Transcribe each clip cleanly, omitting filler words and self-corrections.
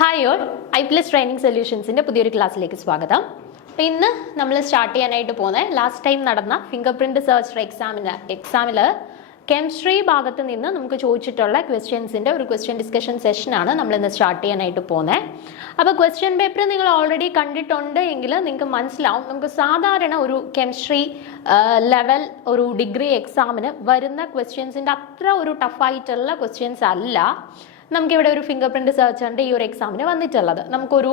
Hi all I plus training സൊല്യൂഷൻസിൻ്റെ പുതിയൊരു ക്ലാസ്സിലേക്ക് സ്വാഗതം. അപ്പോൾ ഇന്ന് നമ്മൾ സ്റ്റാർട്ട് ചെയ്യാനായിട്ട് പോകുന്നത് ലാസ്റ്റ് ടൈം നടന്ന ഫിംഗർ പ്രിൻറ്റ് സെർച്ച് എക്സാമിൽ കെമിസ്ട്രി ഭാഗത്ത് നിന്ന് നമുക്ക് ചോദിച്ചിട്ടുള്ള ക്വസ്റ്റ്യൻസിൻ്റെ ഒരു ക്വസ്റ്റ്യൻ ഡിസ്കഷൻ സെഷനാണ് നമ്മളിന്ന് സ്റ്റാർട്ട് ചെയ്യാനായിട്ട് പോകുന്നത്. അപ്പോൾ ക്വസ്റ്റ്യൻ പേപ്പർ നിങ്ങൾ ഓൾറെഡി കണ്ടിട്ടുണ്ട് എങ്കിൽ നിങ്ങൾക്ക് മനസ്സിലാവും, നമുക്ക് സാധാരണ ഒരു കെമിസ്ട്രി ലെവൽ ഒരു ഡിഗ്രി എക്സാമിന് വരുന്ന ക്വസ്റ്റ്യൻസിൻ്റെ അത്ര ഒരു ടഫായിട്ടുള്ള ക്വസ്റ്റ്യൻസ് അല്ല നമുക്കിവിടെ ഒരു ഫിംഗർ പ്രിൻറ്റ് സെർച്ചറിൻ്റെ ഈ ഒരു എക്സാമിന് വന്നിട്ടുള്ളത്. നമുക്കൊരു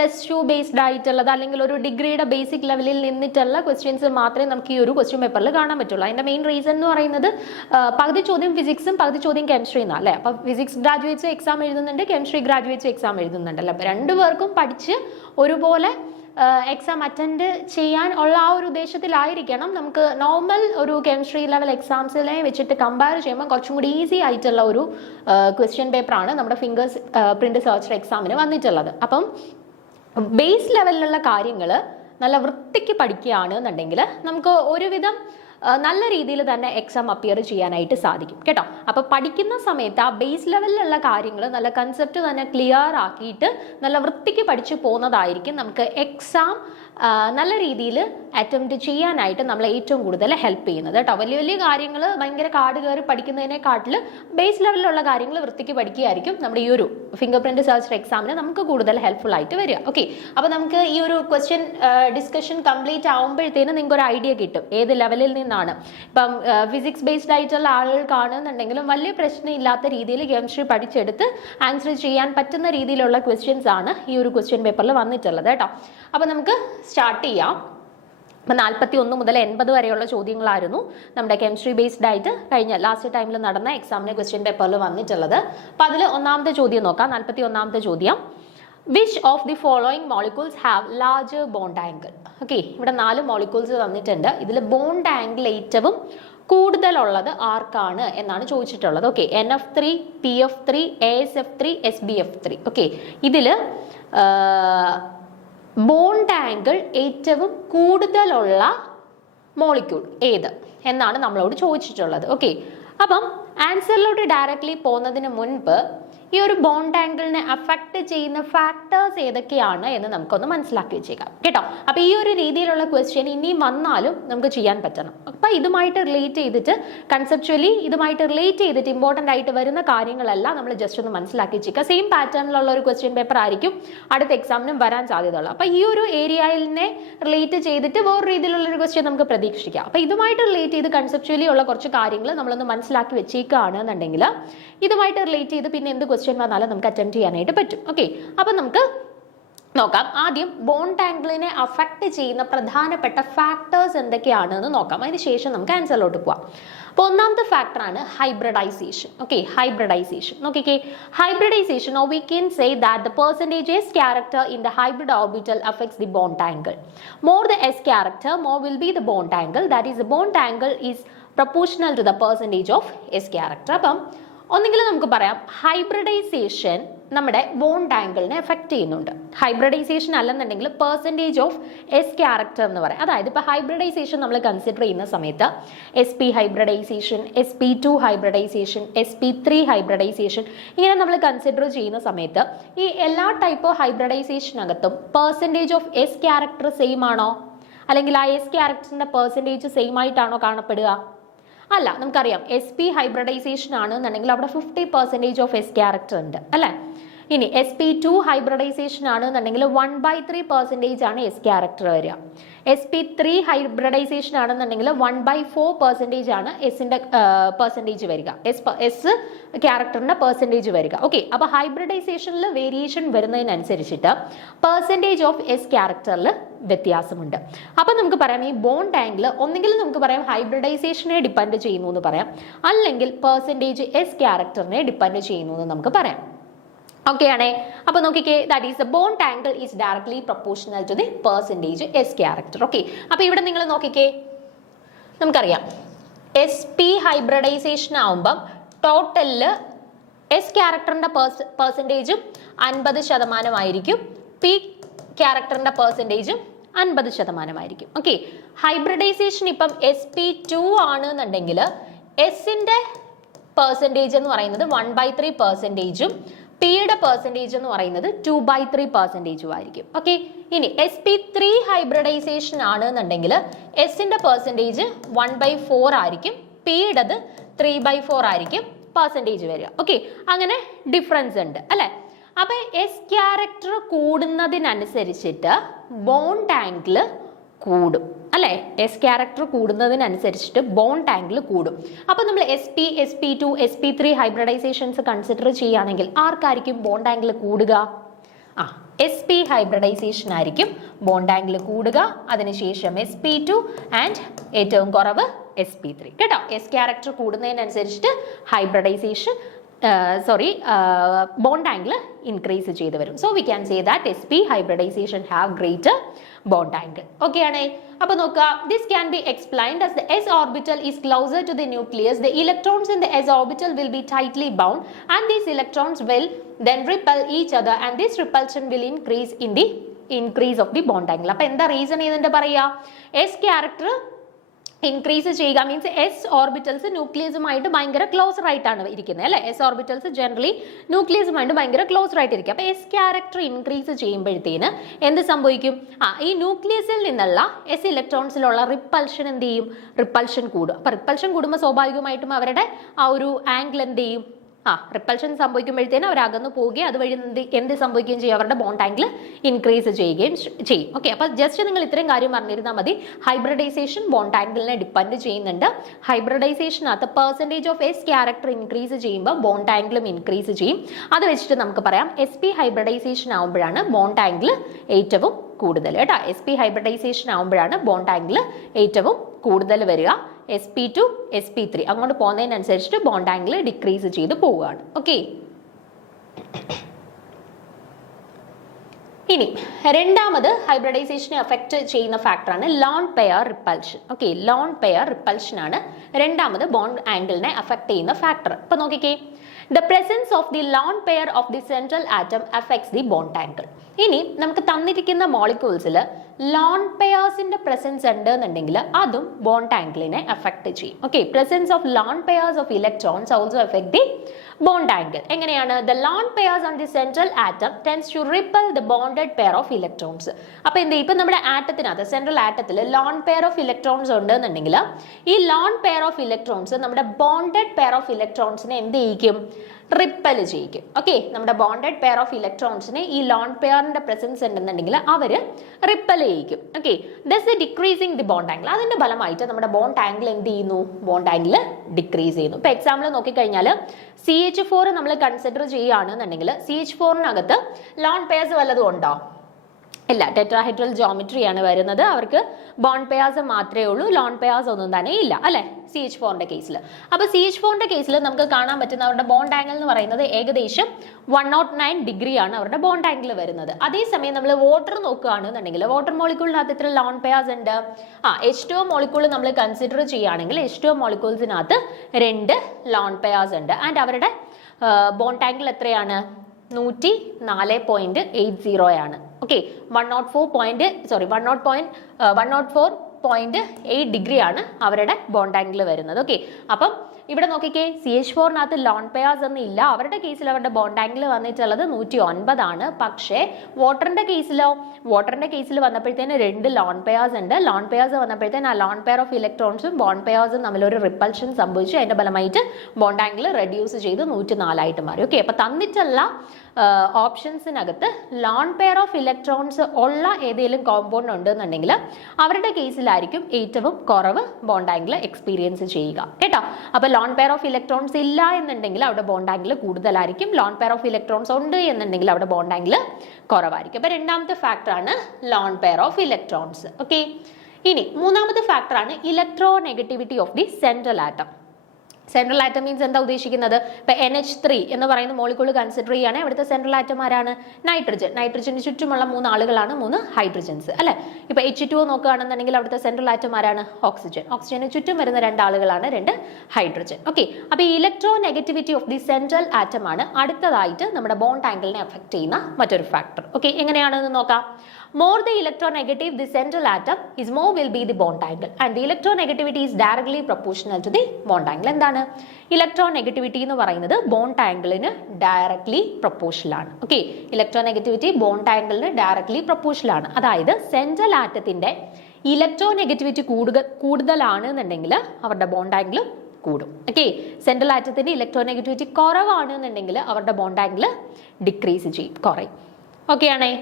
+2 ബേസ്ഡ് ആയിട്ടുള്ളത് അല്ലെങ്കിൽ ഒരു ഡിഗ്രിയുടെ ബേസിക് ലെവലിൽ നിന്നിട്ടുള്ള ക്വസ്റ്റ്യൻസ് മാത്രമേ നമുക്ക് ഈ ഒരു ക്വസ്റ്റ്യൻ പേപ്പറിൽ കാണാൻ പറ്റുള്ളൂ. അതിൻ്റെ മെയിൻ റീസൺ എന്ന് പറയുന്നത് പകുതി ചോദ്യം ഫിസിക്സും പകുതി ചോദ്യം കെമിസ്ട്രി എന്നാണ് അല്ലേ. അപ്പോൾ ഫിസിക്സ് ഗ്രാജുവേറ്റ്സ് എക്സാം എഴുതുന്നുണ്ട്, കെമിസ്ട്രി ഗ്രാജുവേറ്റ്സ് എക്സാം എഴുതുന്നുണ്ടല്ലോ. അപ്പോൾ രണ്ടുപേർക്കും പഠിച്ച് ഒരുപോലെ എക്സാം അറ്റൻഡ് ചെയ്യാൻ ഉള്ള ആ ഒരു ഉദ്ദേശത്തിലായിരിക്കണം നമുക്ക് നോർമൽ ഒരു കെമിസ്ട്രി ലെവൽ എക്സാംസിനെ വെച്ചിട്ട് കമ്പയർ ചെയ്യുമ്പോൾ കുറച്ചും കൂടി ഈസി ആയിട്ടുള്ള ഒരു ക്വസ്റ്റ്യൻ പേപ്പറാണ് നമ്മുടെ ഫിംഗർ പ്രിൻറ്റ് സെർച്ചർ എക്സാമിന് വന്നിട്ടുള്ളത്. അപ്പം ബേസ് ലെവലിലുള്ള കാര്യങ്ങൾ നല്ല വൃത്തിക്ക് പഠിക്കുകയാണ് എന്നുണ്ടെങ്കിൽ നമുക്ക് ഒരുവിധം നല്ല രീതിയിൽ തന്നെ എക്സാം അപ്പിയർ ചെയ്യാനായിട്ട് സാധിക്കും കേട്ടോ. അപ്പോൾ പഠിക്കുന്ന സമയത്ത് ആ ബേസ് ലെവലിലുള്ള കാര്യങ്ങൾ നല്ല കൺസെപ്റ്റ് തന്നെ ക്ലിയർ ആക്കിയിട്ട് നല്ല വൃത്തിക്ക് പഠിച്ചു പോകുന്നതായിരിക്കും നമുക്ക് എക്സാം നല്ല രീതിയിൽ അറ്റംപ്റ്റ് ചെയ്യാനായിട്ട് നമ്മളെ ഏറ്റവും കൂടുതൽ ഹെൽപ്പ് ചെയ്യുന്നത് കേട്ടോ. വലിയ വലിയ കാര്യങ്ങൾ ഭയങ്കര കാട് കയറി പഠിക്കുന്നതിനെക്കാട്ടിൽ ബേസ് ലെവലിലുള്ള കാര്യങ്ങൾ വൃത്തിക്ക് പഠിക്കുകയായിരിക്കും നമ്മുടെ ഈ ഒരു ഫിംഗർ പ്രിൻറ്റ് സെർച്ചർ എക്സാമിന് നമുക്ക് കൂടുതൽ ഹെൽപ്ഫുൾ ആയിട്ട് വരിക. ഓക്കെ, അപ്പോൾ നമുക്ക് ഈ ഒരു ക്വസ്റ്റ്യൻ ഡിസ്കഷൻ കംപ്ലീറ്റ് ആകുമ്പോഴത്തേനും നിങ്ങൾക്ക് ഒരു ഐഡിയ കിട്ടും ഏത് ലെവലിൽ നിന്നാണ്. ഇപ്പം ഫിസിക്സ് ബേസ്ഡ് ആയിട്ടുള്ള ആളുകൾക്കാണെന്നുണ്ടെങ്കിലും വലിയ പ്രശ്നമില്ലാത്ത രീതിയിൽ കെമിസ്ട്രി പഠിച്ചെടുത്ത് ആൻസർ ചെയ്യാൻ പറ്റുന്ന രീതിയിലുള്ള ക്വസ്റ്റ്യൻസ് ആണ് ഈ ഒരു ക്വസ്റ്റ്യൻ പേപ്പറിൽ വന്നിട്ടുള്ളത് കേട്ടോ. അപ്പോൾ നമുക്ക് സ്റ്റാർട്ട് ചെയ്യാം. അപ്പം 41 മുതൽ 80 വരെയുള്ള ചോദ്യങ്ങളായിരുന്നു നമ്മുടെ കെമിസ്ട്രി ബേസ്ഡ് ആയിട്ട് കഴിഞ്ഞ ലാസ്റ്റ് ടൈമിൽ നടന്ന എക്സാമിന് ക്വസ്റ്റ്യൻ പേപ്പറിൽ വന്നിട്ടുള്ളത്. അപ്പം അതിൽ ഒന്നാമത്തെ ചോദ്യം നോക്കാം. 41ാമത്തെ ചോദ്യം, which of the following molecules have larger bond angle. Okay, ഇവിടെ 4 മോളിക്യൂൾസ് തന്നിട്ടുണ്ട്. ഇതിൽ ബോണ്ട് ആംഗിൾ ഏറ്റവും കൂടുതലുള്ളത് ആർക്കാണ് എന്നാണ് ചോദിച്ചിട്ടുള്ളത്. Okay, NF3, PF3, ASF3, SBF3. Okay, ഇതിൽ ബോണ്ട് ആംഗിൾ ഏറ്റവും കൂടുതലുള്ള മോളിക്യൂൾ ഏത് എന്നാണ് നമ്മളോട് ചോദിച്ചിട്ടുള്ളത്. ഓക്കെ, അപ്പം ആൻസറിലോട്ട് ഡയറക്റ്റ്ലി പോകുന്നതിന് മുൻപ് ഈ ഒരു ബോണ്ട് ആംഗിളിനെ അഫക്റ്റ് ചെയ്യുന്ന ഫാക്ടേഴ്സ് ഏതൊക്കെയാണ് എന്ന് നമുക്കൊന്ന് മനസ്സിലാക്കി വെച്ചേക്കാം കേട്ടോ. അപ്പോൾ ഈ ഒരു രീതിയിലുള്ള ക്വസ്റ്റ്യൻ ഇനിയും വന്നാലും നമുക്ക് ചെയ്യാൻ പറ്റണം. അപ്പം ഇതുമായിട്ട് റിലേറ്റ് ചെയ്തിട്ട് കൺസെപ്ച്വലി ഇതുമായിട്ട് റിലേറ്റ് ചെയ്തിട്ട് ഇമ്പോർട്ടൻ്റ് ആയിട്ട് വരുന്ന കാര്യങ്ങളെല്ലാം നമ്മൾ ജസ്റ്റ് ഒന്ന് മനസ്സിലാക്കി വെച്ചേക്കുക. സെയിം പാറ്റേണിലുള്ള ഒരു ക്വസ്റ്റ്യൻ പേപ്പർ ആയിരിക്കും അടുത്ത എക്സാമിനും വരാൻ സാധ്യതയുള്ളൂ. അപ്പം ഈ ഒരു ഏരിയയിനെ റിലേറ്റ് ചെയ്തിട്ട് വേറെ രീതിയിലുള്ള ഒരു ക്വസ്റ്റ്യൻ നമുക്ക് പ്രതീക്ഷിക്കാം. അപ്പം ഇതുമായിട്ട് റിലേറ്റ് ചെയ്ത് കൺസെപ്ച്വലി ഉള്ള കുറച്ച് കാര്യങ്ങൾ നമ്മളൊന്ന് മനസ്സിലാക്കി വെച്ചേക്കുകയാണെന്നുണ്ടെങ്കിൽ ഇതുമായിട്ട് റിലേറ്റ് ചെയ്ത് പിന്നെ എന്ത് ക്വസ്റ്റ്യൻ വന്നാലും നമുക്ക് അറ്റംപ്റ്റ് ചെയ്യാനായിട്ട് പറ്റും. ഓക്കെ, അപ്പം നമുക്ക് നോക്കാം. ആദ്യം ബോണ്ട് ആംഗിളിനെ അഫക്റ്റ് ചെയ്യുന്ന പ്രധാനപ്പെട്ട ഫാക്ടേഴ്സ് എന്തൊക്കെയാണെന്ന് നോക്കാം. അതിന് ശേഷം നമുക്ക് ആൻസറിലോട്ട് പോവാം. അപ്പോൾ ഒന്നാമത്തെ ഫാക്ടറാണ് ഹൈബ്രിഡൈസേഷൻ. ഓക്കെ, ഹൈബ്രിഡൈസേഷൻ നോക്കിക്കേ. Hybridisation or we can say that the percentage S character in the hybrid orbital affects the bond angle. More the S character, more will be the bond angle. That is, the bond angle is proportional to the percentage of S character. അപ്പം ഒന്നെങ്കിൽ നമുക്ക് പറയാം hybridisation നമ്മുടെ bond ആംഗിളിനെ effect ചെയ്യുന്നുണ്ട്. Hybridisation അല്ലെന്നുണ്ടെങ്കിൽ percentage of S character എന്ന് പറയാം. അതായത് ഇപ്പോൾ ഹൈബ്രിഡൈസേഷൻ നമ്മൾ കൺസിഡർ ചെയ്യുന്ന സമയത്ത് SP hybridisation, SP2 hybridisation, SP3 hybridisation ഇങ്ങനെ നമ്മൾ കൺസിഡർ ചെയ്യുന്ന സമയത്ത് ഈ എല്ലാ ടൈപ്പ് ഓഫ് ഹൈബ്രിഡൈസേഷനകത്തും percentage of S character same ആണോ, അല്ലെങ്കിൽ ആ S ക്യാരക്ടറിൻ്റെ പെർസെൻറ്റേജ് സെയിം ആയിട്ടാണോ കാണപ്പെടുക? അല്ല, നമുക്കറിയാം SP ഹൈബ്രിഡൈസേഷൻ ആണെന്നുണ്ടെങ്കിൽ അവിടെ 50% ഓഫ് S ക്യാരക്ടർ ഉണ്ട് അല്ലേ. ഇനി SP2 ഹൈബ്രിഡൈസേഷൻ ആണെന്നുണ്ടെങ്കിൽ 1/3% ആണ് S ക്യാരക്ടർ വരിക. SP3 ഹൈബ്രിഡൈസേഷൻ ആണെന്നുണ്ടെങ്കിൽ 1/4% ആണ് എസിന്റെ പെർസെൻറ്റേജ് വരിക, എസ് ക്യാരക്ടറിന്റെ പെർസെൻറ്റേജ് വരിക. ഓക്കെ, അപ്പോൾ ഹൈബ്രിഡൈസേഷനിൽ വേരിയേഷൻ വരുന്നതിനനുസരിച്ചിട്ട് പെർസെൻറ്റേജ് ഓഫ് S ക്യാരക്ടറിൽ വ്യത്യാസമുണ്ട്. അപ്പം നമുക്ക് പറയാം ഈ ബോണ്ട് ആംഗിൾ ഒന്നെങ്കിൽ നമുക്ക് പറയാം ഹൈബ്രിഡൈസേഷനെ ഡിപ്പെൻഡ് ചെയ്യുന്നു എന്ന് പറയാം, അല്ലെങ്കിൽ പെർസെൻറ്റേജ് S ക്യാരക്ടറിനെ ഡിപ്പെൻഡ് ചെയ്യുന്നു എന്ന് നമുക്ക് പറയാം. ഓക്കെ ആണേ. അപ്പോൾ നോക്കിക്കേ, that is the bond angle is directly proportional to the percentage S character. Okay, അപ്പോൾ ഇവിടെ നിങ്ങൾ നോക്കിക്കേ, നമുക്കറിയാം SP ഹൈബ്രിഡൈസേഷൻ ആവുമ്പം ടോട്ടലിൽ S ക്യാരക്ടറിൻ്റെ പെർസെൻറ്റേജും 50% P ക്യാരക്ടറിൻ്റെ പെർസെൻറ്റേജും 50% ഓക്കെ, ഹൈബ്രിഡൈസേഷൻ ഇപ്പം SP2 ആണെന്നുണ്ടെങ്കിൽ എസിൻ്റെ പെർസെൻറ്റേജ് എന്ന് പറയുന്നത് 1/3%, പിയുടെ പെർസെൻറ്റേജ് എന്ന് പറയുന്നത് 2/3% ആയിരിക്കും. ഓക്കെ, ഇനി sp3 ഹൈബ്രിഡൈസേഷൻ ആണ് എന്നുണ്ടെങ്കിൽ എസിന്റെ പെർസെൻറ്റേജ് 1/4 ആയിരിക്കും, പിയുടേത് 3/4 ആയിരിക്കും പെർസെൻറ്റേജ് വരിക. ഓക്കെ, അങ്ങനെ ഡിഫറൻസ് ഉണ്ട് അല്ലെ. അപ്പൊ എസ് ക്യാരക്ടർ കൂടുന്നതിനനുസരിച്ചിട്ട് ബോണ്ട് ആംഗിൾ കൂടും അല്ലെ. എസ് ക്യാരക്ടർ കൂടുന്നതിനനുസരിച്ചിട്ട് ബോണ്ട് ആംഗിൾ കൂടും. അപ്പൊ നമ്മൾ sp2 sp3 ഹൈബ്രിഡൈസേഷൻസ് കൺസിഡർ ചെയ്യുകയാണെങ്കിൽ ആർക്കായിരിക്കും ബോണ്ട് ആംഗിൾ കൂടുക? sp ഹൈബ്രിഡൈസേഷൻ ആയിരിക്കും ബോണ്ട് ആംഗിൾ കൂടുക. അതിനുശേഷം sp2 ആൻഡ് ഏറ്റവും കുറവ് sp3. കേട്ടോ, എസ് ക്യാരക്ടർ കൂടുന്നതിനനുസരിച്ചിട്ട് ഹൈബ്രിഡൈസേഷൻ bond angle increase ചെയ്തു വരും. So we can say that sp hybridization have greater bond angle. Okay ആണ്. അപ്പോൾ നോക്കുക, this can be explained as the s orbital is closer to the nucleus. The electrons in the s orbital will be tightly bound and these electrons will then repel each other and this repulsion will increase in the increase of the bond angle. അപ്പോൾ എന്താ reason ഇതിന്റെ പറയാ? s character increase ചെയ്യുക means S orbitals ന്യൂക്ലിയസുമായിട്ട് ഭയങ്കര closer ആയിട്ടാണ് ഇരിക്കുന്നത് അല്ലെ. S orbitals generally ന്യൂക്ലിയസുമായിട്ട് ഭയങ്കര ക്ലോസർ ആയിട്ട് ഇരിക്കും. അപ്പൊ എസ് ക്യാരക്ടർ ഇൻക്രീസ് ചെയ്യുമ്പോഴത്തേന് എന്ത് സംഭവിക്കും? ഈ ന്യൂക്ലിയസിൽ നിന്നുള്ള എസ് ഇലക്ട്രോൺസിലുള്ള റിപ്പൾഷൻ എന്ത് ചെയ്യും? റിപ്പൾഷൻ കൂടും. അപ്പൊ റിപ്പൾഷൻ കൂടുമ്പോൾ സ്വാഭാവികമായിട്ടും അവരുടെ ആ ഒരു ആംഗിൾ എന്ത് ചെയ്യും? റിപ്പൾഷൻ സംഭവിക്കുമ്പോഴത്തേനും അവർ അകന്നു പോവുകയും അതുവഴി എന്ത് സംഭവിക്കുകയും ചെയ്യും? അവരുടെ ബോണ്ട് ആംഗിൾ ഇൻക്രീസ് ചെയ്യുകയും ചെയ്യും. ഓക്കെ, അപ്പോൾ ജസ്റ്റ് നിങ്ങൾ ഇത്രയും കാര്യം പറഞ്ഞിരുന്നാൽ മതി. ഹൈബ്രിഡൈസേഷൻ ബോണ്ട് ആംഗിളിനെ ഡിപ്പെൻഡ് ചെയ്യുന്നുണ്ട്. ഹൈബ്രിഡൈസേഷനകത്ത് percentage of S character increase ചെയ്യുമ്പോൾ ബോണ്ട് ആംഗിളും ഇൻക്രീസ് ചെയ്യും. അത് വെച്ചിട്ട് നമുക്ക് പറയാം sp ഹൈബ്രിഡൈസേഷൻ ആകുമ്പോഴാണ് ബോണ്ട് ആംഗിൾ ഏറ്റവും കൂടുതൽ. കേട്ടോ, sp ഹൈബ്രിഡൈസേഷൻ ആകുമ്പോഴാണ് ബോണ്ട് ആംഗിൾ ഏറ്റവും കൂടുതൽ വരിക. sp2 sp3 അങ്ങോട്ട് പോകുന്നതിനനുസരിച്ചിട്ട് ബോണ്ട് ആംഗിൾ ഡിക്രീസ് ചെയ്ത് പോവുകയാണ്. ഓക്കെ, ഇനി രണ്ടാമത് ഹൈബ്രിഡൈസേഷനെ അഫക്റ്റ് ചെയ്യുന്ന ഫാക്ടറാണ് lone pair repulsion. Okay, lone pair repulsion ആണ് രണ്ടാമത് ബോണ്ട് ആംഗിളിനെ അഫക്റ്റ് ചെയ്യുന്ന ഫാക്ടർ. ഇപ്പൊ നോക്കിക്കേ, the presence of the lone pair of the central atom affects the bond angle. ഇനി നമുക്ക് തന്നിരിക്കുന്ന മോളിക്യൂൾസിൽ ലോൺ പെയേഴ്സിന്റെ പ്രസൻസ് ഉണ്ട് എന്നുണ്ടെങ്കിൽ അതും ബോണ്ട് ആംഗിളിനെ അഫക്റ്റ് ചെയ്യും. Okay, presence of lone pairs of electrons also affect the bond angle. എങ്ങനെയാണ്? The lone pairs on the central atom tends to repel the bonded pair of electrons. അപ്പൊ എന്ത്? ഇപ്പൊ നമ്മുടെ ആറ്റത്തിനകത്ത് സെൻട്രൽ ആറ്റത്തിൽ ലോൺ പെയർ ഓഫ് ഇലക്ട്രോൺസ് ഉണ്ട് എന്നുണ്ടെങ്കിൽ ഈ ലോൺ പെയർ ഓഫ് ഇലക്ട്രോൺസ് നമ്മുടെ ബോണ്ടഡ് പെയർ ഓഫ് ഇലക്ട്രോൺസിനെ എന്ത് ചെയ്യിക്കും? റിപ്പൽ ചെയ്യിക്കും. ഓക്കെ, നമ്മുടെ ബോണ്ടഡ് പെയർ ഓഫ് ഇലക്ട്രോൺസിനെ ഈ ലോൺ പെയറിന്റെ പ്രസൻസ് ഉണ്ടെന്നുണ്ടെങ്കിൽ അവര് റിപ്പൽ ചെയ്യിക്കും. Okay, thus decreasing the bond angle. അതിന്റെ ഫലമായിട്ട് നമ്മുടെ ബോണ്ട് ആംഗിൾ എന്ത് ചെയ്യുന്നു? ബോണ്ട് ആംഗിൾ ഡിക്രീസ് ചെയ്യുന്നു. ഇപ്പൊ എക്സാമ്പിൾ നോക്കിക്കഴിഞ്ഞാൽ CH4 നമ്മൾ കൺസിഡർ ചെയ്യുകയാണെന്നുണ്ടെങ്കിൽ CH4നകത്ത് ലോൺ പെയർസ് വല്ലതും ഉണ്ടോ? ഇല്ല, ടെട്രാഹെഡ്രൽ ജോമെട്രിയാണ് വരുന്നത്. അവർക്ക് ബോണ്ട് പെയേഴ്സ് മാത്രമേ ഉള്ളൂ, ലോൺ പെയേഴ്സ് ഒന്നും തന്നെ ഇല്ല അല്ലെ CH4ന്റെ കേസിൽ. അപ്പൊ CH4ന്റെ കേസിൽ നമുക്ക് കാണാൻ പറ്റുന്ന അവരുടെ ബോണ്ട് ആംഗിൾ എന്ന് പറയുന്നത് ഏകദേശം 109 ഡിഗ്രി ആണ് അവരുടെ ബോണ്ട് ആംഗിൾ വരുന്നത്. അതേസമയം നമ്മൾ വാട്ടർ നോക്കുകയാണെന്നുണ്ടെങ്കിൽ വാട്ടർ മോളിക്യൂളിനകത്ത് ഇത്ര ലോൺ പെയേഴ്സ് ഉണ്ട്. H2O മോളിക്യൂൾ നമ്മൾ കൺസിഡർ ചെയ്യുകയാണെങ്കിൽ H2O മോളിക്യൂൾസിനകത്ത് 2 ലോൺ പെയേഴ്സ് ഉണ്ട് ആൻഡ് അവരുടെ ബോണ്ട് ആംഗിൾ എത്രയാണ്? 104.80 ആണ്. ഓക്കെ, 104.8 ഡിഗ്രി ആണ് അവരുടെ ബോണ്ട് ആംഗിൾ വരുന്നത്. ഓക്കെ, അപ്പം ഇവിടെ നോക്കിക്കേ, CH4നകത്ത് ലോൺ പെയേഴ്സ് ഒന്നും ഇല്ല. അവരുടെ കേസിൽ അവരുടെ ബോണ്ട് ആംഗിൾ വന്നിട്ടുള്ളത് 109 ആണ്. പക്ഷേ വാട്ടറിന്റെ കേസിൽ വന്നപ്പോഴത്തേന് 2 ലോൺ പെയേഴ്സ് ഉണ്ട്. ലോൺ പെയേഴ്സ് വന്നപ്പോഴത്തേന് ആ ലോൺ പെയർ ഓഫ് ഇലക്ട്രോൺസും ബോണ്ട് പെയേഴ്സും തമ്മിലൊരു റിപ്പൾഷൻ സംഭവിച്ചു. അതിന്റെ ഫലമായിട്ട് ബോണ്ട് ആംഗിൾ റെഡ്യൂസ് ചെയ്ത് 104 ആയിട്ട് മാറി. ഓക്കെ, അപ്പൊ തന്നിട്ടുള്ള ഓപ്ഷൻസിനകത്ത് ലോൺ പെയർ ഓഫ് ഇലക്ട്രോൺസ് ഉള്ള ഏതെങ്കിലും കോമ്പൗണ്ട് ഉണ്ടെന്നുണ്ടെങ്കിൽ അവരുടെ കേസിലായിരിക്കും ഏറ്റവും കുറവ് ബോണ്ട് ആംഗിൾ എക്സ്പീരിയൻസ് ചെയ്യുക. കേട്ടോ, അപ്പൊ ലോൺ പെയർ ഓഫ് ഇലക്ട്രോൺസ് ഇല്ല എന്നുണ്ടെങ്കിൽ അവിടെ ബോണ്ട് ആംഗിൾ കൂടുതലായിരിക്കും. ലോൺ പെയർ ഓഫ് ഇലക്ട്രോൺസ് ഉണ്ട് എന്നുണ്ടെങ്കിൽ അവിടെ ബോണ്ട് ആംഗിൾ കുറവായിരിക്കും. അപ്പൊ രണ്ടാമത്തെ ഫാക്ടറാണ് lone pair of electrons. Okay, ഇനി മൂന്നാമത്തെ ഫാക്ടറാണ് electronegativity of the central atom. Central atom means എന്താ ഉദ്ദേശിക്കുന്നത്? ഇപ്പൊ NH3 എന്ന് പറയുന്ന മോളിക്യൂൾ കൺസിഡർ ചെയ്യുകയാണെങ്കിൽ ഇവിടുത്തെ സെൻട്രൽ ആറ്റം ആരാണ്? നൈട്രജൻ. നൈട്രജന് ചുറ്റുമുള്ള 3 ആളുകളാണ് 3 ഹൈഡ്രജൻസ് അല്ലെ. ഇപ്പൊ H2O നോക്കുകയാണെന്നുണ്ടെങ്കിൽ അവിടുത്തെ സെൻട്രൽ ആറ്റം ആരാണ്? ഓക്സിജൻ. ഓക്സിജന് ചുറ്റും വരുന്ന 2 ആളുകളാണ് 2 ഹൈഡ്രജൻ. ഓക്കെ, അപ്പൊ ഈ electro negativity of the central atom ആണ് അടുത്തതായിട്ട് നമ്മുടെ ബോണ്ട് ആംഗിളിനെ അഫക്ട് ചെയ്യുന്ന മറ്റൊരു ഫാക്ടർ. ഓക്കെ, എങ്ങനെയാണെന്ന് നോക്കാം. more the electronegative the central atom is, more will be the bond angle, and the electronegativity is directly proportional to the bond angle. എന്താണ് electronegativity എന്ന് പറയുന്നത് ബോണ്ട് ആംഗിളിന് ഡയറക്ട്ലി പ്രൊപ്പോർഷണൽ ആണ്. Okay, electronegativity bond ആംഗിളിന് directly proportional ആണ്. അതായത് central ആറ്റത്തിന്റെ electronegativity കൂടുതലാണ് എന്നുണ്ടെങ്കിൽ അവരുടെ ബോണ്ട് ആംഗിൾ കൂടും. ഓക്കെ, സെൻട്രൽ ആറ്റത്തിന്റെ ഇലക്ട്രോനെഗറ്റിവിറ്റി കുറവാണ് എന്നുണ്ടെങ്കിൽ അവരുടെ ബോണ്ട് ആംഗിൾ ഡിക്രീസ് ചെയ്യും, കുറയും. ഓക്കെ ആണേ.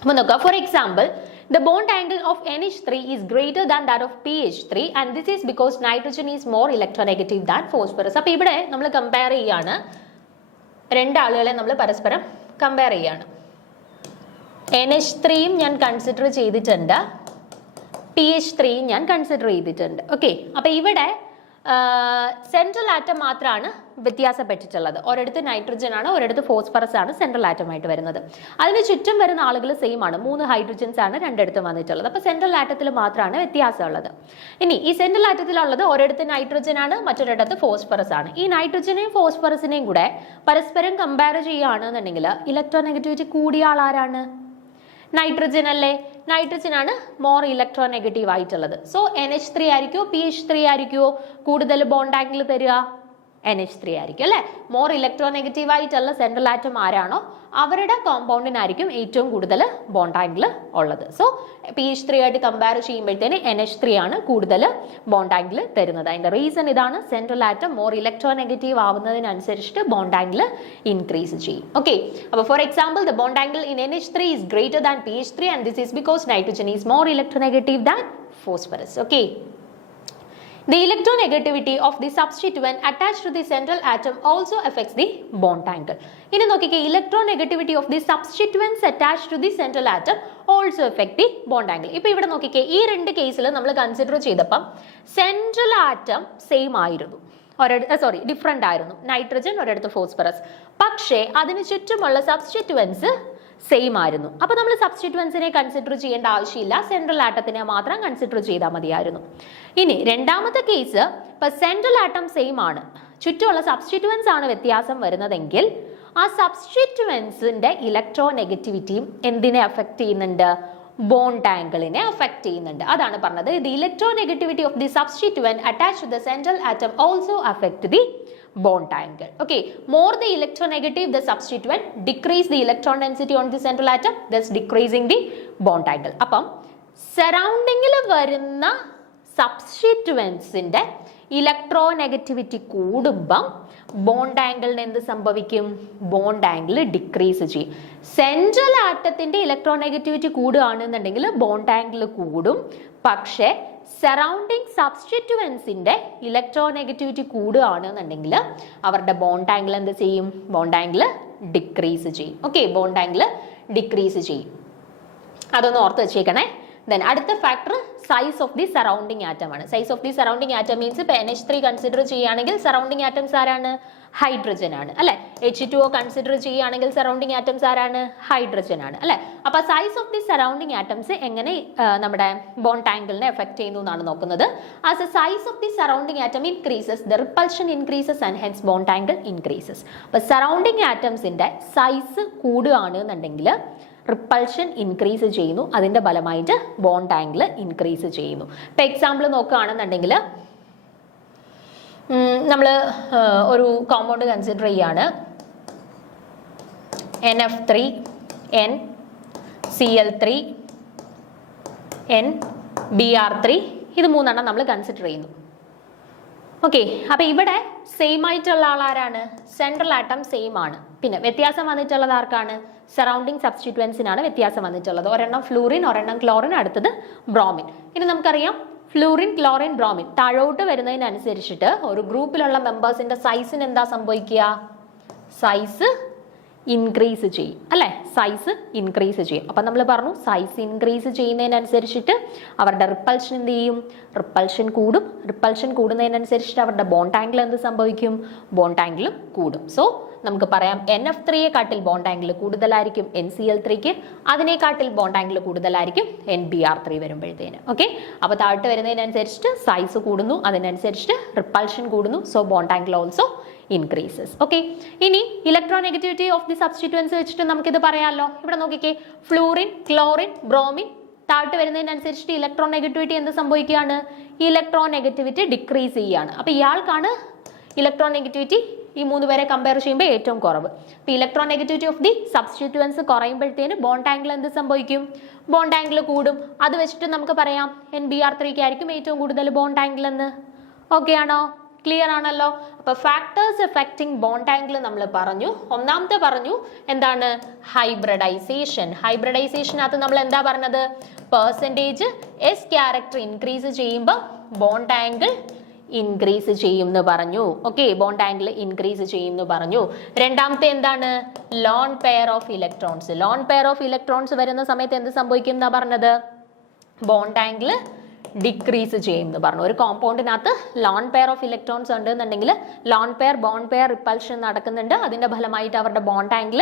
അപ്പോൾ നോക്കുക, for example the bond angle of NH3 is greater than that of PH3, and this is because nitrogen is more electronegative than phosphorus. അപ്പോൾ ഇവിടെ നമ്മൾ കമ്പയർ ചെയ്യാണ്, രണ്ടാളുകളെ നമ്മൾ പരസ്പരം കമ്പയർ ചെയ്യാണ്. NH3യും ഞാൻ കൺസിഡർ ചെയ്തിട്ടുണ്ട്, PH3യും ഞാൻ കൺസിഡർ ചെയ്തിട്ടുണ്ട്. ഓക്കെ, അപ്പോൾ ഇവിടെ സെൻട്രൽ ആറ്റം മാത്രമാണ് വ്യത്യാസപ്പെട്ടിട്ടുള്ളത്. ഒരിടത്ത് നൈട്രജൻ ആണ്, ഒരിടത്ത് ഫോസ്ഫറസ് ആണ് സെൻട്രൽ ആറ്റമായിട്ട് വരുന്നത്. അതിന് ചുറ്റും വരുന്ന ആളുകൾ സെയിം ആണ്, 3 ഹൈഡ്രജൻസ് ആണ് രണ്ടിടത്തും വന്നിട്ടുള്ളത്. അപ്പോൾ സെൻട്രൽ ആറ്റത്തിൽ മാത്രമാണ് വ്യത്യാസമുള്ളത്. ഇനി ഈ സെൻട്രൽ ആറ്റത്തിലുള്ളത് ഒരിടത്ത് നൈട്രജൻ ആണ്, മറ്റൊരിടത്ത് ഫോസ്ഫറസ് ആണ്. ഈ നൈട്രജനെയും ഫോസ്ഫറസിനെയും കൂടെ പരസ്പരം കമ്പയർ ചെയ്യുകയാണെന്നുണ്ടെങ്കിൽ ഇലക്ട്രോനെഗറ്റിവിറ്റി കൂടിയ ആളാരാണ്? നൈട്രജൻ അല്ലേ? നൈട്രജൻ ആണ് മോർ ഇലക്ട്രോനെഗറ്റീവ് ആയിട്ടുള്ളത്. സോ NH3 ആയിരിക്കുമോ PH3 ആയിരിക്കുമോ കൂടുതൽ ബോണ്ട് ആംഗിൾ തരിക? NH3 ആയിരിക്കും അല്ലെ. മോർ ഇലക്ട്രോനെഗറ്റീവ് ആയിട്ടുള്ള സെൻട്രൽ ആറ്റം ആരാണോ അവരുടെ കോമ്പൗണ്ടിനായിരിക്കും ഏറ്റവും കൂടുതൽ ബോണ്ട് ആംഗിൾ ഉള്ളത്. സോ PH3 ആയിട്ട് കമ്പയർ ചെയ്യുമ്പോഴത്തേന് NH3 ആണ് കൂടുതൽ ബോണ്ട് ആംഗിൾ തരുന്നത്. അതിന്റെ റീസൺ ഇതാണ്, സെൻട്രൽ ആറ്റം മോർ ഇലക്ട്രോനെഗറ്റീവ് ആവുന്നതിനനുസരിച്ചിട്ട് ബോണ്ട് ആംഗിൾ ഇൻക്രീസ് ചെയ്യും. ഓക്കെ, അപ്പോൾ for example the bond angle in NH3 is greater than PH3, and this is because nitrogen is more electronegative than phosphorus. Okay. The electronegativity of the substituent attached to the central atom also affects the bond angle. ഇനി നോക്കിക്കേ, electronegativity of the substituents attached to the central atom also effect the bond angle. ഇപ്പൊ ഇവിടെ നോക്കിക്കേ, ഈ രണ്ട് കേസിൽ നമ്മൾ consider ചെയ്തപ്പം സെൻട്രൽ ആറ്റം സെയിം ആയിരുന്നു, ഡിഫറെന്റ് ആയിരുന്നു. നൈട്രജൻ ഒരിടത്ത് ഫോസ്ഫറസ്, പക്ഷേ അതിന് ചുറ്റുമുള്ള സബ്സ്റ്റിറ്റ്യൂവൻസ് സെയിം ആയിരുന്നു. അപ്പൊ നമ്മൾ സബ്സ്റ്റിറ്റ്യൂവൻസിനെ കൺസിഡർ ചെയ്യേണ്ട ആവശ്യമില്ല, സെൻട്രൽ ആറ്റത്തിനെ മാത്രം കൺസിഡർ ചെയ്താൽ മതിയായിരുന്നു. ഇനി രണ്ടാമത്തെ കേസ്, ഇപ്പൊ സെൻട്രൽ ആറ്റം സെയിം ആണ്, ചുറ്റുമുള്ള സബ്സ്റ്റിറ്റ്യൂവൻസ് ആണ് വ്യത്യാസം വരുന്നതെങ്കിൽ ആ സബ്സ്റ്റിറ്റ്യൂവൻസിന്റെ ഇലക്ട്രോനെഗറ്റിവിറ്റിയും എന്തിനെ അഫക്ട് ചെയ്യുന്നുണ്ട്? ബോണ്ട് ആംഗിളിനെ അഫക്ട് ചെയ്യുന്നുണ്ട്. അതാണ് പറഞ്ഞത്, the electronegativity of the substituent attached to the central atom also affect the bond angle. Okay, more the electronegative the substituent, decrease the electron density on the central atom, thus decreasing the bond angle. അപ്പം സറൗണ്ടിങ്ങിൽ വരുന്ന സബ്സ്റ്റിറ്റ്യൂവൻസിന്റെ electronegativity കൂടുമ്പം bond ആംഗിളിന് എന്ത് സംഭവിക്കും? Bond angle decrease ചെയ്യും. Central ആറ്റത്തിന്റെ electronegativity കൂടുകയാണെന്നുണ്ടെങ്കിൽ bond angle കൂടും, പക്ഷേ surrounding സബ്സ്റ്റിറ്റ്യൂവൻസിന്റെ electronegativity കൂടുകയാണെന്നുണ്ടെങ്കിൽ അവരുടെ ബോണ്ട് ആംഗിൾ എന്ത് ചെയ്യും? ബോണ്ട് ആംഗിൾ ഡിക്രീസ് ചെയ്യും. ഓക്കെ, ബോണ്ട് ആംഗിൾ ഡിക്രീസ് ചെയ്യും. അതൊന്ന് ഓർത്ത് വെച്ചേക്കണേ. ദെൻ അടുത്ത factor size of the surrounding atom ആണ്. Size of the surrounding atom means ഇപ്പൊ NH3 കൺസിഡർ ചെയ്യുകയാണെങ്കിൽ സറൗണ്ടിങ് ആറ്റംസ് ആരാണ്? ഹൈഡ്രജൻ ആണ് അല്ലെ. H2O കൺസിഡർ ചെയ്യുകയാണെങ്കിൽ സറൗണ്ടിങ് ആറ്റംസ് ആരാണ്? ഹൈഡ്രജൻ ആണ് അല്ലെ. അപ്പൊ size of the surrounding atoms എങ്ങനെ നമ്മുടെ ബോണ്ട് ആംഗിളിനെ എഫക്ട് ചെയ്യുന്നു എന്നാണ് നോക്കുന്നത്. As A size of the surrounding atom increases, the repulsion increases and hence bond angle increases. അപ്പൊ സറൗണ്ടിങ് ആറ്റംസിന്റെ സൈസ് കൂടുകയാണ് എന്നുണ്ടെങ്കിൽ റിപ്പൾഷൻ ഇൻക്രീസ് ചെയ്യുന്നു, അതിന്റെ ഫലമായിട്ട് ബോണ്ട് ആംഗിൾ ഇൻക്രീസ് ചെയ്യുന്നു. ഇപ്പൊ എക്സാമ്പിൾ നോക്കുകയാണെന്നുണ്ടെങ്കിൽ നമ്മൾ ഒരു കോമ്പൗണ്ട് കൺസിഡർ ചെയ്യാണ്, NF3 N Cl3 N Br3, ഇത് മൂന്നെണ്ണം നമ്മൾ കൺസിഡർ ചെയ്യുന്നു. ഓക്കെ, അപ്പൊ ഇവിടെ സെയിം ആയിട്ടുള്ള ആളാരാണ്? സെൻട്രൽ ആറ്റം സെയിം ആണ്. പിന്നെ വ്യത്യാസം വന്നിട്ടുള്ളത് ആർക്കാണ്? സറൗണ്ടിങ് സബ്സ്റ്റിറ്റ്യൂവൻസിനാണ് വ്യത്യാസം വന്നിട്ടുള്ളത്. ഒരെണ്ണം ഫ്ലൂറിൻ, ഒരെണ്ണം ക്ലോറിൻ, അടുത്തത് ബ്രോമിൻ. ഇനി നമുക്കറിയാം ഫ്ലൂറിൻ, ക്ലോറിൻ, ബ്രോമിൻ താഴോട്ട് വരുന്നതിനനുസരിച്ചിട്ട് ഒരു ഗ്രൂപ്പിലുള്ള മെമ്പേഴ്സിന്റെ സൈസിന് എന്താ സംഭവിക്കുക? സൈസ് ഇൻക്രീസ് ചെയ്യും അല്ലെ. സൈസ് ഇൻക്രീസ് ചെയ്യും. അപ്പൊ നമ്മൾ പറഞ്ഞു സൈസ് ഇൻക്രീസ് ചെയ്യുന്നതിനനുസരിച്ചിട്ട് അവരുടെ റിപ്പൾഷൻ എന്ത് ചെയ്യും? റിപ്പൾഷൻ കൂടും. റിപ്പൾഷൻ കൂടുന്നതിനനുസരിച്ചിട്ട് അവരുടെ ബോണ്ട് ആംഗിൾ എന്ത് സംഭവിക്കും? ബോണ്ട് ആംഗിളും കൂടും. സോ നമുക്ക് പറയാം NF3യെ കാട്ടിൽ ബോണ്ട് ആംഗിൾ കൂടുതലായിരിക്കും NCl3ക്ക്, അതിനെക്കാട്ടിൽ ബോണ്ട് ആംഗിൾ കൂടുതലായിരിക്കും NBr3 വരുമ്പോഴത്തേന്. ഓക്കെ, അപ്പൊ താഴോട്ട് വരുന്നതിനനുസരിച്ചിട്ട് സൈസ് കൂടുന്നു, അതിനനുസരിച്ചിട്ട് റിപ്പൾഷൻ കൂടുന്നു. So bond angle also increases. Okay, ഇനി ഇലക്ട്രോനെഗറ്റിവിറ്റി ഓഫ് ദി സബ്സ്റ്റിറ്റ്യൂവൻസ് വെച്ചിട്ട് നമുക്കിത് പറയാമല്ലോ. ഇവിടെ നോക്കിക്കേ, ഫ്ലൂറിൻ, ക്ലോറിൻ, ബ്രോമിൻ താഴോട്ട് വരുന്നതിനനുസരിച്ചിട്ട് ഇലക്ട്രോനെഗറ്റിവിറ്റി എന്ത് സംഭവിക്കുകയാണ്? ഇലക്ട്രോനെഗറ്റിവിറ്റി ഡിക്രീസ് ചെയ്യുകയാണ്. അപ്പോൾ ഇയാൾക്കാണ് ഇലക്ട്രോനെഗറ്റിവിറ്റി ഈ 3 പേരെ കമ്പയർ ചെയ്യുമ്പോൾ ഏറ്റവും കുറവ്. അപ്പോൾ ഇലക്ട്രോനെഗറ്റിവിറ്റി ഓഫ് ദി സബ്സ്റ്റിറ്റ്യൂവൻസ് കുറയുമ്പോഴത്തേന് ബോണ്ട് ആംഗിൾ എന്ത് സംഭവിക്കും? ബോണ്ട് ആംഗിൾ കൂടും. അത് വെച്ചിട്ട് നമുക്ക് പറയാം NBr3 ആയിരിക്കും ഏറ്റവും കൂടുതൽ ബോണ്ട് ആംഗിൾ എന്ന്. ഓക്കെ ആണോ? ക്ലിയർ ആണല്ലോ? അപ്പോൾ ഫാക്ടേഴ്സ് എഫക്റ്റിംഗ് ബോണ്ട് ആംഗിൾ നമ്മൾ പറഞ്ഞു. ഒന്നാമത്തെ പറഞ്ഞു എന്താണ്? ഹൈബ്രിഡൈസേഷൻ. ഹൈബ്രിഡൈസേഷനകത്ത് നമ്മൾ എന്താ പറഞ്ഞത്? പെർസെൻറ്റേജ് എസ് ക്യാരക്ടർ ഇൻക്രീസ് ചെയ്യുമ്പോൾ ബോണ്ട് ആംഗിൾ ഇൻക്രീസ് ചെയ്യും എന്ന് പറഞ്ഞു. ഓക്കെ, ബോണ്ട് ആംഗിൾ ഇൻക്രീസ് ചെയ്യും എന്ന് പറഞ്ഞു. രണ്ടാമത്തെ എന്താണ്? Loan pair of electrons. Loan pair of electrons വരുന്ന സമയത്ത് എന്ത് സംഭവിക്കും എന്നാ പറഞ്ഞത്? ബോണ്ട് ആംഗിൾ ഡിക്രീസ് ചെയ്യും എന്ന് പറഞ്ഞു. ഒരു കോമ്പൗണ്ടിനകത്ത് ലോൺ പെയർ ഓഫ് ഇലക്ട്രോൺസ് ഉണ്ട് എന്നുണ്ടെങ്കിൽ lone pair bond pair repulsion നടക്കുന്നുണ്ട്. അതിന്റെ ഫലമായിട്ട് അവരുടെ ബോണ്ട് ആംഗിൾ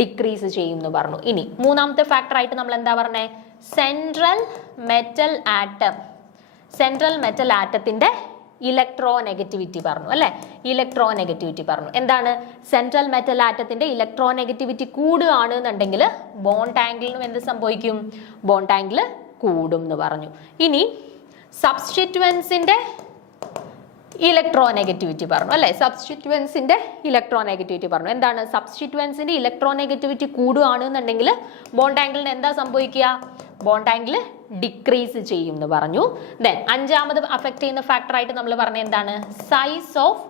ഡിക്രീസ് ചെയ്യും എന്ന് പറഞ്ഞു. ഇനി മൂന്നാമത്തെ ഫാക്ടർ ആയിട്ട് നമ്മൾ എന്താ പറഞ്ഞേ? Central metal atom. Central metal ആറ്റത്തിന്റെ ഇലക്ട്രോനെഗറ്റിവിറ്റി പറഞ്ഞു അല്ലെ? ഇലക്ട്രോനെഗറ്റിവിറ്റി പറഞ്ഞു. എന്താണ്? സെൻട്രൽ മെറ്റൽ ആറ്റത്തിന്റെ ഇലക്ട്രോനെഗറ്റിവിറ്റി കൂടുകയാണ് എന്നുണ്ടെങ്കിൽ ബോണ്ട് ആംഗിളിനും എന്ത് സംഭവിക്കും? ബോണ്ട് ആംഗിൾ കൂടും എന്ന് പറഞ്ഞു. ഇനി സബ്സ്റ്റിറ്റ്യൂവൻസിന്റെ ഇലക്ട്രോനെഗറ്റിവിറ്റി പറഞ്ഞു അല്ലെ? സബ്സ്റ്റിറ്റ്യൂവൻസിന്റെ ഇലക്ട്രോനെഗറ്റിവിറ്റി പറഞ്ഞു. എന്താണ്? സബ്സ്റ്റിറ്റ്യൂവൻസിന്റെ ഇലക്ട്രോനെഗറ്റിവിറ്റി കൂടുകയാണ് എന്നുണ്ടെങ്കിൽ ബോണ്ട് ആംഗിളിന് എന്താ സംഭവിക്കുക? ബോണ്ട് ആംഗിൾ ഡിക്രീസ് ചെയ്യും എന്ന് പറഞ്ഞു. ദെൻ അഞ്ചാമത് അഫക്ട് ചെയ്യുന്ന ഫാക്ടർ ആയിട്ട് നമ്മൾ പറഞ്ഞ എന്താണ്? Size of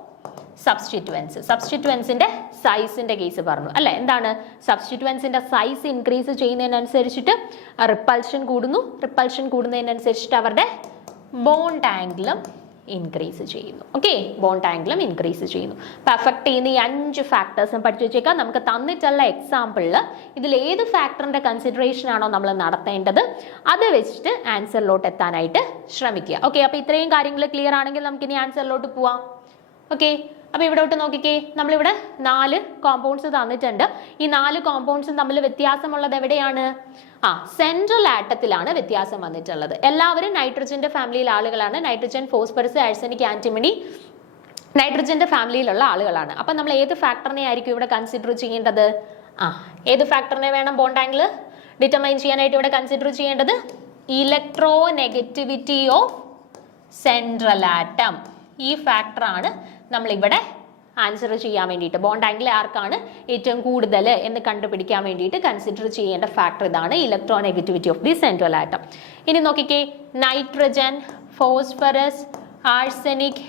substituents. സബ്സ്റ്റിറ്റ്യൂവൻസിന്റെ സൈസിന്റെ കേസ് പറഞ്ഞു അല്ലെ? എന്താണ്? സബ്സ്റ്റിറ്റ്യൂവൻസിന്റെ സൈസ് ഇൻക്രീസ് ചെയ്യുന്നതിനനുസരിച്ചിട്ട് റിപ്പൾഷൻ കൂടുന്നു. റിപ്പൾഷൻ കൂടുന്നതിനനുസരിച്ചിട്ട് അവരുടെ ബോണ്ട് ആംഗിളും ഇൻക്രീസ് ചെയ്യുന്നു. ഓക്കെ, ബോണ്ട് ആംഗിളും ഇൻക്രീസ് ചെയ്യുന്നു. അപ്പൊ അഫക്ട് ചെയ്യുന്ന ഈ 5 ഫാക്ടേഴ്സും പഠിച്ചു വെച്ചേക്കാം. നമുക്ക് തന്നിട്ടുള്ള എക്സാമ്പിളിൽ ഇതിൽ ഏത് ഫാക്ടറിന്റെ കൺസിഡറേഷൻ ആണോ നമ്മൾ നടത്തേണ്ടത് അത് വെച്ചിട്ട് ആൻസറിലോട്ട് എത്താനായിട്ട് ശ്രമിക്കുക. ഓക്കെ, അപ്പൊ ഇത്രയും കാര്യങ്ങൾ ക്ലിയർ ആണെങ്കിൽ നമുക്ക് ഇനി ആൻസറിലോട്ട് പോവാം. ഓക്കെ, അപ്പൊ ഇവിടോട്ട് നോക്കിക്കേ, നമ്മളിവിടെ 4 കോമ്പൗണ്ട്സ് തന്നിട്ടുണ്ട്. ഈ 4 കോമ്പൗണ്ട്സും തമ്മിൽ വ്യത്യാസമുള്ളത് എവിടെയാണ്? സെൻട്രൽ ആറ്റത്തിലാണ് വ്യത്യാസം വന്നിട്ടുള്ളത്. എല്ലാവരും നൈട്രജന്റെ ഫാമിലിയിലെ ആളുകളാണ്. നൈട്രജൻ, ഫോസ്ഫറസ്, ആഴ്സനിക്, ആന്റിമണി നൈട്രജന്റെ ഫാമിലിയിലുള്ള ആളുകളാണ്. അപ്പൊ നമ്മൾ ഏത് ഫാക്ടറിനെ ആയിരിക്കും ഇവിടെ കൺസിഡർ ചെയ്യേണ്ടത്? ഏത് ഫാക്ടറിനെ വേണം ബോണ്ട് ആംഗിൾ ഡിറ്റർമൈൻ ചെയ്യാനായിട്ട് ഇവിടെ കൺസിഡർ ചെയ്യേണ്ടത്? Electronegativity of central atom. ഈ ഫാക്ടറാണ് നമ്മൾ ഇവിടെ ആൻസർ ചെയ്യാൻ വേണ്ടിയിട്ട്, ബോണ്ട് ആംഗിൾ ആർക്കാണ് ഏറ്റവും കൂടുതൽ എന്ന് കണ്ടുപിടിക്കാൻ വേണ്ടിയിട്ട് കൺസിഡർ ചെയ്യേണ്ട ഫാക്ടർ ഇതാണ്, electronegativity of the central atom. ഇനി നോക്കിക്കേ, നൈട്രജൻ, ഫോസ്ഫറസ്, ആഴ്സനിക്,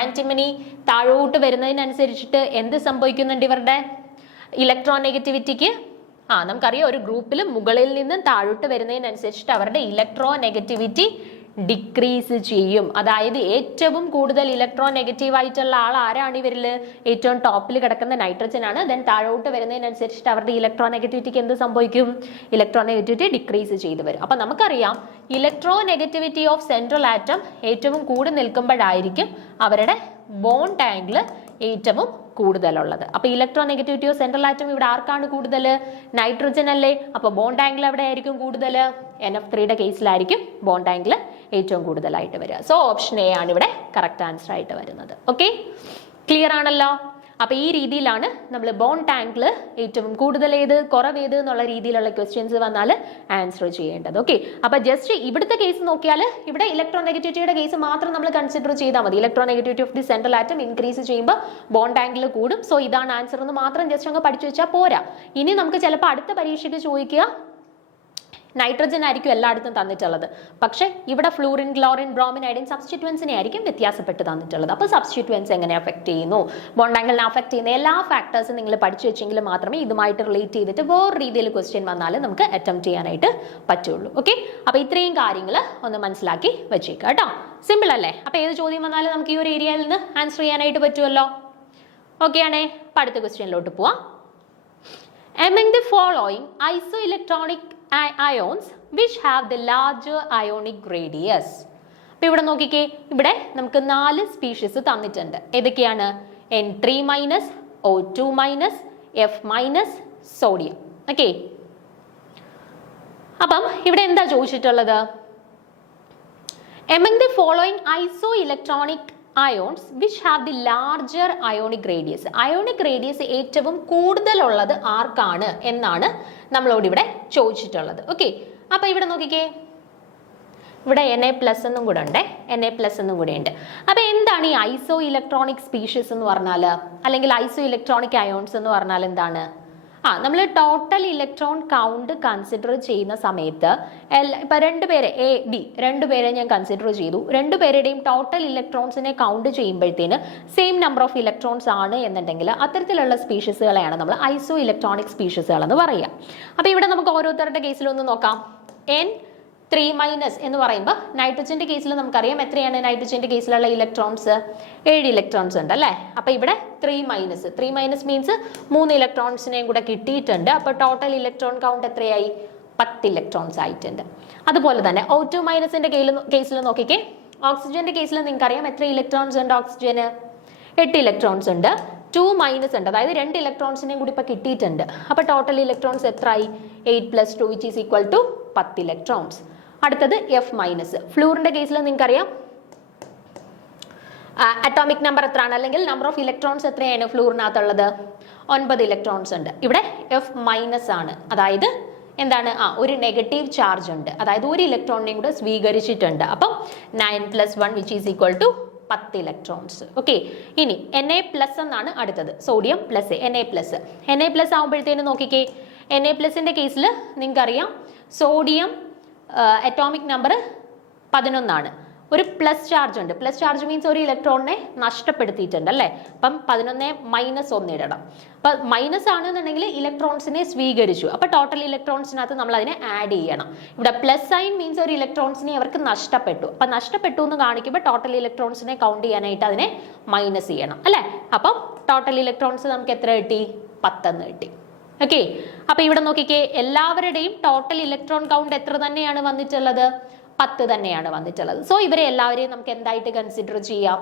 ആന്റിമണി താഴോട്ട് വരുന്നതിനനുസരിച്ചിട്ട് എന്ത് സംഭവിക്കുന്നുണ്ട്? ഇവരുടെ ഇലക്ട്രോനെഗറ്റിവിറ്റിക്ക് നമുക്കറിയാം, ഒരു ഗ്രൂപ്പിൽ മുകളിൽ നിന്നും താഴോട്ട് വരുന്നതിനനുസരിച്ചിട്ട് അവരുടെ ഇലക്ട്രോനെഗറ്റിവിറ്റി ഡിക്രീസ് ചെയ്യും. അതായത് ഏറ്റവും കൂടുതൽ ഇലക്ട്രോനെഗറ്റീവ് ആയിട്ടുള്ള ആൾ ആരാണ്? ഇവരിൽ ഏറ്റവും ടോപ്പിൽ കിടക്കുന്ന നൈട്രജൻ ആണ്. ദെൻ താഴോട്ട് വരുന്നതിനനുസരിച്ചിട്ട് അവരുടെ ഇലക്ട്രോനെഗറ്റിവിറ്റിക്ക് എന്ത് സംഭവിക്കും? ഇലക്ട്രോനെഗറ്റിവിറ്റി ഡിക്രീസ് ചെയ്തു വരും. അപ്പൊ നമുക്കറിയാം, ഇലക്ട്രോനെഗറ്റിവിറ്റി ഓഫ് സെൻട്രൽ ആറ്റം ഏറ്റവും കൂടി നിൽക്കുമ്പോഴായിരിക്കും അവരുടെ ബോണ്ട് ആംഗിൾ ഏറ്റവും കൂടുതലുള്ളത്. അപ്പൊ ഇലക്ട്രോനെഗറ്റിവിറ്റി ഓഫ് സെൻട്രൽ ആറ്റം ഇവിടെ ആർക്കാണ് കൂടുതൽ? നൈട്രജൻ അല്ലേ? അപ്പൊ ബോണ്ട് ആംഗിൾ എവിടെ ആയിരിക്കും കൂടുതൽ? NF3യുടെ കേസിലായിരിക്കും ബോണ്ട് ആംഗിൾ ഏറ്റവും കൂടുതലായിട്ട് വരിക. സോ ഓപ്ഷൻ എ ആണ് ഇവിടെ കറക്റ്റ് ആൻസർ ആയിട്ട് വരുന്നത്. ഓക്കെ, ക്ലിയർ ആണല്ലോ? അപ്പൊ ഈ രീതിയിലാണ് നമ്മൾ ബോണ്ട് ആംഗിൾ ഏറ്റവും കൂടുതൽ ഏത്, കുറവ് ഏത് എന്നുള്ള രീതിയിലുള്ള ക്വസ്റ്റ്യൻസ് വന്നാൽ ആൻസർ ചെയ്യേണ്ടത്. ഓക്കെ, അപ്പൊ ജസ്റ്റ് ഇവിടുത്തെ കേസ് നോക്കിയാൽ ഇവിടെ ഇലക്ട്രോനെഗറ്റിവിറ്റിയുടെ കേസ് മാത്രം നമ്മൾ കൺസിഡർ ചെയ്താൽ മതി. Electronegativity of the central atom increase ചെയ്യുമ്പോൾ ബോണ്ട് ആംഗിൾ കൂടും. സോ ഇതാണ് ആൻസർ എന്ന് മാത്രം ജസ്റ്റ് അങ്ങ് പഠിച്ചു വെച്ചാൽ പോരാ. ഇനി നമുക്ക് ചിലപ്പോൾ അടുത്ത പരീക്ഷയ്ക്ക് ചോദിക്കുക, നൈട്രജൻ ആയിരിക്കും എല്ലായിടത്തും തന്നിട്ടുള്ളത്, പക്ഷെ ഇവിടെ ഫ്ലൂറിൻ, ക്ലോറിൻ, ബ്രോമിൻ, അയഡിൻ സബ്സ്റ്റിറ്റ്യൂവൻസിനെ ആയിരിക്കും വ്യത്യാസപ്പെട്ട് തന്നിട്ടുള്ളത്. അപ്പോൾ സബ്സ്റ്റിറ്റ്യൂവൻസ് എങ്ങനെ അഫക്ട് ചെയ്യുന്നു, ബോണ്ട് ആംഗിളിനെ അഫക്ട് ചെയ്യുന്ന എല്ലാ ഫാക്ടേഴ്സും നിങ്ങൾ പഠിച്ചു വെച്ചെങ്കിൽ മാത്രമേ ഇതുമായിട്ട് റിലേറ്റ് ചെയ്തിട്ട് വേറെ രീതിയിൽ ക്വസ്റ്റ്യൻ വന്നാൽ നമുക്ക് അറ്റംപ്റ്റ് ചെയ്യാനായിട്ട് പറ്റുള്ളൂ. ഓക്കെ, അപ്പോൾ ഇത്രയും കാര്യങ്ങൾ ഒന്ന് മനസ്സിലാക്കി വെച്ചേക്കുക കേട്ടോ. സിമ്പിൾ അല്ലേ? അപ്പോൾ ഏത് ചോദ്യം വന്നാലും നമുക്ക് ഈ ഒരു ഏരിയയിൽ നിന്ന് ആൻസർ ചെയ്യാനായിട്ട് പറ്റുമല്ലോ. ഓക്കെ ആണേ, അപ്പോൾ അടുത്ത ക്വസ്റ്റ്യനിലോട്ട് പോവാം. Among the following isoelectronic ions which have the larger ionic radius. അപ്പോൾ ഇവിടെ നോക്കിക്കേ, ഇവിടെ നമുക്ക് 4 സ്പീഷീസ് തന്നിട്ടുണ്ട്. ഏതൊക്കെയാണ്? N3-, O2-, F-, sodium. Okay, അപ്പം ഇവിടെ എന്താ ചോദിച്ചിട്ടുള്ളത്? Among the following isoelectronic ions which have the larger ionic radius. Ionic radius ഏറ്റവും കൂടുതലുള്ളത് ആർക്കാണ് എന്നാണ് നമ്മളോട് ഇവിടെ ചോദിച്ചിട്ടുള്ളത്. ഓക്കെ, അപ്പൊ ഇവിടെ നോക്കിക്കേ, ഇവിടെ Na+ എന്നും കൂടെ ഉണ്ട്, Na+ എന്നും കൂടെ ഉണ്ട്. അപ്പൊ എന്താണ് ഈ ഐസോ ഇലക്ട്രോണിക് സ്പീഷീസ് എന്ന് പറഞ്ഞാൽ, അല്ലെങ്കിൽ ഐസോ ഇലക്ട്രോണിക് അയോൺസ് എന്ന് പറഞ്ഞാൽ എന്താണ്? നമ്മൾ ടോട്ടൽ ഇലക്ട്രോൺ കൗണ്ട് കൺസിഡർ ചെയ്യുന്ന സമയത്ത് ഇപ്പൊ രണ്ടുപേരെ എ ബി രണ്ടുപേരെ ഞാൻ കൺസിഡർ ചെയ്തു. രണ്ടുപേരുടെയും ടോട്ടൽ ഇലക്ട്രോൺസിനെ കൗണ്ട് ചെയ്യുമ്പോഴത്തേന് സെയിം നമ്പർ ഓഫ് ഇലക്ട്രോൺസ് ആണ് എന്നുണ്ടെങ്കിൽ അത്തരത്തിലുള്ള സ്പീഷീസുകളെയാണ് നമ്മൾ ഐസോ ഇലക്ട്രോണിക് സ്പീഷീസുകൾ എന്ന് പറയുക. അപ്പൊ ഇവിടെ നമുക്ക് ഓരോരുത്തരുടെ കേസിലൊന്ന് നോക്കാം. N3- എന്ന് പറയുമ്പോൾ നൈട്രജന്റെ കേസിൽ നമുക്കറിയാം എത്രയാണ് നൈട്രജന്റെ കേസിലുള്ള ഇലക്ട്രോൺസ്? 7 ഇലക്ട്രോൺസ് ഉണ്ട് അല്ലേ. അപ്പൊ ഇവിടെ 3- മീൻസ് 3 ഇലക്ട്രോൺസിനെയും കൂടെ കിട്ടിയിട്ടുണ്ട്. അപ്പൊ ടോട്ടൽ ഇലക്ട്രോൺ കൗണ്ട് എത്രയായി? 10 ഇലക്ട്രോൺസ് ആയിട്ടുണ്ട്. അതുപോലെ തന്നെ O2- കേസിൽ നോക്കിക്കേ, ഓക്സിജന്റെ കേസിൽ നിങ്ങൾക്കറിയാം എത്ര ഇലക്ട്രോൺസ് ഉണ്ട്? ഓക്സിജന് 8 ഇലക്ട്രോൺസ് ഉണ്ട്. 2- ഉണ്ട്, അതായത് 2 ഇലക്ട്രോൺസിനെയും കൂടി ഇപ്പൊ കിട്ടിയിട്ടുണ്ട്. അപ്പൊ ടോട്ടൽ ഇലക്ട്രോൺസ് എത്രയായി? 8 + 2 which is equal to 10 electrons. അടുത്തത് F-. ഫ്ലൂറിന്റെ കേസിൽ നിങ്ങൾക്കറിയാം അറ്റോമിക് നമ്പർ എത്രയാണ്, അല്ലെങ്കിൽ നമ്പർ ഓഫ് ഇലക്ട്രോൺസ് എത്രയാണ് ഫ്ലൂറിനകത്തുള്ളത്? 9 ഇലക്ട്രോൺസ് ഉണ്ട്. ഇവിടെ F- ആണ്, അതായത് എന്താണ്? ഒരു നെഗറ്റീവ് ചാർജ് ഉണ്ട്, അതായത് ഒരു ഇലക്ട്രോണിനെയും കൂടെ സ്വീകരിച്ചിട്ടുണ്ട്. അപ്പം 9 + 1 which is equal to 10 electrons. Okay, ഇനി Na+ എന്നാണ് അടുത്തത്. സോഡിയം പ്ലസ് Na+ ആകുമ്പോഴത്തേനും നോക്കിക്കേ, Na+ന്റെ കേസിൽ നിങ്ങൾക്കറിയാം സോഡിയം അറ്റോമിക് നമ്പർ 11 ആണ്. ഒരു പ്ലസ് ചാർജ് ഉണ്ട്. പ്ലസ് ചാർജ് മീൻസ് ഒരു ഇലക്ട്രോണിനെ നഷ്ടപ്പെടുത്തിയിട്ടുണ്ട് അല്ലേ. അപ്പം 11-1 ഇടണം. അപ്പൊ മൈനസ് ആണെന്നുണ്ടെങ്കിൽ ഇലക്ട്രോൺസിനെ സ്വീകരിച്ചു. അപ്പൊ ടോട്ടൽ ഇലക്ട്രോൺസിനകത്ത് നമ്മൾ അതിനെ ആഡ് ചെയ്യണം. ഇവിടെ പ്ലസ് സൈൻ മീൻസ് ഒരു ഇലക്ട്രോൺസിനെ അവർക്ക് നഷ്ടപ്പെട്ടു. അപ്പൊ നഷ്ടപ്പെട്ടു എന്ന് കാണിക്കുമ്പോൾ ടോട്ടൽ ഇലക്ട്രോൺസിനെ കൗണ്ട് ചെയ്യാനായിട്ട് അതിനെ മൈനസ് ചെയ്യണം അല്ലേ. അപ്പം ടോട്ടൽ ഇലക്ട്രോൺസ് നമുക്ക് എത്ര കിട്ടി? 10 കിട്ടി. ഓക്കെ, അപ്പൊ ഇവിടെ നോക്കിക്കേ, എല്ലാവരുടെയും ടോട്ടൽ ഇലക്ട്രോൺ കൗണ്ട് എത്ര തന്നെയാണ് വന്നിട്ടുള്ളത്? 10 തന്നെയാണ് വന്നിട്ടുള്ളത്. സോ ഇവരെ എല്ലാവരെയും നമുക്ക് എന്തായിട്ട് കൺസിഡർ ചെയ്യാം?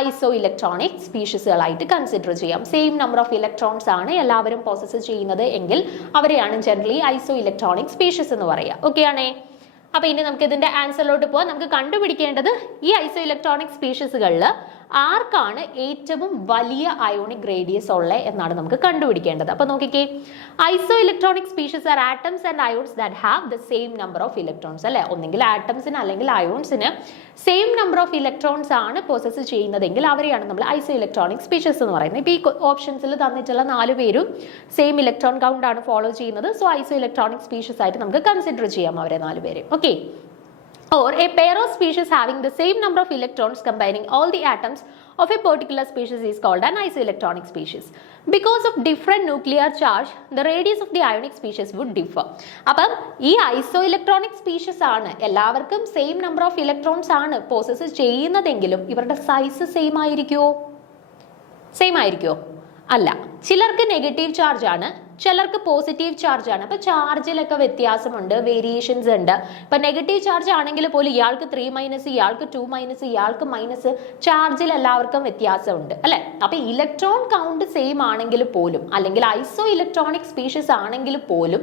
ഐസോ ഇലക്ട്രോണിക് സ്പീഷീസുകളായിട്ട് കൺസിഡർ ചെയ്യാം. സെയിം നമ്പർ ഓഫ് ഇലക്ട്രോൺസ് ആണ് എല്ലാവരും പ്രോസസ്സ് ചെയ്യുന്നത് എങ്കിൽ അവരെയാണ് ജനറലി ഐസോ ഇലക്ട്രോണിക് സ്പീഷീസ് എന്ന് പറയുക. ഓക്കെ ആണേ. അപ്പൊ ഇനി നമുക്ക് ഇതിന്റെ ആൻസറിലോട്ട് പോവാം. നമുക്ക് കണ്ടുപിടിക്കേണ്ടത് ഈ ഐസോ ഇലക്ട്രോണിക് സ്പീഷീസുകളിൽ ആർക്കാണ് ഏറ്റവും വലിയ അയോണിക് റേഡിയസ് ഉള്ളത് എന്നാണ് നമുക്ക് കണ്ടുപിടിക്കേണ്ടത്. അപ്പൊ നോക്കിക്കേ, isoelectronic species are atoms and ions that have the same number of electrons അല്ലെ. ഒന്നെങ്കിൽ ആറ്റംസിന് അല്ലെങ്കിൽ അയോൺസിന് സെയിം നമ്പർ ഓഫ് ഇലക്ട്രോൺസ് ആണ് പ്രോസസ്സ് ചെയ്യുന്നതെങ്കിൽ അവരെയാണ് നമ്മൾ ഐസോ ഇലക്ട്രോണിക് സ്പീഷീസ് എന്ന് പറയുന്നത്. ഇപ്പൊ ഈ ഓപ്ഷൻസിൽ തന്നിട്ടുള്ള 4 പേരും സെയിം ഇലക്ട്രോൺ കൗണ്ട് ആണ് ഫോളോ ചെയ്യുന്നത്. സോ ഐസോ ഇലക്ട്രോണിക് സ്പീഷീസ് ആയിട്ട് നമുക്ക് കൺസിഡർ ചെയ്യാം അവരെ 4 പേരെ. Okay, or a pair of species having the same number of electrons combining all the atoms of a particular species is called an isoelectronic species. Because of different nuclear charge, the radius of the ionic species would differ. അപ്പം ഈ isoelectronic species ആണ് എല്ലാവർക്കും same number of electrons ആണ് process ചെയ്യുന്നതെങ്കിലും ഇവരുടെ size same ആയിരിക്കുമോ? Same ആയിരിക്കുമോ? അല്ല. ചിലർക്ക് നെഗറ്റീവ് ചാർജ് ആണ്, ചിലർക്ക് പോസിറ്റീവ് ചാർജ് ആണ്. അപ്പൊ ചാർജിലൊക്കെ വ്യത്യാസമുണ്ട്, വേരിയേഷൻസ് ഉണ്ട്. ഇപ്പൊ നെഗറ്റീവ് ചാർജ് ആണെങ്കിൽ പോലും ഇയാൾക്ക് 3-, ഇയാൾക്ക് 2-, ഇയാൾക്ക് മൈനസ്, ചാർജിൽ എല്ലാവർക്കും വ്യത്യാസമുണ്ട് അല്ലെ. അപ്പൊ ഇലക്ട്രോൺ കൗണ്ട് സെയിം ആണെങ്കിൽ പോലും, അല്ലെങ്കിൽ ഐസോ ഇലക്ട്രോണിക് സ്പീഷീസ് ആണെങ്കിൽ പോലും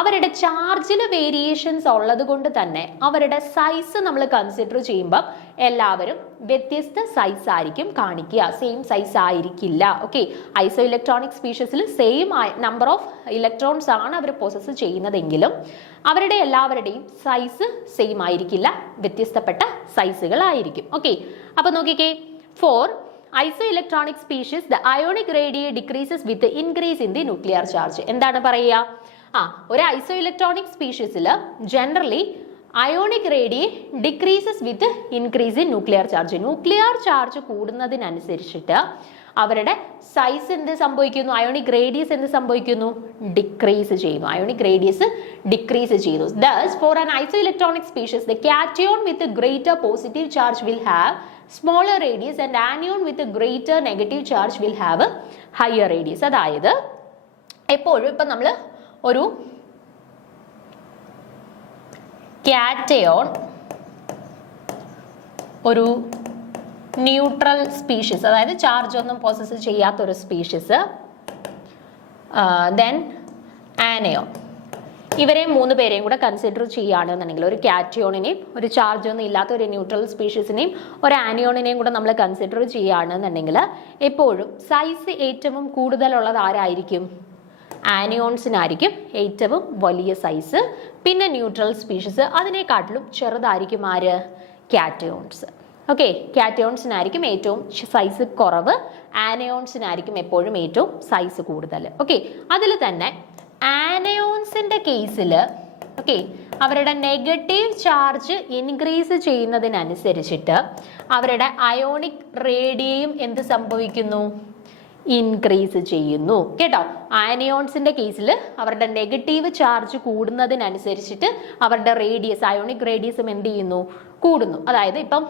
അവരുടെ ചാർജിൽ വേരിയേഷൻസ് ഉള്ളത് കൊണ്ട് തന്നെ അവരുടെ സൈസ് നമ്മൾ കൺസിഡർ ചെയ്യുമ്പോൾ എല്ലാവരും വ്യത്യസ്ത സൈസ് ആയിരിക്കും കാണിക്കുക, സെയിം സൈസ് ആയിരിക്കില്ല. ഓക്കെ, ഐസോ ഇലക്ട്രോണിക് സ്പീഷീസിൽ സെയിം നമ്പർ ഓഫ് ഇലക്ട്രോൺസ് ആണ് അവർ പ്രോസസ്സ് ചെയ്യുന്നതെങ്കിലും അവരുടെ എല്ലാവരുടെയും സൈസ് സെയിം ആയിരിക്കില്ല, വ്യത്യസ്തപ്പെട്ട സൈസുകളായിരിക്കും. ഓക്കെ, അപ്പൊ നോക്കിക്കേ, for isoelectronic species the ionic radius decreases with increase in the nuclear charge. എന്താണ് പറയുക? ഒരു ഐസോ ഇലക്ട്രോണിക് സ്പീഷീസിൽ generally ionic radii decreases with increase in nuclear charge. Nuclear charge കൂടുന്നതിനനുസരിച്ചിട്ട് അവരുടെ സൈസ് എന്ത് സംഭവിക്കുന്നു? അയോണിക് റേഡിയസ് എന്ത് സംഭവിക്കുന്നു? ഡിക്രീസ് ചെയ്യുന്നു. അയോണിക് റേഡിയസ് ഡിക്രീസ് ചെയ്യുന്നു. Thus, for an isoelectronic species, the cation with a greater positive charge will have smaller radius and anion with a greater negative charge will have a higher radius. അതായത് എപ്പോഴും ഇപ്പൊ നമ്മൾ ഒരു cation ഒരു neutral species, അതായത് charge ഒന്നും process ചെയ്യാത്തൊരു species, then anion, ഇവരെ 3 പേരെയും കൂടെ കൺസിഡർ ചെയ്യുകയാണെന്നുണ്ടെങ്കിൽ ഒരു കാറ്റിയോണിനെയും ഒരു ചാർജ് ഒന്നും ഇല്ലാത്ത ഒരു ന്യൂട്രൽ സ്പീഷീസിനെയും ഒരു ആനിയോണിനെയും കൂടെ നമ്മൾ കൺസിഡർ ചെയ്യുകയാണെന്നുണ്ടെങ്കിൽ എപ്പോഴും സൈസ് ഏറ്റവും കൂടുതലുള്ളത് ആരായിരിക്കും? ആനിയോൺസിനായിരിക്കും ഏറ്റവും വലിയ സൈസ്. പിന്നെ ന്യൂട്രൽ സ്പീഷീസ് അതിനെക്കാട്ടിലും ചെറുതായിരിക്കും ആര്? കാറ്റയോൺസ്. ഓക്കെ, കാറ്റയോൺസിനായിരിക്കും ഏറ്റവും സൈസ് കുറവ്, ആനയോൺസിനായിരിക്കും എപ്പോഴും ഏറ്റവും സൈസ് കൂടുതൽ. ഓക്കെ, അതിൽ തന്നെ ആനയോൺസിന്റെ കേസിൽ ഓക്കെ അവരുടെ നെഗറ്റീവ് ചാർജ് ഇൻക്രീസ് ചെയ്യുന്നതിനനുസരിച്ചിട്ട് അവരുടെ അയോണിക് റേഡിയയും എന്ത് സംഭവിക്കുന്നു? ഇൻക്രീസ് ചെയ്യുന്നു കേട്ടോ. ആനിയോൺസിന്റെ കേസിൽ അവരുടെ നെഗറ്റീവ് ചാർജ് കൂടുന്നതിനനുസരിച്ചിട്ട് അവരുടെ റേഡിയസ്, അയോണിക് റേഡിയസും എന്ത് ചെയ്യുന്നു? കൂടുന്നു. അതായത് ഇപ്പം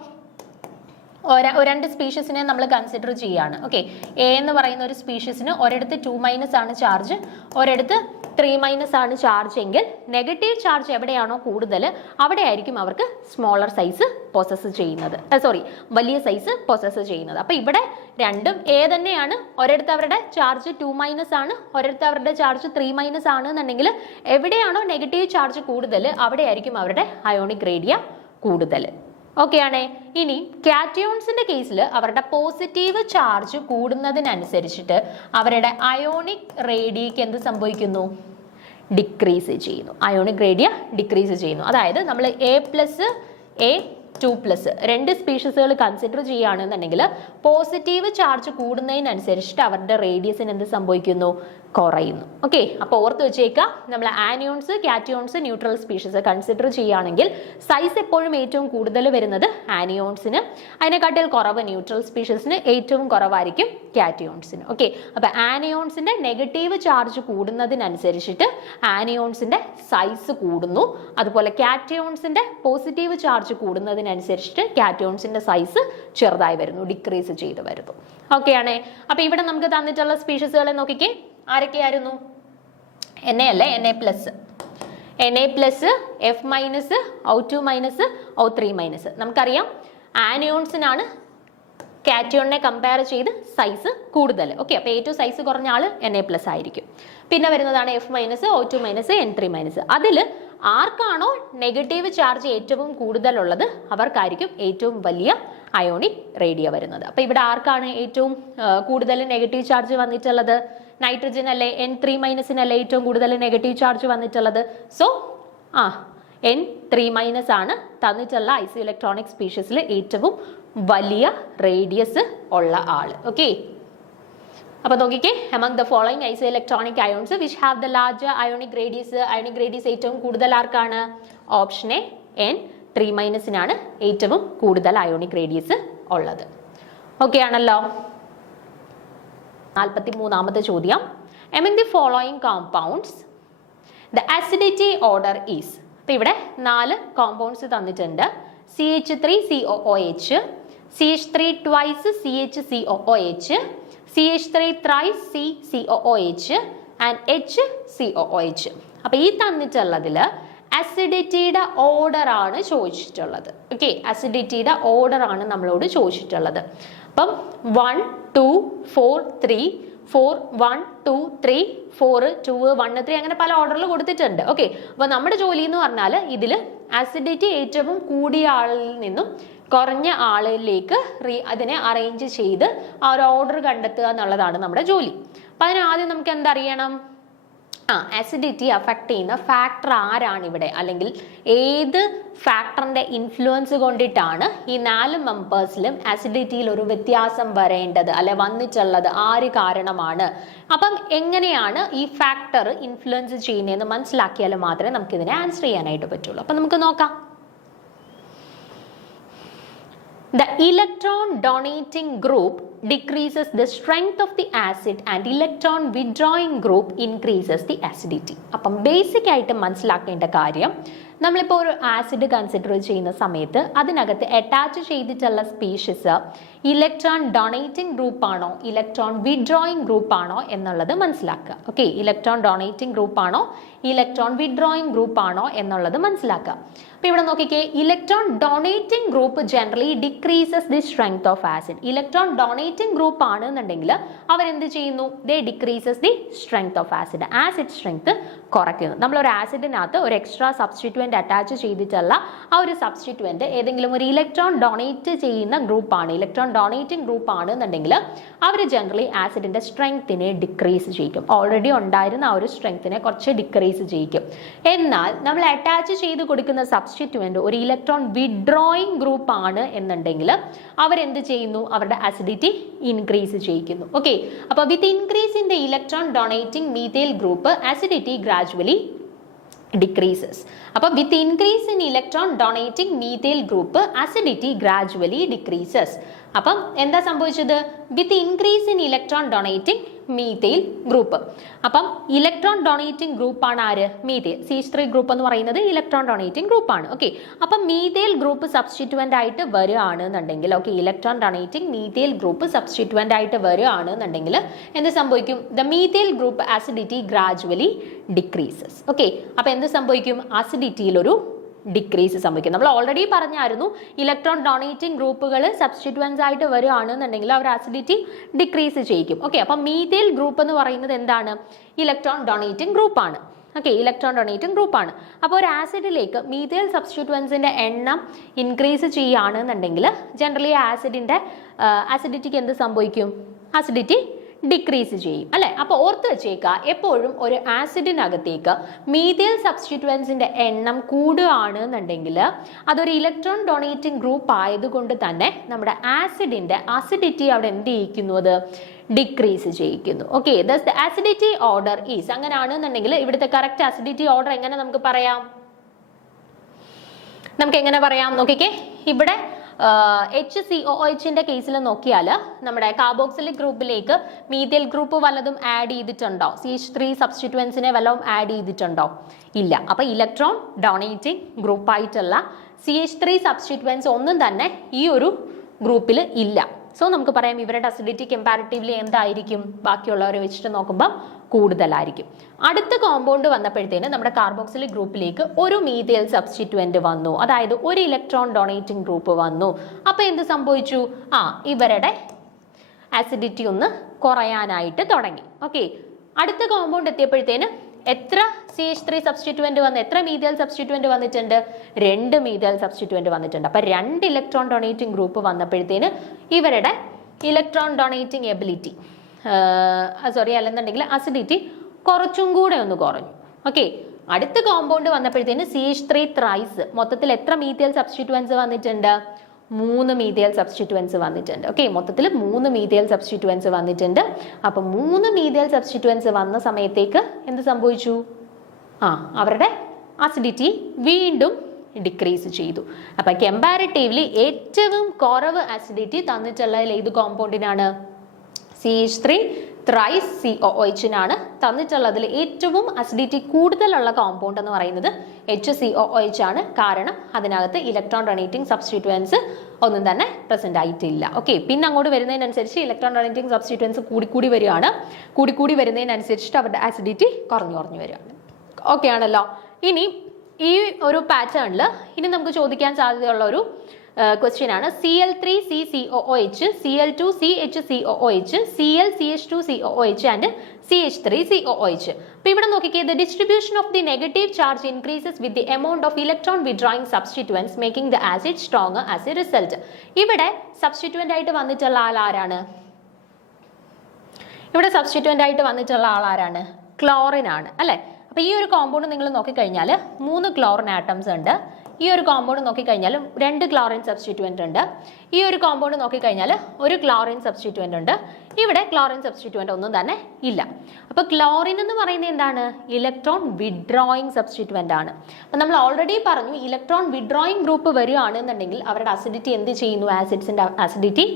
2 സ്പീഷീസിനെ നമ്മൾ കൺസിഡർ ചെയ്യുകയാണ്. ഓക്കെ, എ എന്ന് പറയുന്ന ഒരു സ്പീഷീസിന് ഒരിടത്ത് 2- ആണ് ചാർജ്, ഒരിടത്ത് 3- ആണ് ചാർജ് എങ്കിൽ നെഗറ്റീവ് ചാർജ് എവിടെയാണോ കൂടുതൽ അവിടെ ആയിരിക്കും അവർക്ക് സ്മോളർ സൈസ് പൊസസ് ചെയ്യുന്നത്, വലിയ സൈസ് പൊസസ് ചെയ്യുന്നത്. അപ്പൊ ഇവിടെ രണ്ടും എ തന്നെയാണ്. ഒരിടത്ത് അവരുടെ ചാർജ് 2- ആണ്, ഒരിടത്ത് അവരുടെ ചാർജ് 3- ആണ് എന്നുണ്ടെങ്കിൽ എവിടെയാണോ നെഗറ്റീവ് ചാർജ് കൂടുതൽ അവിടെ ആയിരിക്കും അവരുടെ അയോണിക് റേഡിയ കൂടുതൽ. ഓക്കെ ആണേ. ഇനി കാറ്റയോൺസിന്റെ കേസിൽ അവരുടെ പോസിറ്റീവ് ചാർജ് കൂടുന്നതിനനുസരിച്ചിട്ട് അവരുടെ അയോണിക് റേഡിയക്ക് എന്ത് സംഭവിക്കുന്നു? ഡിക്രീസ് ചെയ്യുന്നു. അയോണിക് റേഡിയ ഡിക്രീസ് ചെയ്യുന്നു. അതായത് നമ്മൾ A+A2+, 2 സ്പീഷീസുകൾ കൺസിഡർ ചെയ്യുകയാണെന്നുണ്ടെങ്കിൽ പോസിറ്റീവ് ചാർജ് കൂടുന്നതിനനുസരിച്ചിട്ട് അവരുടെ റേഡിയസിന് എന്ത് സംഭവിക്കുന്നു? കുറയുന്നു. ഓക്കെ, അപ്പോൾ ഓർത്ത് വെച്ചേക്കാം, നമ്മൾ anions, cations, neutral species consider ചെയ്യുകയാണെങ്കിൽ സൈസ് എപ്പോഴും ഏറ്റവും കൂടുതൽ വരുന്നത് ആനിയോൺസിന്, അതിനെക്കാട്ടിൽ കുറവ് ന്യൂട്രൽ സ്പീഷീസിന്, ഏറ്റവും കുറവായിരിക്കും കാറ്റിയോൺസിന്. ഓക്കെ, അപ്പോൾ ആനിയോൺസിന്റെ നെഗറ്റീവ് ചാർജ് കൂടുന്നതിനനുസരിച്ചിട്ട് ആനിയോൺസിന്റെ സൈസ് കൂടുന്നു. അതുപോലെ കാറ്റിയോൺസിന്റെ പോസിറ്റീവ് ചാർജ് കൂടുന്നതിനനുസരിച്ചിട്ട് കാറ്റിയോൺസിന്റെ സൈസ് ചെറുതായി വരുന്നു, ഡിക്രീസ് ചെയ്ത് വരുന്നു. ഓക്കെ ആണേ. അപ്പൊ ഇവിടെ നമുക്ക് തന്നിട്ടുള്ള സ്പീഷീസുകളെ നോക്കിക്കേ, ആരൊക്കെയായിരുന്നു? Na അല്ലേ, Na+, F-, O2-, O3-. നമുക്കറിയാം ആനിയോൺസിനാണ് കാറ്റിയോണിനെ കമ്പയർ ചെയ്ത് സൈസ് കൂടുതൽ. ഓക്കെ, അപ്പൊ ഏറ്റവും സൈസ് കുറഞ്ഞ ആള് Na+ ആയിരിക്കും. പിന്നെ വരുന്നതാണ് F-, O2-, N3-. അതിൽ ആർക്കാണോ നെഗറ്റീവ് ചാർജ് ഏറ്റവും കൂടുതലുള്ളത് അവർക്കായിരിക്കും ഏറ്റവും വലിയ അയോണിക് റേഡിയ വരുന്നത്. അപ്പൊ ഇവിടെ ആർക്കാണ് ഏറ്റവും കൂടുതൽ നെഗറ്റീവ് ചാർജ് വന്നിട്ടുള്ളത്? നൈട്രജൻ അല്ലേ, N3- അല്ലേ ഏറ്റവും കൂടുതൽ നെഗറ്റീവ് ചാർജ് വന്നിട്ടുള്ളത്. സോ N3- ആണ് തന്നിട്ടുള്ള ഐസോ ഇലക്ട്രോണിക് സ്പീഷീസിൽ ഏറ്റവും വലിയ റേഡിയസ് ഉള്ള ആള്. ഓക്കെ, അപ്പൊ നോക്കിക്കേ, among the following isoelectronic ions which have the larger ionic radius ഏറ്റവും കൂടുതൽ ആർക്കാണ്? ഓപ്ഷൻ എ, N3- ഏറ്റവും കൂടുതൽ അയോണിക് റേഡിയസ് ഉള്ളത്. ഓക്കെ ആണല്ലോ. 43ാമത്തെ ചോദ്യം, among the following compounds the acidity order is. അപ്പൊ ഇവിടെ 4 കോമ്പൗണ്ട്സ് തന്നിട്ടുണ്ട്. CH3COOH, CH3 twice CHCOOH, CH3 thrice CCOOH and HCOOH. അപ്പൊ ഈ തന്നിട്ടുള്ളതിൽ അസിഡിറ്റിയുടെ ഓർഡർ ആണ് ചോദിച്ചിട്ടുള്ളത്. ഓക്കെ, അസിഡിറ്റിയുടെ ഓർഡർ ആണ് നമ്മളോട് ചോദിച്ചിട്ടുള്ളത്. അപ്പം 1 2 4 3 4 1 2 3 4 2 1 3 അങ്ങനെ പല ഓർഡറിൽ കൊടുത്തിട്ടുണ്ട്. ഓക്കെ, അപ്പൊ നമ്മുടെ ജോലി എന്ന് പറഞ്ഞാൽ ഇതിൽ അസിഡിറ്റി ഏറ്റവും കൂടിയ ആളിൽ നിന്നും കുറഞ്ഞ ആളിലേക്ക് അതിനെ അറേഞ്ച് ചെയ്ത് ആ ഒരു ഓർഡർ കണ്ടെത്തുക എന്നുള്ളതാണ് നമ്മുടെ ജോലി. അപ്പൊ അതിനാദ്യം നമുക്ക് എന്തറിയണം? അസിഡിറ്റി അഫക്റ്റ് ചെയ്യുന്ന ഫാക്ടർ ആരാണ് ഇവിടെ, അല്ലെങ്കിൽ ഏത് ഫാക്ടറിന്റെ ഇൻഫ്ലുവൻസ് കൊണ്ടിട്ടാണ് ഈ 4 മെമ്പേഴ്സിലും അസിഡിറ്റിയിൽ ഒരു വ്യത്യാസം വരേണ്ടത് അല്ലെ വന്നിട്ടുള്ളത്, ആര് കാരണമാണ്? അപ്പം എങ്ങനെയാണ് ഈ ഫാക്ടർ ഇൻഫ്ലുവൻസ് ചെയ്യുന്നതെന്ന് മനസ്സിലാക്കിയാൽ മാത്രമേ നമുക്ക് ഇതിനെ ആൻസർ ചെയ്യാനായിട്ട് പറ്റുള്ളൂ. അപ്പൊ നമുക്ക് നോക്കാം. The electron donating group decreases the strength of the acid and electron withdrawing group increases the acidity. അപ്പം ബേസിക് ആയിട്ട് മനസ്സിലാക്കേണ്ട കാര്യം, നമ്മളിപ്പോൾ ഒരു ആസിഡ് കൺസിഡർ ചെയ്യുന്ന സമയത്ത് അതിനകത്ത് അറ്റാച്ച് ചെയ്തിട്ടുള്ള സ്പീഷീസ് ഇലക്ട്രോൺ ഡൊണേറ്റിംഗ് ഗ്രൂപ്പ് ആണോ ഇലക്ട്രോൺ വിഡ്രോയിങ് ഗ്രൂപ്പ് ആണോ എന്നുള്ളത് മനസ്സിലാക്കുക. ഓക്കെ, ഇലക്ട്രോൺ ഡൊണേറ്റിംഗ് ഗ്രൂപ്പ് ആണോ ഇലക്ട്രോൺ വിഡ്രോയിങ് ഗ്രൂപ്പ് ആണോ എന്നുള്ളത് മനസ്സിലാക്കുക. അപ്പോൾ ഇവിടെ നോക്കിക്കേ, electron donating group generally decreases the strength of acid. Electron donating group ആണെന്നുണ്ടെങ്കിൽ അവരെന്ത് ചെയ്യുന്നു? They decreases the strength of acid. Acid strength കുറയ്ക്കുന്നു. നമ്മളൊരു ആസിഡിനകത്ത് ഒരു എക്സ്ട്രാ സബ്സ്റ്റിറ്റ്യൂവൻ്റ് അറ്റാച്ച് ചെയ്തിട്ടുള്ള ആ ഒരു സബ്സ്റ്റിറ്റ്യൂവൻ്റ് ഏതെങ്കിലും ഒരു ഇലക്ട്രോൺ ഡൊണേറ്റ് ചെയ്യുന്ന ഗ്രൂപ്പാണ്, ഇലക്ട്രോൺ ഡൊണേറ്റിംഗ് ഗ്രൂപ്പ് ആണെന്നുണ്ടെങ്കിൽ അവർ ജനറലി ആസിഡിന്റെ സ്ട്രെങ്ത്തിനെ ഡിക്രീസ് ചെയ്യും. ഓൾറെഡി ഉണ്ടായിരുന്ന ആ ഒരു സ്ട്രെങ്ത്തിനെ കുറച്ച് ഡിക്രീസ് ചെയ്യിക്കും. എന്നാൽ നമ്മൾ അറ്റാച്ച് ചെയ്ത് കൊടുക്കുന്ന സബ്സ്റ്റിറ്റ്യൂവൻ്റ് ഒരു ഇലക്ട്രോൺ വിഡ്രോയിങ് ഗ്രൂപ്പ് ആണ് എന്നുണ്ടെങ്കിൽ അവരെന്ത് ചെയ്യുന്നു? അവരുടെ അസിഡിറ്റി ഇൻക്രീസ് ചെയ്യിക്കുന്നു. ഓക്കെ, അപ്പോൾ വിത്ത് increase in the electron donating methyl group acidity gradually decreases. അപ്പോൾ with increase in electron donating methyl group acidity gradually decreases. അപ്പം എന്താ സംഭവിച്ചത്? വിത്ത് increase in electron donating methyl group. അപ്പം ഇലക്ട്രോൺ ഡൊണേറ്റിംഗ് ഗ്രൂപ്പ് ആണ് ആര്? Methyl. CH3 group എന്ന് പറയുന്നത് electron donating group ആണ്. ഓക്കെ, അപ്പം മീഥൈൽ ഗ്രൂപ്പ് സബ്സ്റ്റിറ്റ്യൂവൻ്റ് ആയിട്ട് വരികയാണെന്നുണ്ടെങ്കിൽ, okay, electron donating methyl group substituent ആയിട്ട് വരികയാണെന്നുണ്ടെങ്കിൽ എന്ത് സംഭവിക്കും? The methyl group acidity gradually decreases. Okay, അപ്പം എന്ത് സംഭവിക്കും? ആസിഡിറ്റിയിലൊരു ഡിക്രീസ് സംഭവിക്കും. നമ്മൾ ഓൾറെഡി പറഞ്ഞായിരുന്നു, ഇലക്ട്രോൺ ഡൊണേറ്റിംഗ് ഗ്രൂപ്പുകൾ സബ്സ്റ്റിറ്റ്യൂവൻസ് ആയിട്ട് വരികയാണെന്നുണ്ടെങ്കിൽ അവർ ആസിഡിറ്റി ഡിക്രീസ് ചെയ്യിക്കും. ഓക്കെ, അപ്പം മീഥൈൽ ഗ്രൂപ്പ് എന്ന് പറയുന്നത് എന്താണ്? ഇലക്ട്രോൺ ഡൊണേറ്റിംഗ് ഗ്രൂപ്പ് ആണ്. ഓക്കെ, ഇലക്ട്രോൺ ഡൊണേറ്റിംഗ് ഗ്രൂപ്പ് ആണ്. അപ്പോൾ ഒരു ആസിഡിലേക്ക് മീഥൈൽ സബ്സ്റ്റിറ്റ്യൂവൻസിന്റെ എണ്ണം ഇൻക്രീസ് ചെയ്യുകയാണെന്നുണ്ടെങ്കിൽ ജനറലി ആസിഡിന്റെ ആസിഡിറ്റിക്ക് എന്ത് സംഭവിക്കും? ആസിഡിറ്റി ഡിക്രീസ് ചെയ്യും അല്ലെ. അപ്പോൾ ഓർത്ത് വെച്ചേക്കുക, എപ്പോഴും ഒരു ആസിഡിനകത്തേക്ക് മീഥൈൽ സബ്സ്റ്റിറ്റ്യൂവൻസിന്റെ എണ്ണം കൂടുകയാണെന്നുണ്ടെങ്കിൽ അതൊരു ഇലക്ട്രോൺ ഡൊണേറ്റിംഗ് ഗ്രൂപ്പ് ആയതുകൊണ്ട് തന്നെ നമ്മുടെ ആസിഡിന്റെ അസിഡിറ്റി അവിടെ എന്ത് ചെയ്യിക്കുന്നു? അത് ഡിക്രീസ് ചെയ്യിക്കുന്നു. Okay, thus the acidity order is. അങ്ങനെയാണെന്നുണ്ടെങ്കിൽ ഇവിടുത്തെ കറക്റ്റ് ആസിഡിറ്റി ഓർഡർ എങ്ങനെ നമുക്ക് പറയാം? നമുക്ക് എങ്ങനെ പറയാം? നോക്കിക്കേ, ഇവിടെ HCOOHന്റെ കേസിൽ നോക്കിയാൽ നമ്മുടെ കാർബോക്സിലിക് ഗ്രൂപ്പിലേക്ക് മീഥൈൽ ഗ്രൂപ്പ് വല്ലതും ആഡ് ചെയ്തിട്ടുണ്ടോ? CH3 സബ്സ്റ്റിറ്റ്യൂവൻസിനെ വല്ലതും ആഡ് ചെയ്തിട്ടുണ്ടോ? ഇല്ല. അപ്പൊ ഇലക്ട്രോൺ ഡൊണേറ്റിംഗ് ഗ്രൂപ്പായിട്ടുള്ള CH3 സബ്സ്റ്റിറ്റ്യൂവൻസ് ഒന്നും തന്നെ ഈ ഒരു ഗ്രൂപ്പിൽ ഇല്ല. സോ നമുക്ക് പറയാം ഇവരുടെ അസിഡിറ്റി കമ്പാരിറ്റീവ്ലി എന്തായിരിക്കും? ബാക്കിയുള്ളവരെ വെച്ചിട്ട് നോക്കുമ്പോൾ കൂടുതലായിരിക്കും. അടുത്ത കോമ്പൗണ്ട് വന്നപ്പോഴത്തേന് നമ്മുടെ കാർബോക്സിലിക് ഗ്രൂപ്പിലേക്ക് ഒരു മീഥൈൽ സബ്സ്റ്റിറ്റ്യൂവന്റ് വന്നു, അതായത് ഒരു ഇലക്ട്രോൺ ഡൊണേറ്റിംഗ് ഗ്രൂപ്പ് വന്നു. അപ്പൊ എന്ത് സംഭവിച്ചു? ഇവരുടെ ആസിഡിറ്റി ഒന്ന് കുറയാനായിട്ട് തുടങ്ങി. ഓക്കെ, അടുത്ത കോമ്പൗണ്ട് എത്തിയപ്പോഴത്തേന് എത്ര CH3 സബ്സ്റ്റിറ്റ്യൂവന്റ് വന്ന്, എത്ര മീഥൈൽ സബ്സ്റ്റിറ്റ്യൂവന്റ് വന്നിട്ടുണ്ട്? 2 മീഥൈൽ സബ്സ്റ്റിറ്റ്യൂവന്റ് വന്നിട്ടുണ്ട്. അപ്പൊ 2 ഇലക്ട്രോൺ ഡൊണേറ്റിംഗ് ഗ്രൂപ്പ് വന്നപ്പോഴത്തേന് ഇവരുടെ ഇലക്ട്രോൺ ഡൊണേറ്റിംഗ് എബിലിറ്റി അല്ലെന്നുണ്ടെങ്കിൽ അസിഡിറ്റി കുറച്ചും കൂടെ ഒന്ന് കുറഞ്ഞു. ഓക്കെ, അടുത്ത കോമ്പൗണ്ട് വന്നപ്പോഴത്തേന് CH3 ത്രൈസ് മൊത്തത്തിൽ എത്ര മീഥൈൽ സബ്സ്റ്റിറ്റ്യൂവൻസ് വന്നിട്ടുണ്ട്? 3 മീഥൈൽ സബ്സ്റ്റിറ്റ്യൂവൻസ് വന്നിട്ടുണ്ട്. ഓക്കെ, മൊത്തത്തിൽ 3 മീഥൈൽ സബ്സ്റ്റിറ്റ്യൂവൻസ് വന്നിട്ടുണ്ട്. അപ്പൊ 3 മീഥൈൽ സബ്സ്റ്റിറ്റ്യൂവൻസ് വന്ന സമയത്തേക്ക് എന്ത് സംഭവിച്ചു? അവരുടെ അസിഡിറ്റി വീണ്ടും ഡിക്രീസ് ചെയ്തു. അപ്പൊ കമ്പാരിറ്റീവ്ലി ഏറ്റവും കുറവ് ആസിഡിറ്റി തന്നിട്ടുള്ള ഏത് കോമ്പൗണ്ടിനാണ്? CH3 ത്രൈസ് COOHനാണ് തന്നിട്ടുള്ളതിൽ ഏറ്റവും അസിഡിറ്റി കൂടുതലുള്ള കോമ്പൗണ്ട് എന്ന് പറയുന്നത് HCOOH ആണ്. കാരണം അതിനകത്ത് ഇലക്ട്രോൺ ഡൊണേറ്റിംഗ് സബ്സ്റ്റിറ്റ്യൂവൻസ് ഒന്നും തന്നെ പ്രസന്റ് ആയിട്ടില്ല. ഓക്കെ, പിന്നെ അങ്ങോട്ട് വരുന്നതിനനുസരിച്ച് ഇലക്ട്രോൺ ഡൊണേറ്റിംഗ് സബ്സ്റ്റിറ്റ്യൂവൻസ് കൂടിക്കൂടി വരികയാണ്. കൂടിക്കൂടി വരുന്നതിനനുസരിച്ചിട്ട് അവരുടെ ആസിഡിറ്റി കുറഞ്ഞു വരികയാണ്. ഓക്കെ ആണല്ലോ. ഇനി ഈ ഒരു പാറ്റേണിൽ ഇനി നമുക്ക് ചോദിക്കാൻ സാധ്യതയുള്ള ഒരു ക്വസ്റ്റ്യൻ ആണ് Cl3CCOOH, Cl2CHCOOH, ClCH2COOH and CH3COOH. അപ്പൊ ഇവിടെ നോക്കിക്കേ, the distribution of the negative charge increases with the amount of electron withdrawing substituents making the acid stronger as a result. ഇവിടെ സബ്സ്റ്റിറ്റ്യൂവന്റ് ആയിട്ട് വന്നിട്ടുള്ള ആൾ ആരാണ്? ഇവിടെ സബ്സ്റ്റിറ്റ്യൂവന്റ് ആയിട്ട് വന്നിട്ടുള്ള ആൾ ആരാണ്? ക്ലോറിൻ ആണ് അല്ലെ. അപ്പൊ ഈ ഒരു കോമ്പൗണ്ട് നിങ്ങൾ നോക്കിക്കഴിഞ്ഞാൽ 3 ക്ലോറിൻ ആറ്റംസ് ഉണ്ട്. ഈ ഒരു കോമ്പൗണ്ട് നോക്കിക്കഴിഞ്ഞാൽ 2 ക്ലോറിൻ സബ്സ്റ്റിറ്റ്യൂവൻ്റ് ഉണ്ട്. ഈ ഒരു കോമ്പൗണ്ട് നോക്കിക്കഴിഞ്ഞാൽ 1 ക്ലോറിൻ സബ്സ്റ്റിറ്റ്യൂവൻ്റ് ഉണ്ട്. ഇവിടെ ക്ലോറിൻ സബ്സ്റ്റിറ്റ്യൂവൻ്റ് ഒന്നും തന്നെ ഇല്ല. അപ്പോൾ ക്ലോറിൻ എന്ന് പറയുന്നത് എന്താണ്? ഇലക്ട്രോൺ വിഡ്രോയിങ് സബ്സ്റ്റിറ്റ്യൂവൻ്റ് ആണ്. അപ്പോൾ നമ്മൾ ഓൾറെഡി പറഞ്ഞു, ഇലക്ട്രോൺ വിഡ്രോയിങ് ഗ്രൂപ്പ് വരികയാണെന്നുണ്ടെങ്കിൽ അവരുടെ അസിഡിറ്റി എന്ത് ചെയ്യുന്നു? ആസിഡ്സിൻ്റെ അസിഡിറ്റി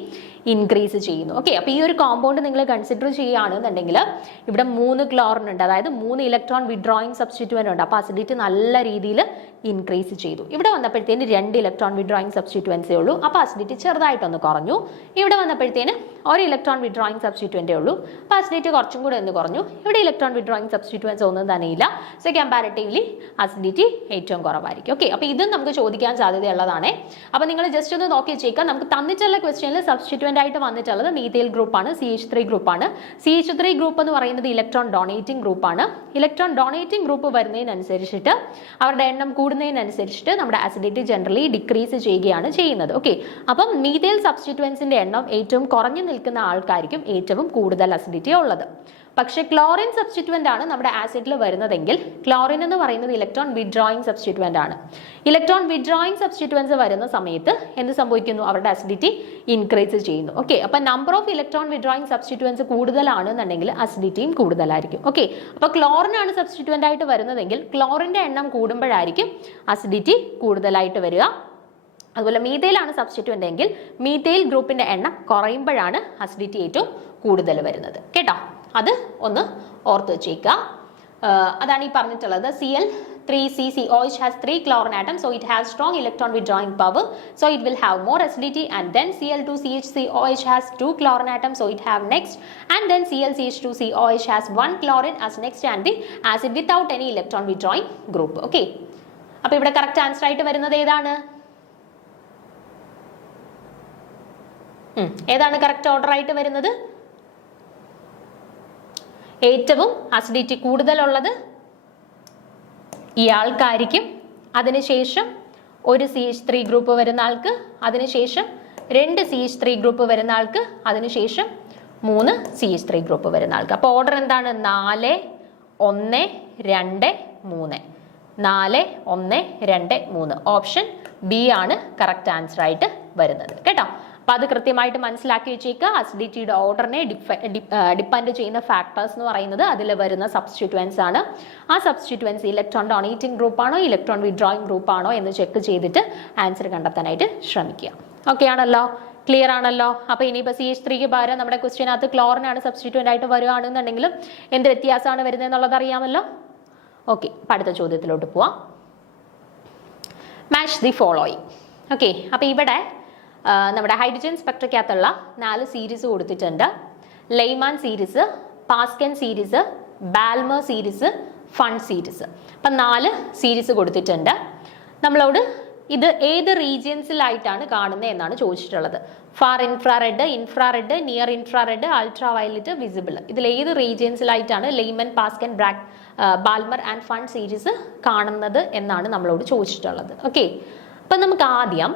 ഇൻക്രീസ് ചെയ്യുന്നു. ഓക്കെ, അപ്പോൾ ഈ ഒരു കോമ്പൗണ്ട് നിങ്ങൾ കൺസിഡർ ചെയ്യുകയാണെന്നുണ്ടെങ്കിൽ ഇവിടെ 3 ക്ലോറിൻ ഉണ്ട്, അതായത് 3 ഇലക്ട്രോൺ വിഡ്രോയിങ് സബ്സ്റ്റിറ്റ്യൂവൻ്റ് ഉണ്ട്. അപ്പോൾ അസിഡിറ്റി നല്ല രീതിയിൽ ഇൻക്രീസ് ചെയ്തു. ഇവിടെ വന്നപ്പോഴത്തേന് 2 ഇലക്ട്രോൺ വിഡ്രോയിങ് സബ്സ്റ്റിറ്റ്യൂവൻസേ ഉള്ളൂ. അപ്പോൾ അസിഡിറ്റി ചെറുതായിട്ടൊന്ന് കുറഞ്ഞു. ഇവിടെ വന്നപ്പോഴത്തേന് 1 ഇലക്ട്രോൺ വിഡ്രോയിങ് സബ്സ്റ്റിറ്റ്യൂവൻ്റേ ഉള്ളൂ. അപ്പോൾ അസിഡിറ്റി കുറച്ചും കൂടെ ഒന്ന് കുറഞ്ഞു. ഇവിടെ ഇലക്ട്രോൺ വിഡ്രോയിങ് സബ്സ്റ്റിറ്റ്യൂവൻസ് ഒന്നും തന്നെ ഇല്ല. സോ കമ്പാരിറ്റീവ്ലി അസിഡിറ്റി ഏറ്റവും കുറവായിരിക്കും. ഓക്കെ, അപ്പോൾ ഇതും നമുക്ക് ചോദിക്കാൻ സാധ്യതയുള്ളതാണ്. അപ്പോൾ നിങ്ങൾ ജസ്റ്റ് ഒന്ന് നോക്കി വെച്ചേക്കാം. നമുക്ക് തന്നിട്ടുള്ള ക്വസ്റ്റ്യനിൽ സബ്സ്റ്റിറ്റ്യൂവൻ്റ് ആയിട്ട് വന്നിട്ടുള്ളത് മീഥൈൽ ഗ്രൂപ്പാണ്, CH3 ഗ്രൂപ്പാണ്. CH3 ഗ്രൂപ്പ് എന്ന് പറയുന്നത് ഇലക്ട്രോൺ ഡൊണേറ്റിംഗ് ഗ്രൂപ്പാണ്. ഇലക്ട്രോൺ ഡൊണേറ്റിംഗ് ഗ്രൂപ്പ് വരുന്നതിനനുസരിച്ചിട്ട് അവരുടെ എണ്ണം കൂടുന്നതിനനുസരിച്ചിട്ട് നമ്മുടെ അസിഡിറ്റി ജനറലി ഡിക്രീസ് ചെയ്യുകയാണ് ചെയ്യുന്നത്. ഓക്കെ, അപ്പം മീഥൈൽ സബ്സ്റ്റിറ്റ്യൂവൻസിന്റെ എണ്ണം ഏറ്റവും കുറഞ്ഞു നിൽക്കുന്ന ആൾക്കാർക്കും ഏറ്റവും കൂടുതൽ അസിഡിറ്റി ഉള്ളത്. പക്ഷേ ക്ലോറിൻ സബ്സ്റ്റിറ്റ്യൂവൻ്റ് ആണ് നമ്മുടെ ആസിഡിൽ വരുന്നതെങ്കിൽ ക്ലോറിൻ എന്ന് പറയുന്നത് ഇലക്ട്രോൺ വിഡ്രോയിങ് സബ്സ്റ്റിറ്റ്യൂവൻ്റ് ആണ്. ഇലക്ട്രോൺ വിഡ്രോയിങ് സബ്സ്റ്റിറ്റ്യൂവൻസ് വരുന്ന സമയത്ത് എന്ത് സംഭവിക്കുന്നു? അവരുടെ അസിഡിറ്റി ഇൻക്രീസ് ചെയ്യുന്നു. ഓക്കെ, അപ്പോൾ number of electron withdrawing substituents കൂടുതലാണെന്നുണ്ടെങ്കിൽ അസിഡിറ്റിയും കൂടുതലായിരിക്കും. ഓക്കെ, അപ്പോൾ ക്ലോറിൻ ആണ് സബ്സ്റ്റിറ്റ്യൂവൻ്റ് ആയിട്ട് വരുന്നതെങ്കിൽ ക്ലോറിൻ്റെ എണ്ണം കൂടുമ്പോഴായിരിക്കും അസിഡിറ്റി കൂടുതലായിട്ട് വരിക. അതുപോലെ മീഥൈലാണ് സബ്സ്റ്റിറ്റ്യൂവൻ്റ് എങ്കിൽ മീഥൈൽ ഗ്രൂപ്പിന്റെ എണ്ണം കുറയുമ്പോഴാണ് അസിഡിറ്റി ഏറ്റവും കൂടുതൽ വരുന്നത്. കേട്ടോ, അത് ഒന്ന് ഓർത്ത് വെച്ചേക്കുക. അതാണ് ഈ പറഞ്ഞിട്ടുള്ളത്. Cl3CCOH has 3 chlorine atoms, so it has strong electron withdrawing power, so it will have more acidity. And then Cl2CHCOH has 2 chlorine atoms, so it have next. And then ClCH2COH has 1 chlorine as next, and the acid without any electron withdrawing group. Okay, അപ്പോൾ ഇവിടെ correct answer ആയിട്ട് വരുന്നത് ഏതാണ്? ഏതാണ് correct order ആയിട്ട് വരുന്നത്? ഏറ്റവും acidity കൂടുതലുള്ളത് ഇയാൾക്കായിരിക്കും. അതിനുശേഷം 1 CH3 ഗ്രൂപ്പ് വരുന്ന ആൾക്ക്, അതിനുശേഷം 2 CH3 ഗ്രൂപ്പ് വരുന്ന ആൾക്ക്, അതിനുശേഷം 3 CH3 ഗ്രൂപ്പ് വരുന്ന ആൾക്ക്. അപ്പോൾ ഓർഡർ എന്താണ്? 4 1 2 3. 4 1 2 3. ഓപ്ഷൻ ബി ആണ് കറക്റ്റ് ആൻസർ ആയിട്ട് വരുന്നത്. കേട്ടോ, അപ്പോൾ അത് കൃത്യമായിട്ട് മനസ്സിലാക്കി വെച്ചേക്കുക. അസിഡിറ്റിയുടെ ഓർഡറിനെ ഡിപ്പെൻഡ് ചെയ്യുന്ന ഫാക്ടേഴ്സ് എന്ന് പറയുന്നത് അതിൽ വരുന്ന സബ്സ്റ്റിറ്റ്യൂവൻസ് ആണ്. ആ സബ്സ്റ്റിറ്റ്യൂവൻസ് ഇലക്ട്രോൺ ഡൊണേറ്റിംഗ് ഗ്രൂപ്പാണോ ഇലക്ട്രോൺ വിഡ്രോയിങ് ഗ്രൂപ്പാണോ എന്ന് ചെക്ക് ചെയ്തിട്ട് ആൻസർ കണ്ടെത്താനായിട്ട് ശ്രമിക്കുക. ഓക്കെ ആണല്ലോ? ക്ലിയർ ആണല്ലോ? അപ്പോൾ ഇനിയിപ്പോൾ CH3ക്ക് പകരം നമ്മുടെ ക്വസ്റ്റ്യനകത്ത് ക്ലോറിൻ ആണ് സബ്സ്റ്റിറ്റ്യൂവൻ്റ് ആയിട്ട് വരുവാണെന്നുണ്ടെങ്കിൽ എന്ത് വ്യത്യാസമാണ് വരുന്നത് എന്നുള്ളത് അറിയാമല്ലോ. ഓക്കെ, അപ്പോൾ അടുത്ത ചോദ്യത്തിലോട്ട് പോവാം. Match the following. ഓക്കെ, അപ്പോൾ ഇവിടെ നമ്മുടെ ഹൈഡ്രജൻ സ്പെക്ട്രയ്ക്കകത്തുള്ള 4 സീരീസ് കൊടുത്തിട്ടുണ്ട്. Lyman series, Paschen series, Balmer series, Pfund series. അപ്പം 4 സീരീസ് കൊടുത്തിട്ടുണ്ട്. നമ്മളോട് ഇത് ഏത് റീജിയൻസിലായിട്ടാണ് കാണുന്നത് എന്നാണ് ചോദിച്ചിട്ടുള്ളത്. Far infrared, near infrared, ultra violet, visible. ഇതിൽ ഏത് റീജിയൻസിലായിട്ടാണ് ലെയ്മൻ, പാസ്കൻ, ബാൽമർ ആൻഡ് ഫൺ സീരീസ് കാണുന്നത് എന്നാണ് നമ്മളോട് ചോദിച്ചിട്ടുള്ളത്. ഓക്കെ, അപ്പം നമുക്ക് ആദ്യം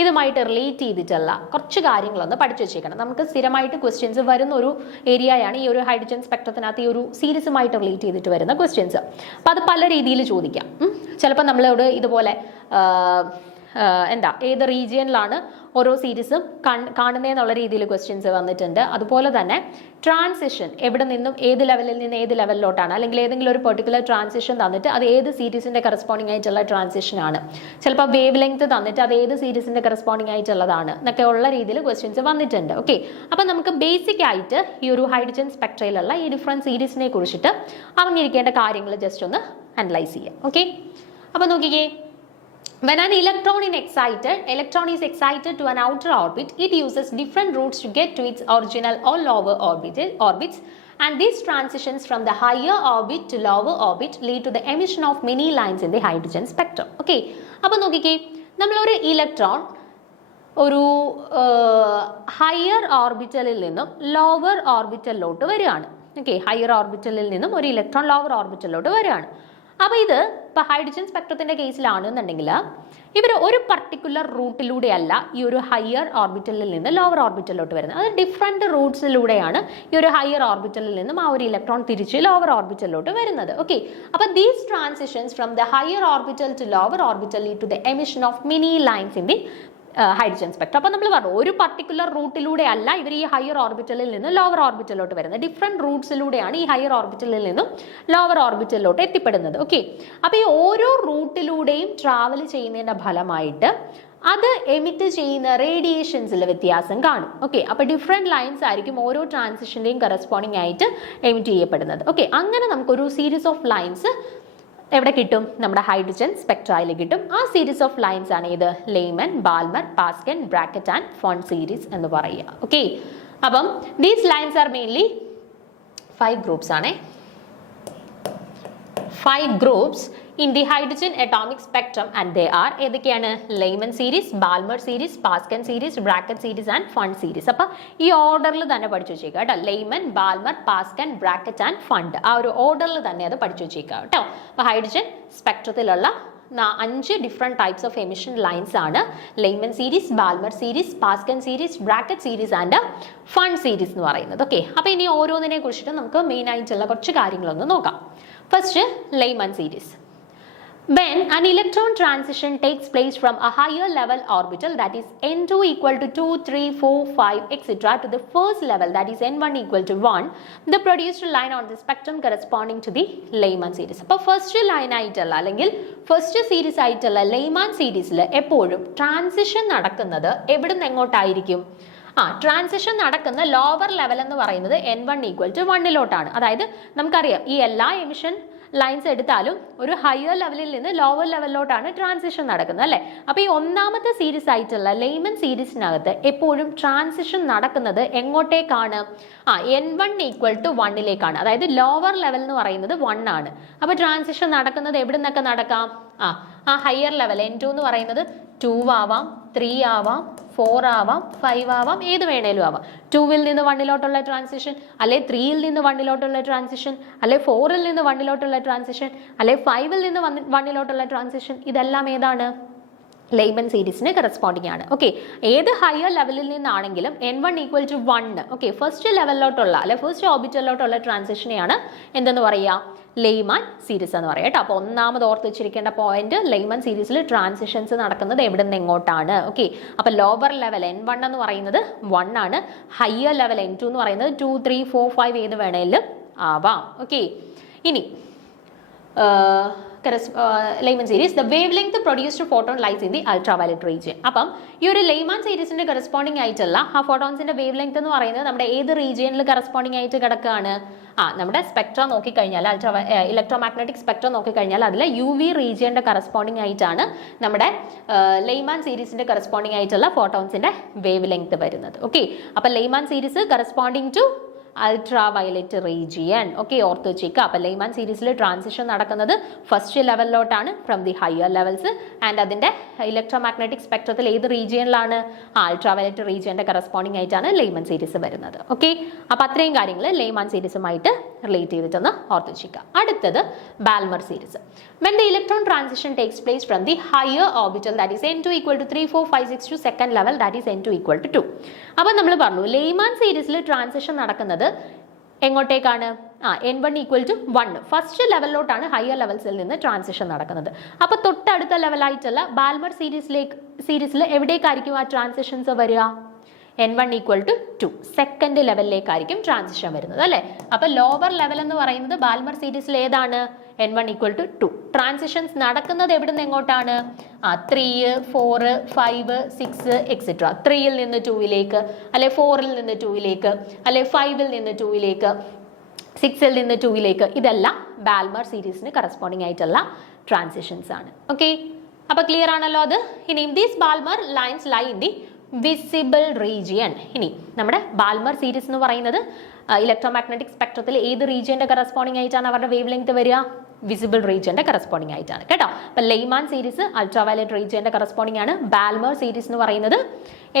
ഇതുമായിട്ട് റിലേറ്റ് ചെയ്തിട്ടുള്ള കുറച്ച് കാര്യങ്ങളൊന്ന് പഠിച്ചു വെച്ചേക്കണം. നമുക്ക് സ്ഥിരമായിട്ട് ക്വസ്റ്റ്യൻസ് വരുന്ന ഒരു ഏരിയയാണ് ഈ ഒരു ഹൈഡ്രജൻ സ്പെക്ട്രത്തിനകത്ത് ഈ ഒരു സീരീസുമായിട്ട് റിലേറ്റ് ചെയ്തിട്ട് വരുന്ന ക്വസ്റ്റ്യൻസ്. അപ്പം അത് പല രീതിയിൽ ചോദിക്കാം. ചിലപ്പോൾ നമ്മളോട് ഇതുപോലെ ഏത് റീജിയനിലാണ് ഓരോ സീരീസും കാണുന്നതെന്നുള്ള രീതിയിൽ ക്വസ്റ്റ്യൻസ് വന്നിട്ടുണ്ട്. അതുപോലെ തന്നെ ട്രാൻസിഷൻ എവിടെ നിന്നും ഏത് ലെവലിൽ നിന്ന് ഏത് ലെവലിലോട്ടാണ്, അല്ലെങ്കിൽ ഏതെങ്കിലും ഒരു പെർട്ടിക്കുലർ ട്രാൻസിഷൻ തന്നിട്ട് അത് ഏത് സീരീസിന്റെ കറസ്പോണ്ടിങ് ആയിട്ടുള്ള ട്രാൻസിഷൻ ആണ്, ചിലപ്പോൾ വേവ് ലെങ്ത് തന്നിട്ട് അത് ഏത് സീരീസിന്റെ കറസ്പോണ്ടിങ് ആയിട്ടുള്ളതാണ് എന്നൊക്കെ ഉള്ള രീതിയിൽ ക്വസ്റ്റ്യൻസ് വന്നിട്ടുണ്ട്. ഓക്കെ, അപ്പം നമുക്ക് ബേസിക് ആയിട്ട് ഈ ഒരു ഹൈഡ്രജൻ സ്പെക്ട്രയിലുള്ള ഈ ഡിഫറെൻറ്റ് സീരീസിനെ കുറിച്ചിട്ട് അറിഞ്ഞിരിക്കേണ്ട കാര്യങ്ങൾ ജസ്റ്റ് ഒന്ന് അനലൈസ് ചെയ്യാം. ഓക്കെ, അപ്പം നോക്കിക്കേ. When an electron is excited to an outer orbit, it uses different routes to get to its original or lower orbits, and these transitions from the higher orbit to lower orbit lead to the emission of many lines in the hydrogen spectrum. Okay, അപ്പോൾ നോക്കിക്കേ, നമ്മളൊരു electron ഒരു higher ഓർബിറ്റലിൽ നിന്നും lower ഓർബിറ്റലിലോട്ട് വരികയാണ്. Okay, higher ഓർബിറ്റലിൽ നിന്നും ഒരു electron lower ഓർബിറ്റലിലോട്ട് വരികയാണ്. അപ്പോൾ ഇത് ഇപ്പോൾ ഹൈഡ്രജൻ സ്പെക്ട്രത്തിന്റെ കേസിലാണെന്നുണ്ടെങ്കിൽ ഇവർ ഒരു പർട്ടിക്കുലർ റൂട്ടിലൂടെയല്ല ഈ ഒരു ഹയർ ഓർബിറ്റലിൽ നിന്ന് ലോവർ ഓർബിറ്റലിലോട്ട് വരുന്നത്. അത് ഡിഫറെൻറ്റ് റൂട്ട്സിലൂടെയാണ് ഈ ഒരു ഹയർ ഓർബിറ്റലിൽ നിന്നും ആ ഒരു ഇലക്ട്രോൺ തിരിച്ച് ലോവർ ഓർബിറ്റലിലോട്ട് വരുന്നത്. ഓക്കെ, അപ്പോൾ these transitions from the higher orbital to lower orbital lead to the emission of many lines in the hydrogen spectrum. അപ്പോൾ നമ്മൾ പറഞ്ഞു ഒരു പർട്ടിക്കുലർ റൂട്ടിലൂടെ അല്ല ഇവർ ഈ ഹയർ ഓർബിറ്റലിൽ നിന്ന് ലോവർ ഓർബിറ്റലിലോട്ട് വരുന്നത്. ഡിഫറെൻറ്റ് റൂട്ട്സിലൂടെയാണ് ഈ ഹയർ ഓർബിറ്റലിൽ നിന്നും ലോവർ ഓർബിറ്റലിലോട്ട് എത്തിപ്പെടുന്നത്. ഓക്കെ, അപ്പോൾ ഈ ഓരോ റൂട്ടിലൂടെയും ട്രാവൽ ചെയ്യുന്നതിൻ്റെ ഫലമായിട്ട് അത് എമിറ്റ് ചെയ്യുന്ന റേഡിയേഷൻസിൽ വ്യത്യാസം കാണും. ഓക്കെ, അപ്പോൾ ഡിഫറെൻറ്റ് ലൈൻസ് ആയിരിക്കും ഓരോ ട്രാൻസിഷൻ്റെയും കറസ്പോണ്ടിങ് ആയിട്ട് എമിറ്റ് ചെയ്യപ്പെടുന്നത്. ഓക്കെ, അങ്ങനെ നമുക്കൊരു സീരീസ് ഓഫ് ലൈൻസ് എവിടെ കിട്ടും? നമ്മുടെ ഹൈഡ്രജൻ സ്പെക്ട്രയിൽ കിട്ടും. ആ സീരീസ് ഓഫ് ലൈൻസ് ആണ് ഇത് Lyman, Balmer, Paschen, Brackett and Pfund series എന്ന് പറയുക. ഓക്കെ, അപ്പം these lines are mainly 5 groups ആണ്. 5 groups in the hydrogen atomic spectrum and they are ഏതൊക്കെയാണ്? Lyman series, Balmer series, Paschen series, Brackett series and Pfund series. അപ്പോൾ ഈ ഓർഡറിൽ തന്നെ പഠിച്ചു വെച്ചേക്കുക കേട്ടോ. Lyman, Balmer, Paschen, Brackett and Pfund, ആ ഒരു ഓർഡറിൽ തന്നെ അത് പഠിച്ചു വെച്ചേക്കുക കേട്ടോ. അപ്പോൾ ഹൈഡ്രജൻ സ്പെക്ട്രത്തിലുള്ള 5 different types of emission lines ആണ് Lyman series, Balmer series, Paschen series, Brackett series and Pfund series എന്ന് പറയുന്നത്. ഓക്കെ, അപ്പോൾ ഇനി ഓരോന്നിനെ കുറിച്ചിട്ട് നമുക്ക് മെയിൻ ആയിട്ടുള്ള കുറച്ച് കാര്യങ്ങളൊന്ന് നോക്കാം. First Lyman series. When an electron transition takes place from a higher level orbital, that is n2 equal to 2, 3, 4, 5 etc. to the first level, that is n1 equal to 1, the produced line on the spectrum corresponding to the Lehman series. അപ്പോൾ first line ആയിട്ടുള്ള അല്ലെങ്കിൽ first series ആയിട്ടുള്ള ലെയ്മാൻ സീരീസിൽ എപ്പോഴും transition നടക്കുന്നത് എവിടെ നിന്ന് എങ്ങോട്ടായിരിക്കും? Transition നടക്കുന്ന ലോവർ ലെവൽ എന്ന് പറയുന്നത് n1 ഈക്വൽ ടു 1 അതായത് നമുക്കറിയാം ഈ എല്ലാ എമിഷൻ ലൈൻസ് എടുത്താലും ഒരു ഹയർ ലെവലിൽ നിന്ന് ലോവർ ലെവലിലോട്ടാണ് ട്രാൻസിഷൻ നടക്കുന്നത് അല്ലേ. അപ്പോൾ ഈ ഒന്നാമത്തെ സീരീസ് ആയിട്ടുള്ള ലെയ്മൻ സീരീസിനകത്ത് എപ്പോഴും ട്രാൻസിഷൻ നടക്കുന്നത് എങ്ങോട്ടേക്കാണ്? n1 ഈക്വൽ ടു 1 അതായത് ലോവർ ലെവൽ എന്ന് പറയുന്നത് 1 ആണ്. അപ്പോൾ ട്രാൻസിഷൻ നടക്കുന്നത് എവിടെ നിന്നൊക്കെ നടക്കാം? ഹയർ ലെവൽ n2 എന്ന് പറയുന്നത് 2 ആവാം, 3 ആവാം, 4 ആവാം, 5 ആവാം, ഏത് വേണേലും ആവാം. 2-ൽ നിന്ന് 1-ലോട്ടുള്ള ട്രാൻസിഷൻ, അല്ലെ 3-ൽ നിന്ന് 1-ലോട്ടുള്ള ട്രാൻസിഷൻ, അല്ലെ 4-ൽ നിന്ന് 1-ലോട്ടുള്ള ട്രാൻസിഷൻ, അല്ലെ 5-ൽ നിന്ന് 1-ലോട്ടുള്ള ട്രാൻസിഷൻ, ഇതെല്ലാം ഏതാണ്? ലെയ്മൻ സീരീസിന് കറസ്പോണ്ടിങ് ആണ്. ഓക്കെ, ഏത് ഹയർ ലെവലിൽ നിന്നാണെങ്കിലും n1 equal to 1 okay first ലെവലിലോട്ടുള്ള അല്ലെ ഫസ്റ്റ് ഓർബിറ്റലിലോട്ടുള്ള ട്രാൻസിഷനെയാണ് എന്തെന്ന് പറയുക? ലെയ്മാൻ സീരീസ് എന്ന് പറയാം കേട്ടോ. അപ്പോൾ ഒന്നാമത് ഓർത്ത് വെച്ചിരിക്കേണ്ട പോയിന്റ്, ലെയ്മാൻ സീരീസിൽ ട്രാൻസിഷൻസ് നടക്കുന്നത് എവിടെ നിന്ന് എങ്ങോട്ടാണ്? ഓക്കെ, അപ്പോൾ ലോവർ ലെവൽ n1 എന്ന് പറയുന്നത് 1 ആണ്, ഹയർ ലെവൽ n2 എന്ന് പറയുന്നത് 2, 3, 4, 5 ഏത് വേണേലും ആവാം. ഓക്കെ, ഇനി Lehman series, the wavelength produced photon lies in the ultraviolet region. അപ്പം ഈ ഒരു ലെയ്മാൻ സീരീസിന്റെ കറസ്പോണ്ടിങ് ആയിട്ടുള്ള ആ ഫോട്ടോൺസിന്റെ വേവ് ലെങ്ത് എന്ന് പറയുന്നത് നമ്മുടെ ഏത് റീജിയനിൽ കറസ്പോണ്ടിങ് ആയിട്ട് കിടക്കുകയാണ്? നമ്മുടെ സ്പെക്ട്ര നോക്കിക്കഴിഞ്ഞാൽ ഇലക്ട്രോമാഗ്നറ്റിക് സ്പെക്ട്ര നോക്കിക്കഴിഞ്ഞാൽ അതിൽ UV റീജിയന്റെ കറസ്പോണ്ടിങ് ആയിട്ടാണ് നമ്മുടെ ലെയ്മാൻ സീരീസിന്റെ കറസ്പോണ്ടിങ് ആയിട്ടുള്ള ഫോട്ടോൺസിന്റെ വേവ് ലെങ്ത് വരുന്നത്. ഓക്കെ, അപ്പൊ Lyman series corresponding to ultraviolet region. Okay, ഓർത്ത് വെച്ചേക്കുക. അപ്പോൾ ലെയ്മാൻ സീരീസിൽ ട്രാൻസിഷൻ നടക്കുന്നത് ഫസ്റ്റ് ലെവലിലോട്ടാണ് from the higher levels and അതിൻ്റെ ഇലക്ട്രോമാഗ്നറ്റിക് സ്പെക്ട്രത്തിൽ ഏത് റീജിയനിലാണ്? അൾട്രാവയലറ്റ് റീജിയൻ്റെ കറസ്പോണ്ടിങ് ആയിട്ടാണ് ലെയ്മാൻ സീരീസ് വരുന്നത്. ഓക്കെ, അപ്പോൾ അത്രയും കാര്യങ്ങൾ ലെയ്മാൻ സീരീസുമായിട്ട് റിലേറ്റ് ചെയ്തിട്ടൊന്ന് ഓർത്ത് വെച്ചേക്കുക. അടുത്തത് Balmer series. When the electron transition takes place from the higher orbital, that is n2 equal to 3, 4, 5, 6 to second level, that is n2 equal to 2. അപ്പോൾ നമ്മൾ പറഞ്ഞു ലെയ്മാൻ സീരീസിൽ ട്രാൻസിഷൻ നടക്കുന്നത് എങ്ങോട്ടേക്കാണ്? n1 ഈക്വൽ ടു 1 ഫസ്റ്റ് ലെവലിലോട്ടാണ് ഹയർ ലെവൽസിൽ നിന്ന് transition നടക്കുന്നത്. അപ്പോൾ തൊട്ടടുത്ത ലെവലായിട്ടുള്ള ബാൽമർ സീരീസിൽ എവിടേക്കായിരിക്കും ആ ട്രാൻസിഷൻസ് വരിക? n1 ഈക്വൽ ടു 2 സെക്കൻഡ് ലെവലിലേക്കായിരിക്കും ട്രാൻസിഷൻ വരുന്നത് അല്ലേ. അപ്പോൾ ലോവർ ലെവൽ എന്ന് പറയുന്നത് ബാൽമർ സീരീസിൽ ഏതാണ്? n1 equal to 2. ട്രാൻസിഷൻസ് നടക്കുന്നത് എവിടെ നിന്ന് എങ്ങോട്ടാണ്? 3, 4, 5, 6 എക്സെട്ര. 3-ൽ നിന്ന് 2-ലേക്ക്, അല്ലെ 4-ൽ നിന്ന് 2-ലേക്ക്, അല്ലെ 5-ൽ നിന്ന് 2-ലേക്ക്, 6-ൽ നിന്ന് 2-ലേക്ക്, ഇതെല്ലാം ബാൽമർ സീരീസിന് കറസ്പോണ്ടിങ് ആയിട്ടുള്ള ട്രാൻസിഷൻസ് ആണ്. ഓക്കെ, അപ്പോൾ ക്ലിയർ ആണല്ലോ അത്. ഇനിയും these Balmer lines lie in the visible region. ഇനി നമ്മുടെ ബാൽമർ സീരീസ് എന്ന് പറയുന്നത് ഇലക്ട്രോമാഗ്നറ്റിക് സ്പെക്ട്രത്തിൽ ഏത് റീജിയന്റെ കറസ്പോണ്ടിങ് ആയിട്ടാണ് അവരുടെ വേവ് ലെങ്ത് വരിക? വിസിബിൾ റീജിയന്റെ കറസ്പോണ്ടിങ് ആയിട്ടാണ് കേട്ടോ. അപ്പൊ ലെയ്മാൻ സീരീസ് അൾട്രാവയലറ്റ് റീജിയന്റെ കറസ്പോണ്ടിങ് ആണ്. ബാൽമർ സീരീസ് എന്ന് പറയുന്നത്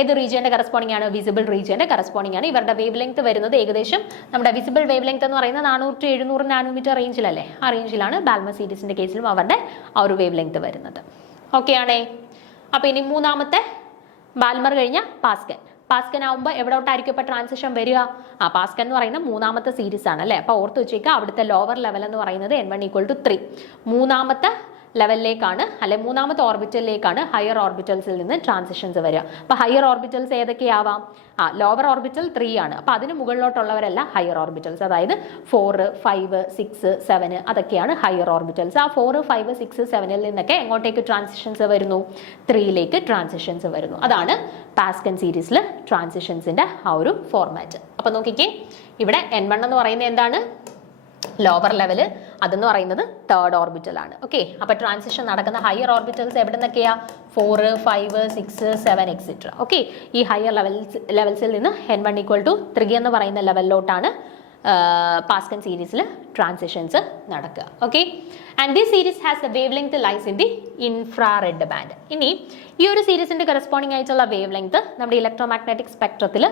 ഏത് റീജിയന്റെ കറസ്പോണ്ടിങ് ആണ്? വിസിബിൾ റീജിയന്റെ കറസ്പോണ്ടിങ് ആണ്. ഇവരുടെ വേവ് ലെങ്ത് വരുന്നത് ഏകദേശം നമ്മുടെ വിസിബിൾ വേവ് ലെങ്ത് എന്ന് പറയുന്നത് 400 to 700 നാനോമീറ്റർ റേഞ്ചിലല്ലേ? ആ റേഞ്ചിലാണ് ബാൽമർ സീരീസിന്റെ കേസിലും അവരുടെ ആ ഒരു വേവ് ലെങ്ത് വരുന്നത്. ഓക്കെ ആണേ. അപ്പൊ ഇനി മൂന്നാമത്തെ ബാൽമർ കഴിഞ്ഞ പാസ്കൻ. പാസ്കൻ ആവുമ്പോൾ എവിടോട്ടായിരിക്കും ഇപ്പൊ ട്രാൻസിഷൻ വരിക? പാസ്കൻ എന്ന് പറയുന്ന മൂന്നാമത്തെ സീരീസ് ആണ് അല്ലെ? അപ്പൊ ഓർത്ത് വെച്ചേക്കുക, അവിടുത്തെ ലോവർ ലെവൽ എന്ന് പറയുന്നത് n1 = 3. മൂന്നാമത്തെ ലെവലിലേക്കാണ് അല്ലെ മൂന്നാമത്തെ ഓർബിറ്റലിലേക്കാണ് ഹയർ ഓർബിറ്റൽസിൽ നിന്ന് ട്രാൻസിഷൻസ് വരിക. അപ്പൊ ഹയർ ഓർബിറ്റൽസ് ഏതൊക്കെയാവാം? ലോവർ ഓർബിറ്റൽ 3 ആണ്. അപ്പൊ അതിന് മുകളിലോട്ടുള്ളവരല്ല ഹയർ ഓർബിറ്റൽസ്. അതായത് 4, 5, 6, 7 അതൊക്കെയാണ് ഹയർ ഓർബിറ്റൽസ്. ആ 4, 5, 6, 7 നിന്നൊക്കെ എങ്ങോട്ടേക്ക് ട്രാൻസിഷൻസ് വരുന്നു? 3ലേക്ക് ട്രാൻസിഷൻസ് വരുന്നു. അതാണ് പാസ്കൻ സീരീസിൽ ട്രാൻസിഷൻസിന്റെ ആ ഒരു ഫോർമാറ്റ്. അപ്പൊ നോക്കിക്കേ, ഇവിടെ n1 എന്ന് പറയുന്നത് എന്താണ്? Lower level. അതെന്ന് പറയുന്നത് തേർഡ് ഓർബിറ്റൽ ആണ്. ഓക്കെ, അപ്പൊ ട്രാൻസിഷൻ നടക്കുന്ന ഹയർ ഓർബിറ്റൽസ് എവിടെ നിന്നൊക്കെയാ? 4, 5, 6, 7 എക്സെട്ര. ഓക്കെ, ഈ ഹയർ ലെവൽസിൽ നിന്ന് n1 = 3 എന്ന് പറയുന്ന ലെവലിലോട്ടാണ് പാസ്കൻ സീരീസിൽ ട്രാൻസിഷൻസ് നടക്കുക. Okay, and this series has the wavelength lies in the infrared band. ഇനി ഈ ഒരു സീരീസിന്റെ കറസ്പോണ്ടിങ് ആയിട്ടുള്ള വേവ് ലെങ്ത് നമ്മുടെ ഇലക്ട്രോമാഗ്നറ്റിക് സ്പെക്ട്രത്തിൽ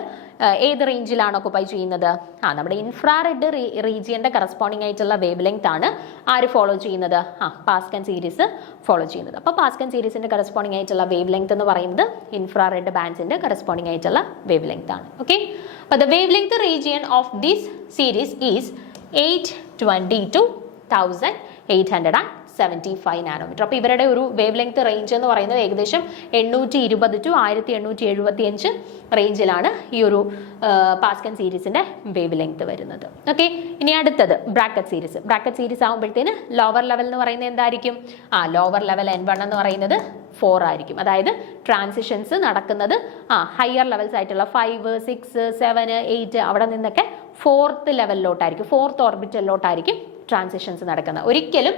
ഏത് റേഞ്ചിലാണ് ഒക്കുപൈ ചെയ്യുന്നത്? നമ്മുടെ ഇൻഫ്രാറെഡ് റീജിയന്റെ കറസ്പോണ്ടിങ് ആയിട്ടുള്ള വേവ് ലെങ്ത് ആണ് ആര് ഫോളോ ചെയ്യുന്നത്? പാസ്കൻ സീരീസ് ഫോളോ ചെയ്യുന്നത്. അപ്പോൾ പാസ്കൻ സീരീസിന്റെ കറസ്പോണ്ടിങ് ആയിട്ടുള്ള വേവ് ലെങ്ത് എന്ന് പറയുന്നത് ഇൻഫ്രാറെഡ് ബാൻഡ്സിന്റെ കറസ്പോണ്ടിങ് ആയിട്ടുള്ള വേവ് ലെങ്ത് ആണ്. ഓക്കെ, അപ്പോൾ the wavelength region of this series is 820 to 1875 nanometre. അപ്പോൾ ഇവരുടെ ഒരു വേവ് ലെങ്ത് റേഞ്ച് എന്ന് പറയുന്നത് ഏകദേശം 820 to 1875 റേഞ്ചിലാണ് ഈ ഒരു പാസ്കൻ സീരീസിന്റെ വേവ് ലെങ്ത് വരുന്നത്. ഓക്കെ, ഇനി അടുത്തത് ബ്രാക്കറ്റ് സീരീസ്. ബ്രാക്കറ്റ് സീരീസ് ആകുമ്പോഴത്തേന് ലോവർ ലെവൽ എന്ന് പറയുന്നത് എന്തായിരിക്കും? ലോവർ ലെവൽ n1 എന്ന് പറയുന്നത് 4 ആയിരിക്കും. അതായത് ട്രാൻസിഷൻസ് നടക്കുന്നത് ഹയർ ലെവൽസ് ആയിട്ടുള്ള 5, 6, 7, 8 അവിടെ നിന്നൊക്കെ 4th ലെവലിലോട്ടായിരിക്കും, 4th ഓർബിറ്റലിലോട്ടായിരിക്കും ട്രാൻസിഷൻസ് നടക്കുന്നത്. ഒരിക്കലും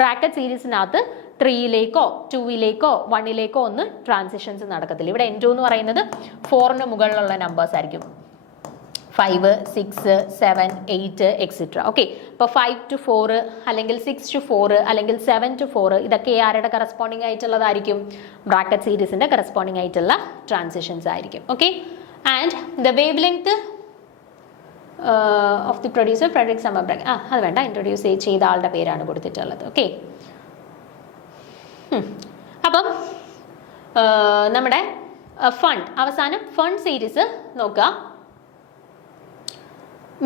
ബ്രാക്കറ്റ് സീരീസിനകത്ത് 3ലേക്കോ 2ലേക്കോ 1ലേക്കോ ഒന്നും ട്രാൻസിഷൻസ് നടക്കത്തില്ല. ഇവിടെ n2 എന്ന് പറയുന്നത് 4ന് മുകളിലുള്ള നമ്പേഴ്സ് ആയിരിക്കും. 5, 6, 7, 8 എക്സെട്ര. ഓക്കെ, ഇപ്പോൾ 5 to 4 അല്ലെങ്കിൽ 6 to 4 അല്ലെങ്കിൽ 7 to 4 ഇതൊക്കെ ആരുടെ കറസ്പോണ്ടിങ് ആയിട്ടുള്ളതായിരിക്കും? ബ്രാക്കറ്റ് സീരീസിന്റെ കറസ്പോണ്ടിങ് ആയിട്ടുള്ള ട്രാൻസിഷൻസ് ആയിരിക്കും. Okay, and the wavelength of the producer Frederick സമർബ്രാങ്ക്. അത് വേണ്ട, ഇൻട്രൊഡ്യൂസ് ചെയ്ത ആളുടെ പേരാണ് കൊടുത്തിട്ടുള്ളത്. ഓക്കെ, അപ്പം നമ്മുടെ ഫണ്ട് അവസാനം ഫണ്ട് സീരീസ് നോക്കുക.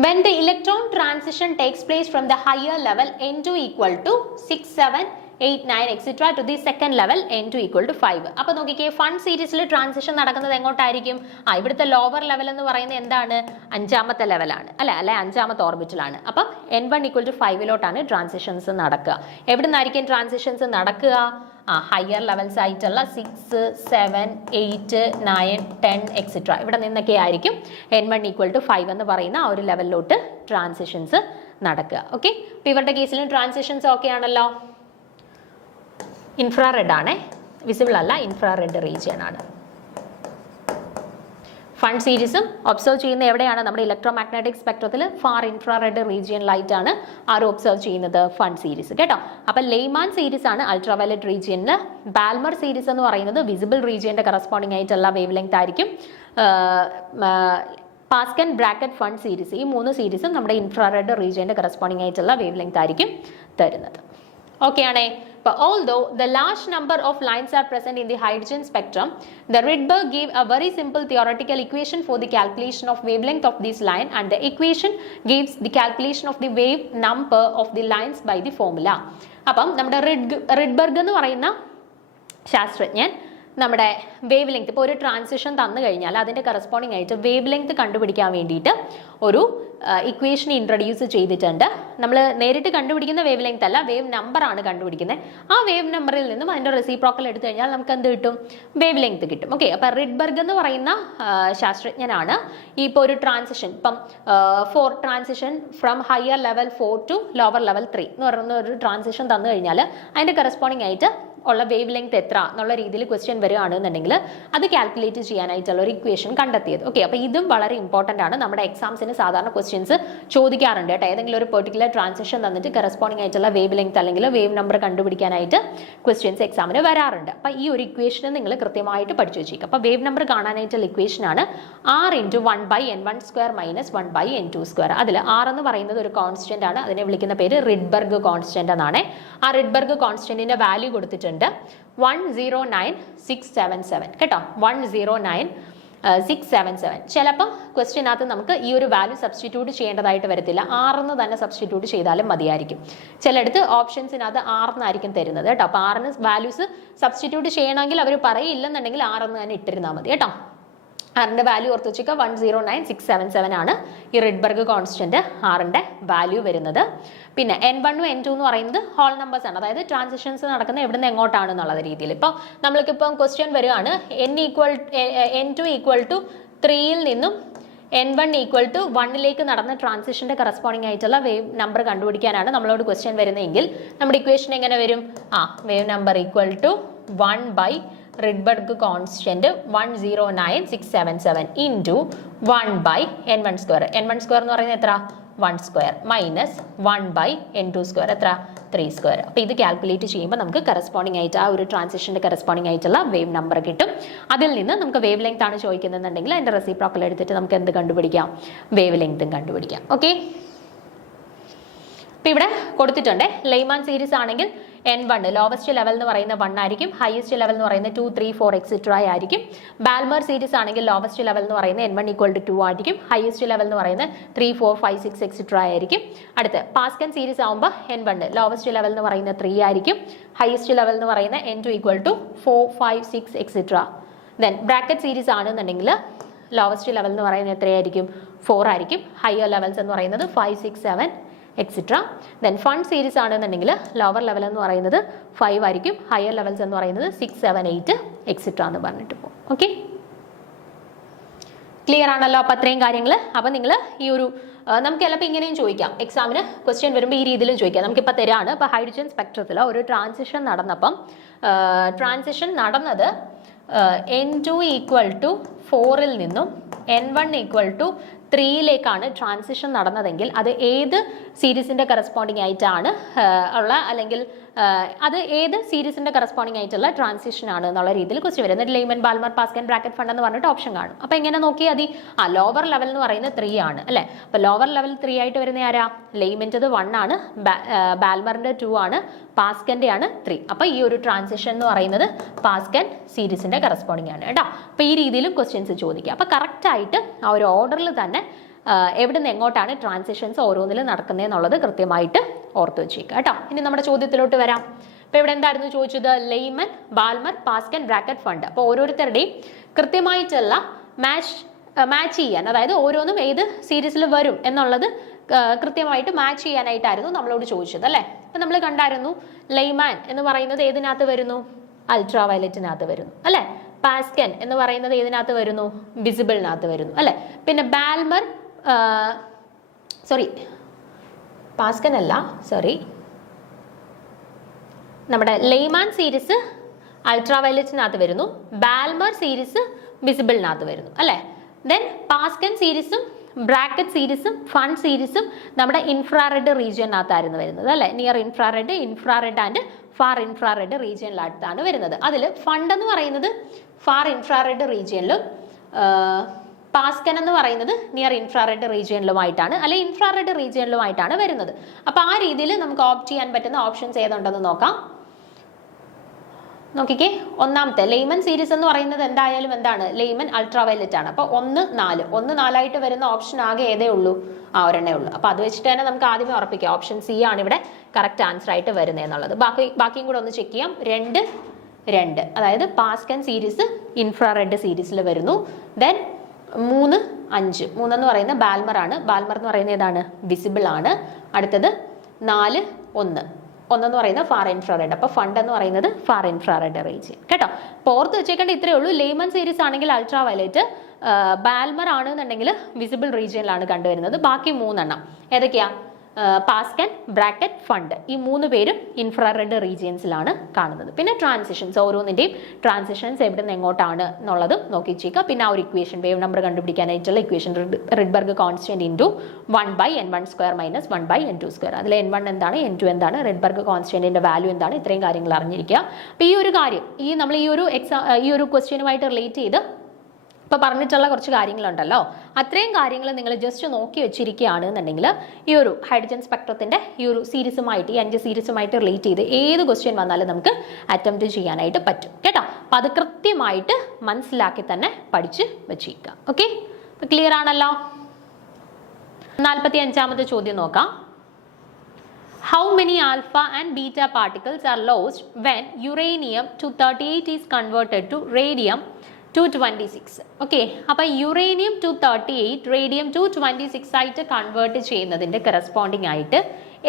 When the electron transition takes place from the higher level n2 = 6, 7, 8, 9 etc. to the second level n2 = 5. അപ്പോൾ നോക്കിക്കേ, ഫണ്ട് സീരീസിൽ ട്രാൻസിഷൻ നടക്കുന്നത് എങ്ങോട്ടായിരിക്കും? ഇവിടുത്തെ ലോവർ ലെവൽ എന്ന് പറയുന്നത് എന്താണ്? 5ാമത്തെ ലെവലാണ് അല്ലെ 5ാമത്തെ ഓർബിറ്റലാണ്. അപ്പം n1 = 5ലോട്ടാണ് ട്രാൻസിഷൻസ് നടക്കുക. എവിടെ നിന്നായിരിക്കും ട്രാൻസിഷൻസ് നടക്കുക? ഹയർ ലെവൽസ് ആയിട്ടുള്ള 6, 7, 8, 9, 10 എക്സെട്ര ഇവിടെ നിന്നൊക്കെ ആയിരിക്കും n1 = 5 എന്ന് പറയുന്ന ആ ഒരു ലെവലിലോട്ട് ട്രാൻസിഷൻസ് നടക്കുക. ഓക്കെ, അപ്പോൾ ഇവരുടെ കേസിലും ട്രാൻസിഷൻസ് ഓക്കെ ആണല്ലോ. ഇൻഫ്രാറെഡ് ആണ്, വിസിബിൾ അല്ല, ഇൻഫ്രാറെഡ് റീജിയൻ ആണ്. ഫണ്ട് സീരീസും ഒബ്സർവ് ചെയ്യുന്ന എവിടെയാണ്? നമ്മുടെ ഇലക്ട്രോമാഗ്നറ്റിക് സ്പെക്ട്രത്തിൽ ഫാർ ഇൻഫ്രാറെഡ് റീജിയനിലായിട്ട് ആണ് ആരും ഒബ്സർവ് ചെയ്യുന്നത്? ഫണ്ട് സീരീസ് കേട്ടോ. അപ്പം ലെയ്മാൻ സീരീസ് ആണ് അൾട്രാവയലറ്റ് റീജിയനിൽ. ബാൽമർ സീരീസ് എന്ന് പറയുന്നത് വിസിബിൾ റീജിയന്റെ കറസ്പോണ്ടിങ് ആയിട്ടുള്ള വേവ് ലെങ്ത് ആയിരിക്കും. പാസ്കൻ, ബ്രാക്കറ്റ്, ഫണ്ട് സീരീസ് ഈ 3 സീരീസും നമ്മുടെ ഇൻഫ്രാറെഡ് റീജിയന്റെ കറസ്പോണ്ടിങ് ആയിട്ടുള്ള വേവ് ലെങ്ത് ആയിരിക്കും തരുന്നത്. ഓക്കെ ആണേ. But although the large number of lines are present in the hydrogen spectrum, the Rydberg gave a very simple theoretical equation for the calculation of wavelength of this line, and the equation gives the calculation of the wave number of the lines by the formula. അപ്പം നമ്മുടെ റിഡ്ബർഗ് എന്ന് പറയുന്ന ശാസ്ത്രജ്ഞൻ നമ്മുടെ wave length ഇപ്പോൾ ഒരു transition തന്നു കഴിഞ്ഞാൽ അതിൻ്റെ കറസ്പോണ്ടിങ് ആയിട്ട് വേവ് ലെങ്ത് കണ്ടുപിടിക്കാൻ വേണ്ടിയിട്ട് ഒരു ഇക്വേഷൻ ഇൻട്രൊഡ്യൂസ് ചെയ്തിട്ടുണ്ട്. നമ്മൾ നേരിട്ട് കണ്ടുപിടിക്കുന്ന വേവ് ലെങ്ത് അല്ല, വേവ് നമ്പർ ആണ് കണ്ടുപിടിക്കുന്നത്. ആ വേവ് നമ്പറിൽ നിന്നും അതിൻ്റെ റെസിപ്രോക്കൽ എടുത്തു കഴിഞ്ഞാൽ നമുക്ക് എന്ത് കിട്ടും? വേവ് ലെങ്ത് കിട്ടും. ഓക്കെ, അപ്പോൾ റിഡ്ബർഗ് എന്ന് പറയുന്ന ശാസ്ത്രജ്ഞനാണ് ഇപ്പോൾ ഒരു ട്രാൻസിഷൻ, ഇപ്പം 4 transition from higher level 4 to lower level 3 എന്ന് പറയുന്ന ഒരു ട്രാൻസിഷൻ തന്നു കഴിഞ്ഞാൽ അതിൻ്റെ കറസ്പോണ്ടിങ് ആയിട്ട് ഉള്ള വേവ് ലെങ്ത് എത്ര എന്നുള്ള രീതിയിൽ ക്വസ്റ്റ്യൻ വരികയാണെന്നുണ്ടെങ്കിൽ അത് കാൽക്കുലേറ്റ് ചെയ്യാനായിട്ടുള്ള ഒരു ഇക്വേഷൻ കണ്ടെത്തിയത്. ഓക്കെ, അപ്പോൾ ഇതും വളരെ ഇമ്പോർട്ടൻ്റ് ആണ്. നമ്മുടെ എക്സാംസിന് സാധാരണ ക്വസ്റ്റ്യൻ ക്വസ്റ്റ്യൻസ് ചോദിക്കാറുണ്ട് കേട്ടോ. ഏതെങ്കിലും ഒരു പെർട്ടിക്കുലർ ട്രാൻസിഷൻ തന്നിട്ട് കറസ്പോണ്ടിങ് ആയിട്ടുള്ള വേവ് ലെങ്ത് അല്ലെങ്കിൽ വേവ് നമ്പർ കണ്ടുപിടിക്കാനായിട്ട് ക്വസ്റ്റ്യൻസ് എക്സാമിന് വരാറുണ്ട്. അപ്പോൾ ഈ ഒരു ഇക്വേഷൻ നിങ്ങൾ കൃത്യമായിട്ട് പഠിച്ചു വെച്ചേക്കുക. അപ്പോൾ വേവ് നമ്പർ കാണാനായിട്ടുള്ള ഇക്വേഷൻ ആണ് r × 1/n1² - 1/n2². അതിൽ r എന്ന് പറയുന്നത് ഒരു കോൺസ്റ്റന്റ് ആണ്. അതിനെ വിളിക്കുന്ന പേര് റിഡ്ബർഗ് കോൺസ്റ്റന്റ് എന്നാണ്. ആ റിഡ്ബർഗ് കോൺസ്റ്റന്റിന്റെ വാല്യൂ കൊടുത്തിട്ടുണ്ട് 109677 കേട്ടോ. 109677. ചിലപ്പം ക്വസ്റ്റ്യനകത്ത് നമുക്ക് ഈ ഒരു വാല്യൂ സബ്സ്റ്റിറ്റ്യൂട്ട് ചെയ്യേണ്ടതായിട്ട് വരത്തില്ല, ആറെന്ന് തന്നെ സബ്സ്റ്റിറ്റ്യൂട്ട് ചെയ്താലും മതിയായിരിക്കും. ചിലയിടത്ത് ഓപ്ഷൻസിനകത്ത് ആറെന്നായിരിക്കും തരുന്നത് കേട്ടോ. അപ്പോൾ ആറിന് വാല്യൂസ് സബ്സ്റ്റിറ്റ്യൂട്ട് ചെയ്യണമെങ്കിൽ അവർ പറയില്ലെന്നുണ്ടെങ്കിൽ ആറെന്ന് തന്നെ ഇട്ടിരുന്നാൽ മതി കേട്ടോ. ആറിൻ്റെ വാല്യൂ ഓർത്ത് വെച്ചേക്കുക 109677 ആണ് ഈ റിഡ്ബർഗ് കോൺസ്റ്റന്റ് ആറിൻ്റെ വാല്യൂ വരുന്നത്. പിന്നെ N1 N2 എന്ന് പറയുന്നത് ഹോൾ നമ്പേഴ്സ് ആണ്, അതായത് ട്രാൻസിഷൻസ് നടക്കുന്ന എവിടെ നിന്ന് എങ്ങോട്ടാണെന്നുള്ള രീതിയിൽ. ഇപ്പോൾ നമ്മൾക്കിപ്പം ക്വസ്റ്റ്യൻ വരികയാണ് N2 = 3യിൽ നിന്നും N1 = 1ലേക്ക് നടന്ന ട്രാൻസിഷന്റെ കറസ്പോണ്ടിങ് ആയിട്ടുള്ള വേവ് നമ്പർ കണ്ടുപിടിക്കാനാണ് നമ്മളോട് ക്വസ്റ്റ്യൻ വരുന്നതെങ്കിൽ നമ്മുടെ ഇക്വേഷൻ എങ്ങനെ വരും? Wave number = 1 റിഡ്ബർഗ് constant 109677 × 1/n1². n1² എന്ന് പറയുന്നത് എത്ര? 1² മൈനസ് 1/n2² എത്ര? 3². അപ്പോൾ ഇത് കാൽക്കുലേറ്റ് ചെയ്യുമ്പോൾ നമുക്ക് കറസ്പോണ്ടിങ് ആയിട്ട് ആ ഒരു ട്രാൻസിഷന്റെ കറസ്പോണ്ടിങ് ആയിട്ടുള്ള വേവ് നമ്പർ കിട്ടും. അതിൽ നിന്ന് നമുക്ക് വേവ് ലെങ്ത് ആണ് ചോദിക്കുന്നതെന്നുണ്ടെങ്കിൽ അതിന്റെ റെസിപ്രോക്കൽ എടുത്തിട്ട് നമുക്ക് എന്ത് കണ്ടുപിടിക്കാം? വേവ് ലെങ്തും കണ്ടുപിടിക്കാം. ഓക്കെ, അപ്പോൾ ഇവിടെ കൊടുത്തിട്ടുണ്ട്. ലെയ്മാൻ സീരീസ് ആണെങ്കിൽ N1 ലോവസ്റ്റ് ലെവൽ എന്ന് പറയുന്ന 1 ആയിരിക്കും, ഹയസ്റ്റ് ലെവൽ എന്ന് പറയുന്നത് 2, 3, 4 എക്സെട്ര ആയിരിക്കും. ബാൽമർ സീരീസ് ആണെങ്കിൽ ലോവസ്റ്റ് ലെവൽ എന്ന് പറയുന്നത് N1 = 2 ആയിരിക്കും, ഹയസ്റ്റ് ലെവൽ എന്ന് പറയുന്നത് 3, 4, 5, 6 എക്സെട്ര ആയിരിക്കും. അടുത്ത് പാസ്കൻ സീരീസ് ആകുമ്പോൾ N1 ലോവസ്റ്റ് ലെവൽ എന്ന് പറയുന്നത് 3 ആയിരിക്കും, ഹയസ്റ്റ് ലെവൽ എന്ന് പറയുന്നത് N2 = 4, 5, 6 etcetera. Then bracket series ആണെന്നുണ്ടെങ്കിൽ ലോവസ്റ്റ് ലെവൽ എന്ന് പറയുന്നത് എത്രയായിരിക്കും? 4 ആയിരിക്കും, ഹയർ ലെവൽസ് എന്ന് പറയുന്നത് 5, 6, 7 എക്സെട്ര. ദെൻ ഫണ്ട് സീരീസ് ആണെന്നുണ്ടെങ്കിൽ ലോവർ ലെവൽ എന്ന് പറയുന്നത് 5 ആയിരിക്കും, ഹയർ ലെവൽസ് എന്ന് പറയുന്നത് 6, 7, 8 എക്സെട്ര എന്ന് പറഞ്ഞിട്ട് പോകും. ഓക്കെ, ക്ലിയർ ആണല്ലോ? അപ്പോൾ അത്രയും കാര്യങ്ങൾ. അപ്പോൾ നിങ്ങൾ ഈ ഒരു നമുക്ക് ചിലപ്പോൾ ഇങ്ങനെയും ചോദിക്കാം, എക്സാമിന് ക്വസ്റ്റ്യൻ വരുമ്പോൾ ഈ രീതിയിലും ചോദിക്കാം. നമുക്കിപ്പോൾ തരാണ്. ഇപ്പോൾ ഹൈഡ്രജൻ സ്പെക്ട്രത്തിൽ ഒരു ട്രാൻസിഷൻ നടന്നപ്പം ട്രാൻസിഷൻ നടന്നത് N2 = 4ൽ നിന്നും N1 = 3യിലേക്കാണ് ട്രാൻസിഷൻ നടന്നതെങ്കിൽ അത് ഏത് സീരീസിന്റെ കറസ്പോണ്ടിങ് ആയിട്ടാണ് ഉള്ള, അല്ലെങ്കിൽ അത് ഏത് സീരീസിന്റെ കറസ്പോണ്ടിങ് ആയിട്ടുള്ള ട്രാൻസിഷൻ ആണ് എന്നുള്ള രീതിയിൽ ക്വസ്റ്റ്യൻ വരും. എന്നിട്ട് ലെയ്മൻ, ബാൽമർ, പാസ്കൻ, ബ്രാക്കറ്റ്, ഫണ്ട് എന്ന് പറഞ്ഞിട്ട് ഓപ്ഷൻ കാണും. അപ്പോൾ എങ്ങനെ നോക്കിയാൽ മതി? ലോവർ ലെവൽ എന്ന് പറയുന്നത് 3 ആണ് അല്ലേ? അപ്പോൾ ലോവർ ലെവൽ 3 ആയിട്ട് വരുന്ന ആരാ? ലെയ്മൻ്റെത് 1 ആണ്, ബാൽമറിന്റെ 2 ആണ്, പാസ്കന്റെ ആണ് 3. അപ്പോൾ ഈ ഒരു ട്രാൻസിഷൻ എന്ന് പറയുന്നത് പാസ്കൻ സീരീസിന്റെ കറസ്പോണ്ടിങ് ആണ് കേട്ടോ. അപ്പോൾ ഈ രീതിയിലും ക്വസ്റ്റ്യൻസ് ചോദിക്കുക. അപ്പോൾ കറക്റ്റ് ആയിട്ട് ആ ഒരു ഓർഡറിൽ തന്നെ എവിടെ നിന്ന് എങ്ങോട്ടാണ് ട്രാൻസിഷൻസ് ഓരോന്നിലും നടക്കുന്നതെന്നുള്ളത് കൃത്യമായിട്ട് ഓർത്ത് വെച്ചേക്കുക കേട്ടോ. ഇനി നമ്മുടെ ചോദ്യത്തിലോട്ട് വരാം. അപ്പോൾ ഇവിടെ എന്തായിരുന്നു ചോദിച്ചത്? ലെയ്മൻ, ബാൽമർ, പാസ്കൻ, ബ്രാക്കറ്റ്, ഫണ്ട്. അപ്പോൾ ഓരോരുത്തരുടെയും കൃത്യമായിട്ടുള്ള മാച്ച് ചെയ്യാൻ, അതായത് ഓരോന്നും ഏത് സീരീസിൽ വരും എന്നുള്ളത് കൃത്യമായിട്ട് മാച്ച് ചെയ്യാനായിട്ടായിരുന്നു നമ്മളോട് ചോദിച്ചത് അല്ലേ? അപ്പം നമ്മൾ കണ്ടായിരുന്നു ലെയ്മാൻ എന്ന് പറയുന്നത് ഏതിനകത്ത് വരുന്നു? അൾട്രാ വയലറ്റിനകത്ത് വരുന്നു അല്ലേ? പാസ്കൻ എന്ന് പറയുന്നത് ഏതിനകത്ത് വരുന്നു? വിസിബിളിനകത്ത് വരുന്നു അല്ലേ? പിന്നെ ബാൽമർ, പാസ്കൻ അല്ല, നമ്മുടെ ലെയ്മാൻ സീരീസ് അൾട്രാ വയലറ്റിനകത്ത് വരുന്നു, ബാൽമർ സീരീസ് വിസിബിളിനകത്ത് വരുന്നു അല്ലേ? ദെൻ പാസ്കൻ സീരീസും ബ്രാക്കറ്റ് സീരീസും ഫണ്ട് സീരീസും നമ്മുടെ ഇൻഫ്രാറെഡ് റീജിയനകത്തായിരുന്നു വരുന്നത് അല്ലേ? Near infrared, infrared and far infrared റീജിയനിനകത്താണ് വരുന്നത്. അതിൽ ഫണ്ട് എന്ന് പറയുന്നത് ഫാർ ഇൻഫ്രാറെഡ് റീജിയനിലും പാസ്കൻ എന്ന് പറയുന്നത് നിയർ ഇൻഫ്രാറെഡ് റീജിയനിലുമായിട്ടാണ്, അല്ലെ ഇൻഫ്രാറെഡ് റീജിയനിലുമായിട്ടാണ് വരുന്നത്. അപ്പോൾ ആ രീതിയിൽ നമുക്ക് ഓപ്റ്റ് ചെയ്യാൻ പറ്റുന്ന ഓപ്ഷൻസ് ഏതുണ്ടെന്ന് നോക്കാം. നോക്കിക്കേ, ഒന്നാമത്തെ ലെയ്മൻ സീരീസ് എന്ന് പറയുന്നത് എന്തായാലും എന്താണ്? ലെയ്മൻ അൾട്രാ വയലറ്റ് ആണ്. അപ്പോൾ 1, 4 ആയിട്ട് വരുന്ന ഓപ്ഷൻ ആകെ ഏതേ ഉള്ളൂ? ഒരെണ്ണേ ഉള്ളൂ. അപ്പോൾ അത് വെച്ചിട്ട് തന്നെ നമുക്ക് ആദ്യമേ ഉറപ്പിക്കാം ഓപ്ഷൻ സി ആണ് ഇവിടെ കറക്റ്റ് ആൻസർ ആയിട്ട് വരുന്നത് എന്നുള്ളത്. ബാക്കിയും കൂടെ ഒന്ന് ചെക്ക് ചെയ്യാം. 2, അതായത് പാസ്കൻ സീരീസ് ഇൻഫ്രാറെഡ് സീരീസിൽ വരുന്നു. ദെൻ 3, 5 എന്ന് പറയുന്നത് ബാൽമർ ആണ്. ബാൽമർ എന്ന് പറയുന്നത് ഏതാണ്? വിസിബിൾ ആണ്. അടുത്തത് 4, 1 എന്ന് പറയുന്നത് ഫാർ ഇൻഫ്രാറെഡ്. അപ്പോൾ ഫണ്ട് എന്ന് പറയുന്നത് ഫാർ ഇൻഫ്രാറെഡ് റീജിയൻ കേട്ടോ. അപ്പോൾ ഓർത്ത് വെച്ചേക്കേണ്ട ഇത്രയേ ഉള്ളൂ. ലെയ്മൻ സീരീസ് ആണെങ്കിൽ അൾട്രാ വയലറ്റ്, ബാൽമർ ആണെന്നുണ്ടെങ്കിൽ വിസിബിൾ റീജിയനിലാണ് കണ്ടുവരുന്നത്. ബാക്കി 3 ഏതൊക്കെയാ? പാസ്കൻ, ബ്രാക്കറ്റ്, ഫണ്ട് ഈ 3 പേരും ഇൻഫ്രാറെഡ് റീജിയൻസിലാണ് കാണുന്നത്. പിന്നെ ട്രാൻസിഷൻസ്, ഓരോന്നിൻ്റെയും ട്രാൻസിഷൻസ് എവിടെ നിന്ന് എങ്ങോട്ടാണ് എന്നുള്ളതും നോക്കി വെച്ചേക്കുക. പിന്നെ ആ ഒരു ഇക്വേഷൻ, വേവ് നമ്പർ കണ്ടുപിടിക്കാനായിട്ടുള്ള equation Rydberg constant into 1/n1² minus 1/n2². അതിൽ n1 എന്താണ്, n2 എന്താണ്, റിഡ്ബർഗ് കോൺസ്റ്റന്റിന്റെ വാല്യൂ എന്താണ്, ഇത്രയും കാര്യങ്ങൾ അറിഞ്ഞിരിക്കുക. അപ്പോൾ ഈ ഒരു കാര്യം നമ്മൾ ഈ ഒരു ക്വസ്റ്റ്യനുമായിട്ട് റിലേറ്റ് ചെയ്ത് ഇപ്പോൾ പറഞ്ഞിട്ടുള്ള കുറച്ച് കാര്യങ്ങളുണ്ടല്ലോ, അത്രയും കാര്യങ്ങൾ നിങ്ങൾ ജസ്റ്റ് നോക്കി വെച്ചിരിക്കുകയാണെന്നുണ്ടെങ്കിൽ ഈ ഒരു ഹൈഡ്രജൻ സ്പെക്ട്രത്തിൻ്റെ ഈ ഒരു സീരീസുമായിട്ട്, ഈ 5 സീരീസുമായിട്ട് റിലേറ്റ് ചെയ്ത് ഏത് ക്വസ്റ്റ്യൻ വന്നാലും നമുക്ക് അറ്റംപ്റ്റ് ചെയ്യാനായിട്ട് പറ്റും കേട്ടോ. അപ്പോൾ അത് കൃത്യമായിട്ട് മനസ്സിലാക്കി തന്നെ പഠിച്ച് വെച്ചിരിക്കുക. ഓക്കെ, അപ്പോൾ ക്ലിയർ ആണല്ലോ. 45ാമത്തെ ചോദ്യം നോക്കാം. How many alpha and beta particles are lost when uranium-238 is converted to radium-226? Okay, അപ്പോൾ uranium-238 radium-226 ആയിട്ട് കൺവേർട്ട് ചെയ്യുന്നതിൻ്റെ കറസ്പോണ്ടിങ് ആയിട്ട്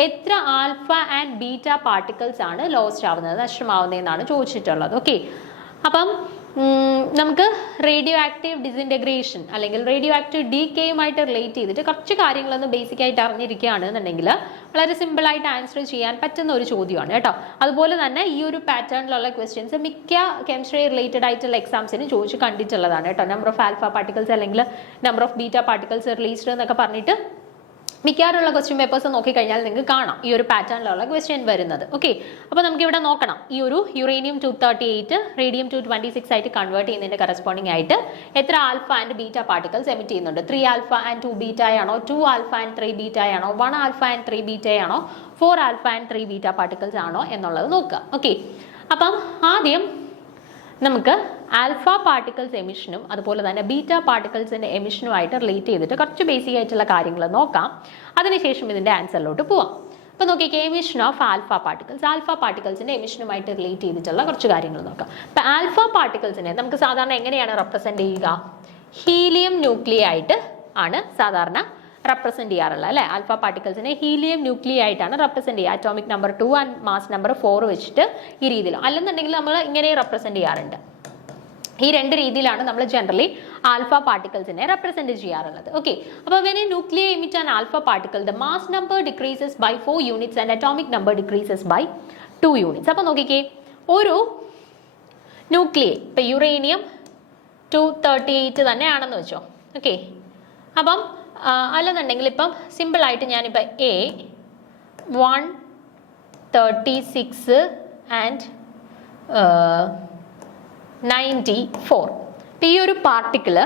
എത്ര ആൽഫ ആൻഡ് ബീറ്റ പാർട്ടിക്കിൾസ് ആണ് ലോസ്റ്റ് ആവുന്നത്, നഷ്ടമാവുന്നതെന്നാണ് ചോദിച്ചിട്ടുള്ളത്. ഓക്കെ, അപ്പം നമുക്ക് റേഡിയോ ആക്റ്റീവ് ഡിസിൻറ്റഗ്രേഷൻ അല്ലെങ്കിൽ റേഡിയോ ആക്റ്റീവ് ഡീകേയുമായിട്ട് റിലേറ്റ് ചെയ്തിട്ട് കുറച്ച് കാര്യങ്ങളൊന്ന് ബേസിക് ആയിട്ട് അറിഞ്ഞിരിക്കുകയാണെന്നുണ്ടെങ്കിൽ വളരെ സിമ്പിളായിട്ട് ആൻസർ ചെയ്യാൻ പറ്റുന്ന ഒരു ചോദ്യമാണ് കേട്ടോ. അതുപോലെ തന്നെ ഈ ഒരു പാറ്റേണിലുള്ള ക്വസ്റ്റ്യൻസ് മിക്ക കെമിസ്ട്രി റിലേറ്റഡ് ആയിട്ടുള്ള എക്സാംസിന് ചോദിച്ച് കണ്ടിട്ടുള്ളതാണ് കേട്ടോ. നമ്പർ ഓഫ് ആൽഫ പാർട്ടിക്കിൾസ് അല്ലെങ്കിൽ number of beta particles released എന്നൊക്കെ പറഞ്ഞിട്ട് മിക്കവാറുള്ള ക്വസ്റ്റ്യൻ പേപ്പേഴ്സ് നോക്കിക്കഴിഞ്ഞാൽ നിങ്ങൾക്ക് കാണാം ഈ ഒരു പാറ്റേണിലുള്ള ക്വസ്റ്റ്യൻ വരുന്നത്. ഓക്കെ, അപ്പോൾ നമുക്ക് ഇവിടെ നോക്കണം. ഈ ഒരു uranium-238 radium-226 ആയിട്ട് കൺവേർട്ട് ചെയ്യുന്നതിൻ്റെ കറസ്പോണ്ടിങ് ആയിട്ട് എത്ര alpha and beta particles emit ചെയ്യുന്നുണ്ട്. 3 ആൽഫ ആൻഡ് 2 ബീറ്റ ആണോ, 2 ആൽഫ ആൻഡ് 3 ബീറ്റ ആണോ, 1 ആൽഫ ആൻഡ് 3 ബീറ്റ ആണോ, 4 ആൽഫ ആൻഡ് 3 ബീറ്റ പാർട്ടിക്കിൾസ് ആണോ എന്നുള്ളത് നോക്കുക. ഓക്കെ, അപ്പം ആദ്യം നമുക്ക് ആൽഫ പാർട്ടിക്കിൾസ് എമിഷനും അതുപോലെ തന്നെ ബീറ്റ പാർട്ടിക്കിൾസിൻ്റെ എമിഷനുമായിട്ട് റിലേറ്റ് ചെയ്തിട്ട് കുറച്ച് ബേസിക് ആയിട്ടുള്ള കാര്യങ്ങൾ നോക്കാം. അതിനുശേഷം ഇതിൻ്റെ ആൻസറിലോട്ട് പോവാം. അപ്പോൾ നോക്കിക്കേ, എമിഷൻ ഓഫ് ആൽഫ പാർട്ടിക്കിൾസിൻ്റെ എമിഷനുമായിട്ട് റിലേറ്റ് ചെയ്തിട്ടുള്ള കുറച്ച് കാര്യങ്ങൾ നോക്കാം. അപ്പോൾ ആൽഫ പാർട്ടിക്കിൾസിനെ നമുക്ക് സാധാരണ എങ്ങനെയാണ് റെപ്രസെൻറ്റ് ചെയ്യുക? ഹീലിയം ന്യൂക്ലിയ ആയിട്ട് ആണ് സാധാരണ റെപ്രസെൻറ്റ് ചെയ്യാറുള്ളത് അല്ലേ. ആൽഫ പാർട്ടിക്കിൾസിനെ ഹീലിയം ന്യൂക്ലിയ ആയിട്ടാണ് റെപ്രസെൻറ്റ് ചെയ്യുക. Atomic number 2 and mass number 4 വെച്ചിട്ട് ഈ രീതിയിൽ, അല്ലെന്നുണ്ടെങ്കിൽ നമ്മൾ ഇങ്ങനെ റെപ്രസെൻറ്റ് ചെയ്യാറുണ്ട്. ഈ 2 രീതിയിലാണ് നമ്മൾ ജനറലി ആൽഫ പാർട്ടിക്കിൾസിനെ റെപ്രസെൻറ്റ് ചെയ്യാറുള്ളത്. ഓക്കെ, അപ്പോൾ when a nuclei emit an alpha particle the mass number decreases by 4 units and atomic number decreases by 2 units. അപ്പോൾ നോക്കിക്കേ, ഒരു ന്യൂക്ലിയ ഇപ്പോൾ uranium-238 തന്നെയാണെന്ന് വെച്ചോ. ഓക്കെ, അപ്പം അല്ലെന്നുണ്ടെങ്കിൽ ഇപ്പം സിമ്പിളായിട്ട് ഞാനിപ്പോൾ A136 ആൻഡ് 94 ഈ ഒരു പാർട്ടിക്കിള്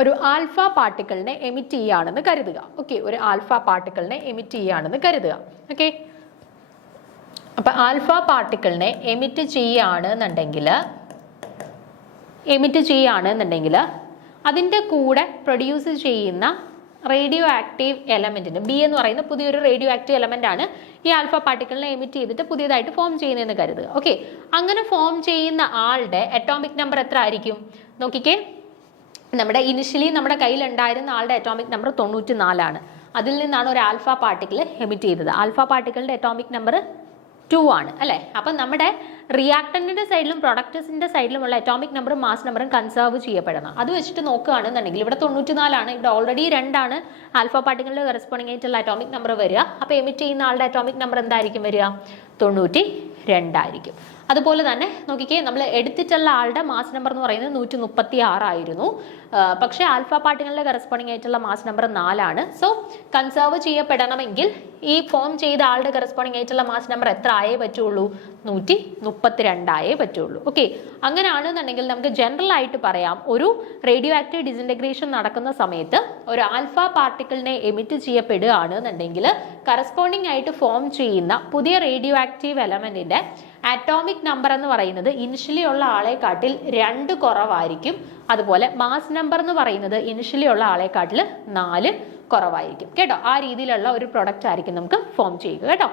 ഒരു ആൽഫ പാർട്ടിക്കിളിനെ എമിറ്റ് ചെയ്യുകയാണെന്ന് കരുതുക. ഓക്കെ, ഒരു ആൽഫ പാർട്ടിക്കിളിനെ എമിറ്റ് ചെയ്യുകയാണെന്ന് കരുതുക. ഓക്കെ, അപ്പം ആൽഫ പാർട്ടിക്കിളിനെ എമിറ്റ് ചെയ്യുകയാണെന്നുണ്ടെങ്കിൽ അതിൻ്റെ കൂടെ പ്രൊഡ്യൂസ് ചെയ്യുന്ന റേഡിയോ ആക്റ്റീവ് എലമെൻറ്റിന് ബി എന്ന് പറയുന്ന പുതിയൊരു റേഡിയോ ആക്റ്റീവ് എലമെൻ്റ് ആണ് ഈ ആൽഫ പാർട്ടിക്കിളിനെ എമിറ്റ് ചെയ്തിട്ട് പുതിയതായിട്ട് ഫോം ചെയ്യുന്നതെന്ന് കരുതുക. ഓക്കെ, അങ്ങനെ ഫോം ചെയ്യുന്ന ആളുടെ അറ്റോമിക് നമ്പർ എത്ര ആയിരിക്കും നോക്കിക്കേ. ഇനിഷ്യലി നമ്മുടെ കയ്യിൽ ഉണ്ടായിരുന്ന ആളുടെ അറ്റോമിക് നമ്പർ 94 അതിൽ നിന്നാണ് ഒരു ആൽഫ പാർട്ടിക്കിൾ എമിറ്റ് ചെയ്തത്. ആൽഫ പാർട്ടിക്കിളിൻ്റെ അറ്റോമിക് നമ്പർ 2 ആണ് അല്ലേ. അപ്പം നമ്മുടെ റിയാക്ടന്റിന്റെ സൈഡിലും പ്രൊഡക്റ്റസിന്റെ സൈഡിലുമുള്ള അറ്റോമിക് നമ്പറും മാസ് നമ്പറും കൺസേർവ് ചെയ്യപ്പെടണം. അത് വെച്ചിട്ട് നോക്കുകയാണെന്നുണ്ടെങ്കിൽ ഇവിടെ 94 ഇവിടെ ഓൾറെഡി 2 ആണ് ആൽഫ പാർട്ടിക്കിളിൽ കറസ്പോണ്ടിങ് ആയിട്ടുള്ള അറ്റോമിക് നമ്പർ വരിക. അപ്പോൾ എമിറ്റ് ചെയ്യുന്ന ആളുടെ അറ്റോമിക് നമ്പർ എന്തായിരിക്കും വരിക? 92 ആയിരിക്കും. അതുപോലെ തന്നെ നോക്കിക്കേ, നമ്മൾ എടുത്തിട്ടുള്ള ആളുടെ മാസ് നമ്പർ എന്ന് പറയുന്നത് 136 ആയിരുന്നു. പക്ഷേ ആൽഫ പാർട്ടിക്കിളിലെ കറസ്പോണ്ടിങ് ആയിട്ടുള്ള മാസ് നമ്പർ 4 ആണ്. സോ കൺസേർവ് ചെയ്യപ്പെടണമെങ്കിൽ ഈ ഫോം ചെയ്ത ആളുടെ കറസ്പോണ്ടിങ് ആയിട്ടുള്ള മാസ് നമ്പർ എത്ര ആയേ പറ്റുള്ളൂ? 132 ആയേ പറ്റുള്ളൂ. ഓക്കെ, അങ്ങനെയാണെന്നുണ്ടെങ്കിൽ നമുക്ക് ജനറൽ ആയിട്ട് പറയാം, ഒരു റേഡിയോ ആക്റ്റീവ് ഡിസിൻറ്റഗ്രേഷൻ നടക്കുന്ന സമയത്ത് ഒരു ആൽഫ പാർട്ടിക്കിളിനെ എമിറ്റ് ചെയ്യപ്പെടുകയാണെന്നുണ്ടെങ്കിൽ കറസ്പോണ്ടിങ് ആയിട്ട് ഫോം ചെയ്യുന്ന പുതിയ റേഡിയോ ആക്റ്റീവ് എലമെന്റിന്റെ അറ്റോമിക് നമ്പർ എന്ന് പറയുന്നത് ഇനിഷ്യലി ഉള്ള ആളെക്കാട്ടിൽ 2 കുറവായിരിക്കും. അതുപോലെ മാസ് നമ്പർ എന്ന് പറയുന്നത് ഇനിഷ്യലി ഉള്ള ആളെക്കാട്ടിൽ 4 കുറവായിരിക്കും കേട്ടോ. ആ രീതിയിലുള്ള ഒരു പ്രൊഡക്റ്റ് ആയിരിക്കും നമുക്ക് ഫോം ചെയ്യുക കേട്ടോ.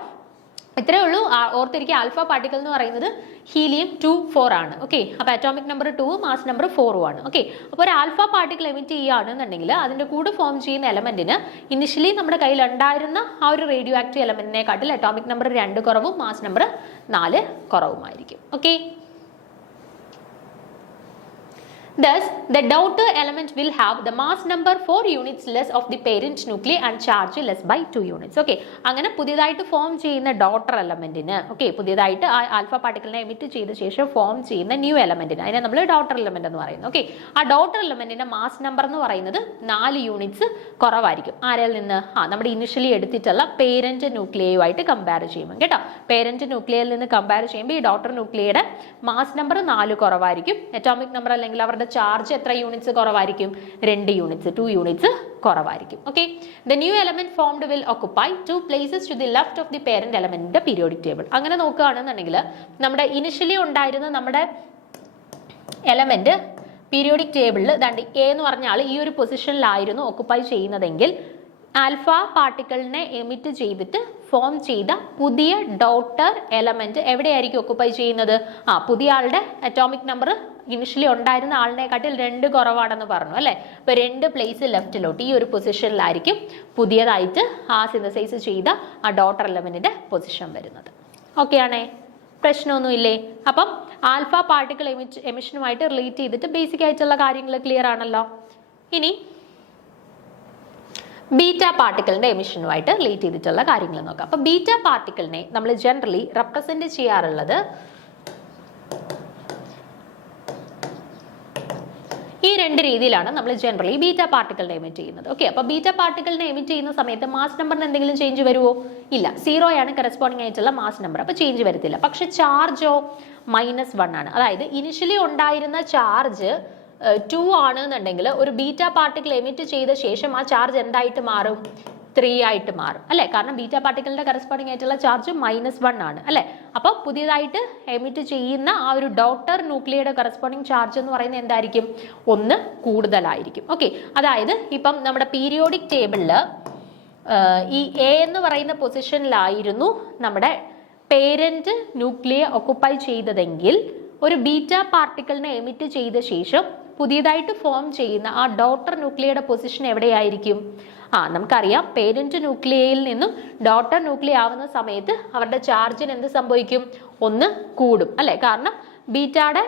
ഇത്രയേ ഉള്ളൂ. ഓർത്തിരിക്കുക, ആൽഫ പാർട്ടിക്കിൾ എന്ന് പറയുന്നത് ഹീലിയം-24 ആണ്. ഓക്കെ, അപ്പോൾ അറ്റോമിക് നമ്പർ 2 മാസ് നമ്പർ 4 ആണ്. ഓക്കെ, അപ്പോൾ ഒരു ആൽഫ പാർട്ടിക്കിൾ എമിറ്റ് ചെയ്യുകയാണെന്നുണ്ടെങ്കിൽ അതിൻ്റെ കൂടെ ഫോം ചെയ്യുന്ന എലമെന്റിന് ഇനിഷ്യലി നമ്മുടെ കയ്യിൽ ഉണ്ടായിരുന്ന ആ ഒരു റേഡിയോ ആക്റ്റീവ് എലമെന്റിനെക്കാട്ടിൽ അറ്റോമിക് നമ്പർ 2 കുറവും മാസ് നമ്പർ 4 കുറവുമായിരിക്കും. Okay, Thus, the daughter element will have the mass number 4 units less of the parent nuclei and charge less by 2 units. Okay. അങ്ങനെ പുതിയതായിട്ട് ഫോം ചെയ്യുന്ന ഡോട്ടർ എലമെന്റിന് പുതിയതായിട്ട് ആ ആൽഫ പാർട്ടിക്കിളിനെ എമിറ്റ് ചെയ്ത ശേഷം ഫോം ചെയ്യുന്ന ന്യൂ എലമെന്റിന് അതിനെ നമ്മൾ ഡോട്ടർ എലമെന്റ് എന്ന് പറയുന്നു. ഓക്കെ, ആ ഡോട്ടർ എലമെന്റിന്റെ മാസ് നമ്പർ എന്ന് പറയുന്നത് 4 യൂണിറ്റ്സ് കുറവായിരിക്കും. ആരിൽ നിന്ന്? നമ്മുടെ ഇനിഷ്യലി എടുത്തിട്ടുള്ള പേരന്റ് ന്യൂക്ലിയയുമായിട്ട് കമ്പയർ ചെയ്യുമ്പോൾ കേട്ടോ. പേരന്റ് ന്യൂക്ലിയയിൽ നിന്ന് കമ്പയർ ചെയ്യുമ്പോൾ ഈ ഡോട്ടർ ന്യൂക്ലിയയുടെ മാസ് നമ്പർ 4 കുറവായിരിക്കും. അറ്റോമിക് നമ്പർ അല്ലെങ്കിൽ അവരുടെ ചാർജ് എത്ര യൂണിറ്റ്സ് കുറവായിരിക്കും? 2 യൂണിറ്റ്സ്, 2 യൂണിറ്റ്സ് കുറവായിരിക്കും. Okay, the new element formed will occupy 2 places to the left of the parent എലമെന്റിന്റെ പീരിയോഡിക് ടേബിൾ. അങ്ങനെ നോക്കുകയാണെന്നുണ്ടെങ്കിൽ നമ്മുടെ ഇനിഷ്യലി ഉണ്ടായിരുന്ന നമ്മുടെ എലമെന്റ് പീരിയോഡിക് ടേബിളിൽ ദാണ്ട് എ എന്ന് പറഞ്ഞാൽ ഈ ഒരു പൊസിഷനിലായിരുന്നു ഓക്കുപ്പൈ ചെയ്യുന്നതെങ്കിൽ ആൽഫ പാർട്ടിക്കിളിനെ എമിറ്റ് ചെയ്തിട്ട് ഫോം ചെയ്ത പുതിയ ഡോട്ടർ എലമെന്റ് എവിടെയായിരിക്കും ഓക്കുപ്പൈ ചെയ്യുന്നത്? പുതിയ ആളുടെ അറ്റോമിക് നമ്പർ ഇനിഷ്യലി ഉണ്ടായിരുന്ന ആളിനെക്കാട്ടിൽ 2 കുറവാണെന്ന് പറഞ്ഞു അല്ലേ. അപ്പൊ 2 പ്ലേസ് ലെഫ്റ്റിലോട്ട് ഈ ഒരു പൊസിഷനിലായിരിക്കും പുതിയതായിട്ട് ആ സിന്തസൈസ് ചെയ്ത ആ ഡോട്ടർ എലമെന്റിന്റെ പൊസിഷൻ വരുന്നത്. ഓക്കെ ആണേ, പ്രശ്നമൊന്നുമില്ലേ? അപ്പം ആൽഫ പാർട്ടിക്കിൾ എമിഷനുമായിട്ട് റിലേറ്റ് ചെയ്തിട്ട് ബേസിക് ആയിട്ടുള്ള കാര്യങ്ങൾ ക്ലിയർ ആണല്ലോ. ഇനി ബീറ്റ പാർട്ടിക്കിളിന്റെ എമിഷനുമായിട്ട് റിലേറ്റ് ചെയ്തിട്ടുള്ള കാര്യങ്ങൾ നോക്കാം. അപ്പൊ ബീറ്റ പാർട്ടിക്കിളിനെ നമ്മൾ ജനറലി റെപ്രസെന്റ് ചെയ്യാറുള്ളത് ഈ 2 രീതിയിലാണ് നമ്മൾ ജനറലി ബീറ്റ പാർട്ടിക്കിളിനെ എമിറ്റ് ചെയ്യുന്നത്. ഓക്കെ, അപ്പൊ ബീറ്റ പാർട്ടിക്കിളിനെ എമിറ്റ് ചെയ്യുന്ന സമയത്ത് മാസ് നമ്പറിന് എന്തെങ്കിലും ചേഞ്ച് വരുമോ? ഇല്ല, 0 ആണ് കറസ്പോണ്ടിങ് ആയിട്ടുള്ള മാസ് നമ്പർ, അപ്പൊ ചേഞ്ച് വരത്തില്ല. പക്ഷെ ചാർജോ -1 ആണ്. അതായത് ഇനിഷ്യലി ഉണ്ടായിരുന്ന ചാർജ് 2 ആണെന്നുണ്ടെങ്കിൽ ഒരു ബീറ്റ പാർട്ടിക്കിൾ എമിറ്റ് ചെയ്ത ശേഷം ആ ചാർജ് എന്തായിട്ട് മാറും? 3 ആയിട്ട് മാറും അല്ലെ. കാരണം ബീറ്റ പാർട്ടിക്കിളിന്റെ കറസ്പോണ്ടിങ് ആയിട്ടുള്ള ചാർജ് -1 ആണ് അല്ലെ. അപ്പൊ പുതിയതായിട്ട് എമിറ്റ് ചെയ്യുന്ന ആ ഒരു ഡോട്ടർ ന്യൂക്ലിയയുടെ കറസ്പോണ്ടിങ് ചാർജ് എന്ന് പറയുന്നത് എന്തായിരിക്കും? 1 കൂടുതലായിരിക്കും. ഓക്കെ, അതായത് ഇപ്പം നമ്മുടെ പീരിയോഡിക് ടേബിളിൽ ഈ എ എന്ന് പറയുന്ന പൊസിഷനിലായിരുന്നു നമ്മുടെ പേരന്റ് ന്യൂക്ലിയ ഓക്കുപ്പൈ ചെയ്തതെങ്കിൽ ഒരു ബീറ്റ പാർട്ടിക്കിളിനെ എമിറ്റ് ചെയ്ത ശേഷം പുതിയതായിട്ട് ഫോം ചെയ്യുന്ന ആ ഡോട്ടർ ന്യൂക്ലിയയുടെ പൊസിഷൻ എവിടെയായിരിക്കും? നമുക്കറിയാം പേരന്റ് ന്യൂക്ലിയയിൽ നിന്നും ഡോട്ടർ ന്യൂക്ലിയ ആവുന്ന സമയത്ത് അവരുടെ ചാർജിന് എന്ത് സംഭവിക്കും? 1 കൂടും അല്ലെ. കാരണം ബീറ്റയുടെ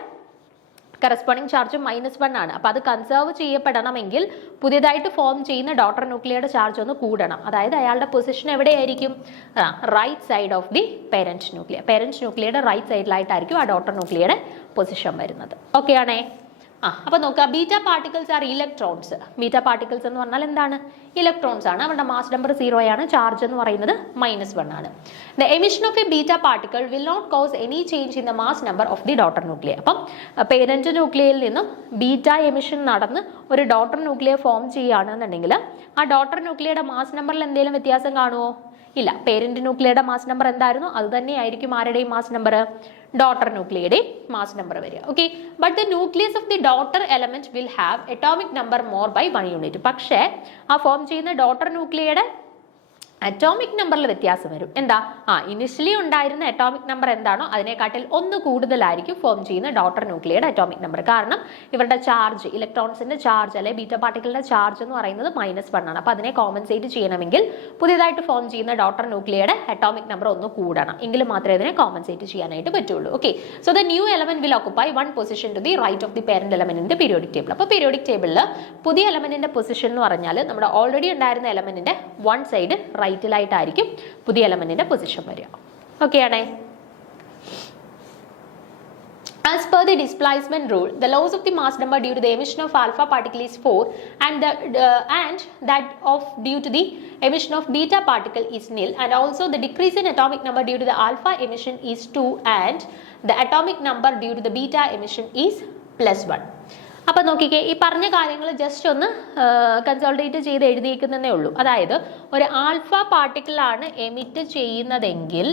കറസ്പോണ്ടിങ് ചാർജ് -1 ആണ്. അപ്പൊ അത് കൺസേർവ് ചെയ്യപ്പെടണമെങ്കിൽ പുതിയതായിട്ട് ഫോം ചെയ്യുന്ന ഡോട്ടർ ന്യൂക്ലിയയുടെ ചാർജ് ഒന്ന് കൂടണം. അതായത് അയാളുടെ പൊസിഷൻ എവിടെയായിരിക്കും? Right side of the parent nuclei. Parent ന്യൂക്ലിയയുടെ റൈറ്റ് സൈഡിലായിട്ടായിരിക്കും ആ ഡോട്ടർ ന്യൂക്ലിയയുടെ പൊസിഷൻ വരുന്നത്. ഓക്കെ ആണേ. അപ്പൊ നോക്കുക, beta particles are electrons. Beta particles എന്ന് പറഞ്ഞാൽ എന്താണ്? ഇലക്ട്രോൺസ് ആണ്. അവരുടെ മാസ് നമ്പർ 0 ആണ്. ചാർജ് എന്ന് പറയുന്നത് -1 ആണ്. The emission of a beta particle will not cause any change in the mass number of the daughter nuclei. അപ്പം പേരന്റ് ന്യൂക്ലിയയിൽ നിന്നും ബീറ്റ എമിഷൻ നടന്ന് ഒരു ഡോട്ടർ ന്യൂക്ലിയ ഫോം ചെയ്യുകയാണെന്നുണ്ടെങ്കിൽ ആ ഡോട്ടർ ന്യൂക്ലിയയുടെ മാസ് നമ്പറിൽ എന്തെങ്കിലും വ്യത്യാസം കാണുമോ? ഇല്ല. പേരന്റ് ന്യൂക്ലിയയുടെ മാസ് നമ്പർ എന്തായിരുന്നു? അത് തന്നെയായിരിക്കും ആരുടെയും മാസ് നമ്പർ? ഡോട്ടർ ന്യൂക്ലിയയുടെ മാസ് നമ്പർ വരിക. Okay, but the nucleus of the daughter element will have atomic number more by 1 unit. പക്ഷേ ആ ഫോം ചെയ്യുന്ന ഡോട്ടർ ന്യൂക്ലിയയുടെ അറ്റോമിക് നമ്പറിൽ വ്യത്യാസം വരും. എന്താ? ഇനിഷ്യലി ഉണ്ടായിരുന്ന അറ്റോമിക് നമ്പർ എന്താണോ അതിനെക്കാട്ടിൽ 1 കൂടുതലായിരിക്കും ഫോം ചെയ്യുന്ന ഡോട്ടർ ന്യൂക്ലിയയുടെ അറ്റോമിക് നമ്പർ. കാരണം ഇവരുടെ ചാർജ്, ഇലക്ട്രോൺസിന്റെ ചാർജ് അല്ലെ ബീറ്റ പാർട്ടിക്കിളിന്റെ ചാർജ് എന്ന് പറയുന്നത് -1 ആണ്. അപ്പൊ അതിനെ കോമ്പൻസേറ്റ് ചെയ്യണമെങ്കിൽ പുതിയതായിട്ട് ഫോം ചെയ്യുന്ന ഡോട്ടർ ന്യൂക്ലിയയുടെ അറ്റോമിക് നമ്പർ 1 കൂടണം. എങ്കിൽ മാത്രമേ അതിനെ കോമ്പൻസേറ്റ് ചെയ്യാനായിട്ട് പറ്റുള്ളൂ. Okay, so the new element will occupy 1 position to the right of the parent എലമെന്റിന്റെ പീരിയോഡിക് ടേബിൾ. അപ്പൊ പീരിയോഡിക് ടേബിളിൽ പുതിയ എലമെന്റിന്റെ പൊസിഷൻ എന്ന് പറഞ്ഞാൽ നമ്മുടെ ഓൾറെഡി ഉണ്ടായിരുന്ന എലമെന്റിന്റെ 1 സൈഡ് റൈറ്റിലായിട്ടായിരിക്കും പുതിയ എലമെന്റിന്റെ പൊസിഷൻ വരിക. ഓക്കെ ആണേ. As per the displacement rule, the loss of the mass number due to the emission of alpha particle is 4 and that of due to the emission of beta particle is nil, and also the decrease in atomic number due to the alpha emission is 2 and the atomic number due to the beta emission is +1. അപ്പൊ നോക്കിക്കേ, ഈ പറഞ്ഞ കാര്യങ്ങൾ just ഒന്ന് കൺസോൾട്ടേറ്റ് ചെയ്ത് എഴുതിയിരിക്കുന്നതേ ഉള്ളൂ. അതായത് ഒരു ആൽഫ പാർട്ടിക്കിളാണ് എമിറ്റ് ചെയ്യുന്നതെങ്കിൽ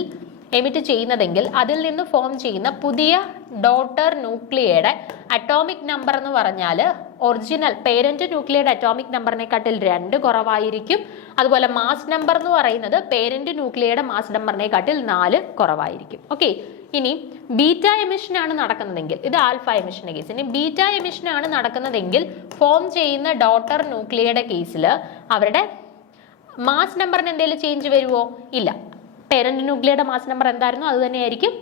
അതിൽ നിന്ന് ഫോം ചെയ്യുന്ന പുതിയ ഡോട്ടർ ന്യൂക്ലിയയുടെ അറ്റോമിക് നമ്പർ എന്ന് പറഞ്ഞാൽ ഒറിജിനൽ പേരന്റ് ന്യൂക്ലിയയുടെ അറ്റോമിക് നമ്പറിനെക്കാട്ടിൽ 2 കുറവായിരിക്കും. അതുപോലെ മാസ് നമ്പർ എന്ന് പറയുന്നത് പേരന്റ് ന്യൂക്ലിയയുടെ മാസ് നമ്പറിനെക്കാട്ടിൽ 4 കുറവായിരിക്കും. ഓക്കെ, ഇനി ബീറ്റ എമിഷൻ ആണ് നടക്കുന്നതെങ്കിൽ, ഇത് ആൽഫ എമിഷന്റെ കേസ്. ഇനി ബീറ്റ എമിഷൻ ആണ് നടക്കുന്നതെങ്കിൽ ഫോം ചെയ്യുന്ന ഡോട്ടർ ന്യൂക്ലിയയുടെ കേസിൽ അവരുടെ മാസ് നമ്പറിന് എന്തെങ്കിലും ചേഞ്ച് വരുമോ? ഇല്ല. പേരന്റ് ന്യൂക്ലിയയുടെ മാസ് നമ്പർ എന്തായിരുന്നു അത് തന്നെയായിരിക്കും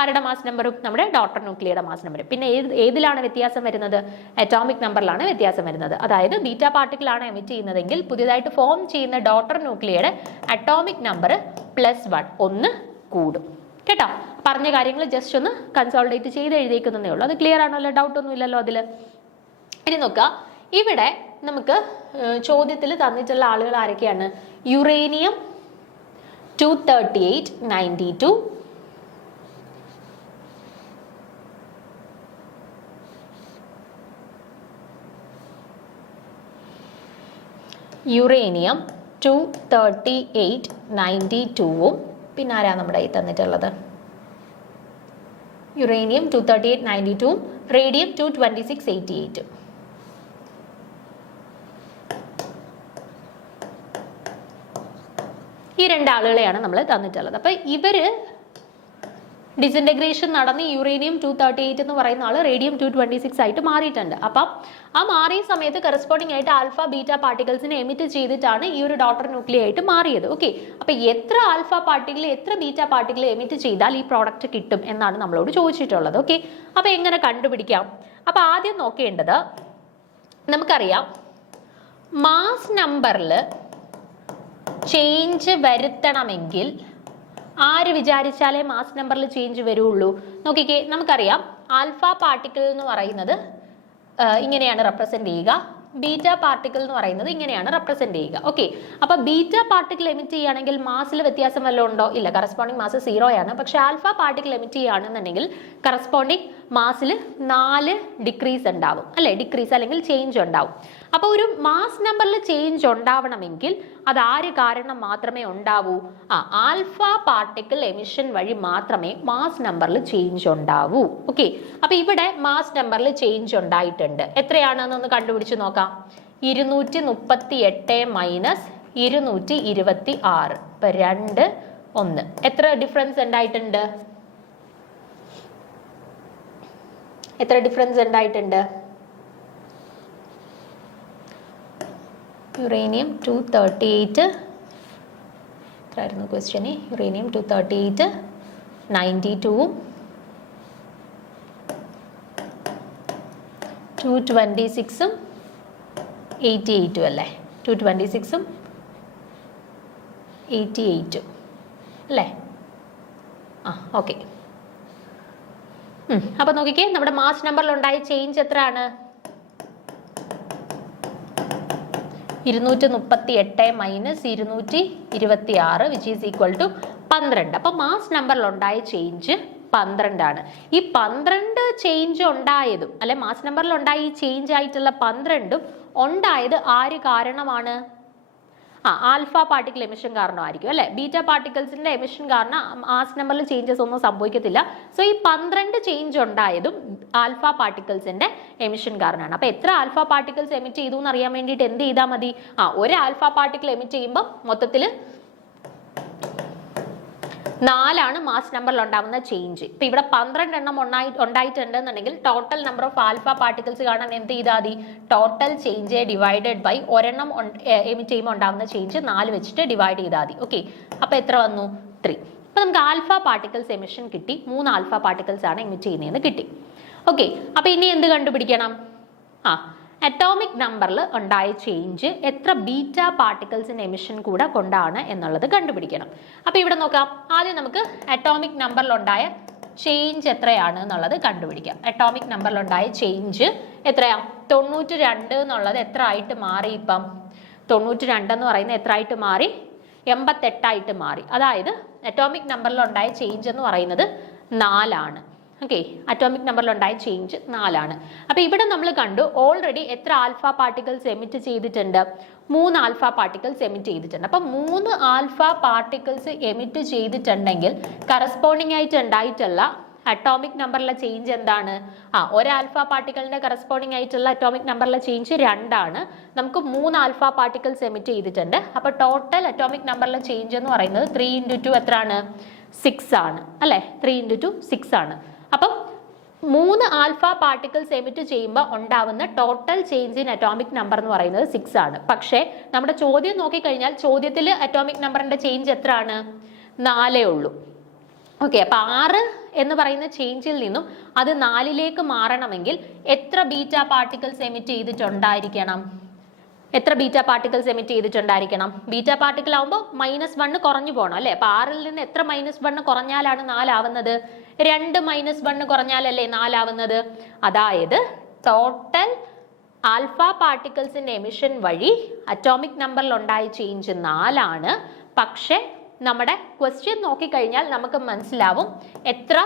ആരുടെ മാസ് നമ്പറും നമ്മുടെ ഡോട്ടർ ന്യൂക്ലിയയുടെ മാസ് നമ്പറും. പിന്നെ ഏതിലാണ് വ്യത്യാസം വരുന്നത്? അറ്റോമിക് നമ്പറിലാണ് വ്യത്യാസം വരുന്നത്. അതായത് ബീറ്റ പാർട്ടിക്കിൾ ആണ് എമിറ്റ് ചെയ്യുന്നതെങ്കിൽ പുതിയതായിട്ട് ഫോം ചെയ്യുന്ന ഡോട്ടർ ന്യൂക്ലിയയുടെ അറ്റോമിക് നമ്പർ +1 1 കൂടും. കേട്ടോ, പറഞ്ഞ കാര്യങ്ങൾ ജസ്റ്റ് ഒന്ന് കൺസോൾട്ടേറ്റ് ചെയ്ത് എഴുതിയേക്കുന്നതേ ഉള്ളൂ. അത് ക്ലിയർ ആണല്ലോ, ഡൗട്ട് ഒന്നും ഇല്ലല്ലോ അതിൽ. ഇനി നോക്കുക, ഇവിടെ നമുക്ക് ചോദ്യത്തിൽ തന്നിട്ടുള്ള ആളുകൾ ആരൊക്കെയാണ്? യുറേനിയം 23892, യുറേനിയം 23892ഉം പിന്നെ ആരാ നമ്മുടെ ഈ തന്നിട്ടുള്ളത്? യുറേനിയം 23892ഉം റേഡിയം 22688ഉം. ഈ രണ്ടാളുകളെയാണ് നമ്മൾ തന്നിട്ടുള്ളത്. അപ്പൊ ഇവര് ഡിസിൻറ്റഗ്രേഷൻ നടന്ന് യുറേനിയം 238 എന്ന് പറയുന്ന ആള് റേഡിയം 226 ആയിട്ട് മാറിയിട്ടുണ്ട്. അപ്പം ആ മാറിയ സമയത്ത് കറസ്പോണ്ടിങ് ആയിട്ട് ആൽഫ ബീറ്റ പാർട്ടിക്കിൾസിനെ എമിറ്റ് ചെയ്തിട്ടാണ് ഈ ഒരു ഡോട്ടർ ന്യൂക്ലിയ ആയിട്ട് മാറിയത്. ഓക്കെ, അപ്പൊ എത്ര ആൽഫ പാർട്ടിക്കിൾ എത്ര ബീറ്റ പാർട്ടിക്കിൾ എമിറ്റ് ചെയ്താൽ ഈ പ്രോഡക്റ്റ് കിട്ടും എന്നാണ് നമ്മളോട് ചോദിച്ചിട്ടുള്ളത്. ഓക്കെ, അപ്പൊ എങ്ങനെ കണ്ടുപിടിക്കാം? അപ്പൊ ആദ്യം നോക്കേണ്ടത്, നമുക്കറിയാം മാസ് നമ്പറിൽ ചേഞ്ച് വരുത്തണമെങ്കിൽ ആര് വിചാരിച്ചാലേ മാസ് നമ്പറിൽ ചേഞ്ച് വരുള്ളൂ? നോക്കിക്കേ, നമുക്കറിയാം ആൽഫ പാർട്ടിക്കിൾ എന്ന് പറയുന്നത് ഇങ്ങനെയാണ് റെപ്രസെന്റ് ചെയ്യുക, ബീറ്റ പാർട്ടിക്കിൾ എന്ന് പറയുന്നത് ഇങ്ങനെയാണ് റെപ്രസെന്റ് ചെയ്യുക. ഓക്കെ, അപ്പൊ ബീറ്റ പാർട്ടിക്കിൾ എമിറ്റ് ചെയ്യുകയാണെങ്കിൽ മാസിൽ വ്യത്യാസം വല്ലതും ഉണ്ടോ? ഇല്ല, കറസ്പോണ്ടിങ് മാസ് 0 ആണ്. പക്ഷെ ആൽഫ പാർട്ടിക്കിൾ എമിറ്റ് ചെയ്യുകയാണെന്നുണ്ടെങ്കിൽ കറസ്പോണ്ടിങ് മാസിൽ 4 ഡിക്രീസ് ഉണ്ടാവും, അല്ലെ? ഡിക്രീസ് അല്ലെങ്കിൽ ചേഞ്ച് ഉണ്ടാവും. അപ്പൊ ഒരു മാസ് നമ്പറിൽ ചേഞ്ച് ഉണ്ടാവണമെങ്കിൽ അത് ആര് കാരണം മാത്രമേ ഉണ്ടാവൂ? ആൽഫ പാർട്ടിക്കിൾ എമിഷൻ വഴി മാത്രമേ മാസ് നമ്പറിൽ ചേഞ്ച് ഉണ്ടാവൂ. ഓക്കെ, അപ്പൊ ഇവിടെ മാസ് നമ്പറിൽ ചേഞ്ച് ഉണ്ടായിട്ടുണ്ട്. എത്രയാണെന്നൊന്ന് കണ്ടുപിടിച്ച് നോക്കാം. 238 മൈനസ് 226, ഇപ്പൊ 2 1. എത്ര ഡിഫറൻസ് ഉണ്ടായിട്ടുണ്ട്? എത്ര ഡിഫറൻസ് ഉണ്ടായിട്ടുണ്ട്? യുറേനിയം 238 എത്രയായിരുന്നു ക്വസ്റ്റ്യന്? യുറേനിയം 238 92ഉം 226ഉം 88ഉം അല്ലേ? 226ഉം 88ഉം അല്ലേ? ഓക്കെ. അപ്പൊ നോക്കിക്കേ, നമ്മുടെ മാസ് നമ്പറിൽ ഉണ്ടായ ചേഞ്ച് എത്രയാണ്? 238 minus 226 which is equal to 12. അപ്പൊ മാസ് നമ്പറിൽ ഉണ്ടായ ചേഞ്ച് 12 ആണ്. ഈ 12 ചേഞ്ച് ഉണ്ടായതും, അല്ലെ മാസ് നമ്പറിൽ ഉണ്ടായ ഈ ചേഞ്ച് ആയിട്ടുള്ള 12ഉം ഉണ്ടായത് ആര് കാരണമാണ്? ആൽഫ പാർട്ടിക്കിൾ എമിഷൻ കാരണമായിരിക്കും, അല്ലെ? ബീറ്റ പാർട്ടിക്കിൾസിന്റെ എമിഷൻ കാരണം മാസ് നമ്പറിൽ ചേഞ്ചസ് ഒന്നും സംഭവിക്കത്തില്ല. സോ ഈ 12 ചേഞ്ച് ഉണ്ടായതും ആൽഫ പാർട്ടിക്കിൾസിന്റെ എമിഷൻ കാരണമാണ്. അപ്പൊ എത്ര ആൽഫ പാർട്ടിക്കിൾസ് എമിറ്റ് ചെയ്തു എന്ന് അറിയാൻ വേണ്ടിയിട്ട് എന്ത് ചെയ്താൽ മതി? ഒരു ആൽഫ പാർട്ടിക്കിൾ എമിറ്റ് ചെയ്യുമ്പോൾ മൊത്തത്തിൽ 4 മാസ് നമ്പറിൽ ഉണ്ടാവുന്ന ചേഞ്ച്. ഇപ്പൊ ഇവിടെ 12 എണ്ണം ഉണ്ടായിട്ടുണ്ടെന്നുണ്ടെങ്കിൽ total number of alpha particles കാണാൻ എന്ത് ചെയ്താൽ മതി? ടോട്ടൽ ചേഞ്ച് ഡിവൈഡഡ് ബൈ ഒരെണ്ണം എമിറ്റ് ചെയ്യുമ്പോൾ ഉണ്ടാവുന്ന ചേഞ്ച് 4 വെച്ചിട്ട് ഡിവൈഡ് ചെയ്താൽ മതി. ഓക്കെ, അപ്പൊ എത്ര വന്നു? 3. അപ്പൊ നമുക്ക് ആൽഫ പാർട്ടിക്കിൾസ് എമിഷൻ കിട്ടി. 3 ആൽഫ പാർട്ടിക്കിൾസ് ആണ് എമിറ്റ് ചെയ്യുന്നതെന്ന് കിട്ടി. ഓക്കെ, അപ്പൊ ഇനി എന്ത് കണ്ടുപിടിക്കണം? അറ്റോമിക് നമ്പറിൽ ഉണ്ടായ ചേഞ്ച് എത്ര ബീറ്റ പാർട്ടിക്കിൾസിന്റെ എമിഷൻ കൂടെ കൊണ്ടാണ് എന്നുള്ളത് കണ്ടുപിടിക്കണം. അപ്പൊ ഇവിടെ നോക്കാം, ആദ്യം നമുക്ക് അറ്റോമിക് നമ്പറിൽ ഉണ്ടായ ചേഞ്ച് എത്രയാണ് എന്നുള്ളത് കണ്ടുപിടിക്കാം. അറ്റോമിക് നമ്പറിൽ ഉണ്ടായ ചേഞ്ച് എത്രയാ? 92 എന്നുള്ളത് എത്ര ആയിട്ട് മാറി? ഇപ്പം 92 എന്ന് പറയുന്നത് എത്ര ആയിട്ട് മാറി? 88 ആയിട്ട് മാറി. അതായത് അറ്റോമിക് നമ്പറിൽ ഉണ്ടായ ചേഞ്ച് എന്ന് പറയുന്നത് 4 ആണ്. ഓക്കെ, അറ്റോമിക് നമ്പറിൽ ഉണ്ടായ ചേഞ്ച് 4 ആണ്. അപ്പൊ ഇവിടെ നമ്മൾ കണ്ടു ഓൾറെഡി എത്ര ആൽഫ പാർട്ടിക്കിൾസ് എമിറ്റ് ചെയ്തിട്ടുണ്ട്? 3 ആൽഫ പാർട്ടിക്കിൾസ് എമിറ്റ് ചെയ്തിട്ടുണ്ട്. അപ്പൊ 3 ആൽഫ പാർട്ടിക്കിൾസ് എമിറ്റ് ചെയ്തിട്ടുണ്ടെങ്കിൽ കറസ്പോണ്ടിങ് ആയിട്ട് ഉണ്ടായിട്ടുള്ള അറ്റോമിക് നമ്പറിലെ ചേഞ്ച് എന്താണ്? ഒരു ആൽഫ പാർട്ടിക്കിളിന്റെ കറസ്പോണ്ടിങ് ആയിട്ടുള്ള അറ്റോമിക് നമ്പറിലെ ചേഞ്ച് 2 ആണ്. നമുക്ക് 3 ആൽഫ പാർട്ടിക്കിൾസ് എമിറ്റ് ചെയ്തിട്ടുണ്ട്. അപ്പൊ ടോട്ടൽ അറ്റോമിക് നമ്പറിലെ ചേഞ്ച് എന്ന് പറയുന്നത് 3 × 2 എത്രയാണ്? 6 ആണ്, അല്ലെ? 3 × 2 6 ആണ്. അപ്പം 3 ആൽഫ പാർട്ടിക്കിൾസ് എമിറ്റ് ചെയ്യുമ്പോൾ ഉണ്ടാവുന്ന total change in atomic number എന്ന് പറയുന്നത് 6 ആണ്. പക്ഷേ നമ്മുടെ ചോദ്യം നോക്കിക്കഴിഞ്ഞാൽ ചോദ്യത്തിൽ അറ്റോമിക് നമ്പറിന്റെ ചേഞ്ച് എത്രയാണ്? 4 ഉള്ളൂ. ഓക്കെ, അപ്പൊ 6 എന്ന് പറയുന്ന ചേഞ്ചിൽ നിന്നും അത് 4ലേക്ക് മാറണമെങ്കിൽ എത്ര ബീറ്റ പാർട്ടിക്കിൾസ് എമിറ്റ് ചെയ്തിട്ടുണ്ടായിരിക്കണം? എത്ര ബീറ്റ പാർട്ടിക്കിൾസ് എമിറ്റ് ചെയ്തിട്ടുണ്ടായിരിക്കണം? ബീറ്റ പാർട്ടിക്കിൾ ആവുമ്പോൾ -1 കുറഞ്ഞു പോകണം അല്ലേ? അപ്പൊ 6ൽ നിന്ന് എത്ര -1 കുറഞ്ഞാലാണ് 4 ആവുന്നത്? 2 -1 കുറഞ്ഞാലല്ലേ 4 ആവുന്നത്? അതായത് ടോട്ടൽ ആൽഫ പാർട്ടിക്കിൾസിന്റെ എമിഷൻ വഴി അറ്റോമിക് നമ്പറിൽ ഉണ്ടായ ചേഞ്ച് 4 ആണ്. പക്ഷെ നമ്മുടെ ക്വസ്റ്റ്യൻ നോക്കിക്കഴിഞ്ഞാൽ നമുക്ക് മനസ്സിലാവും എത്ര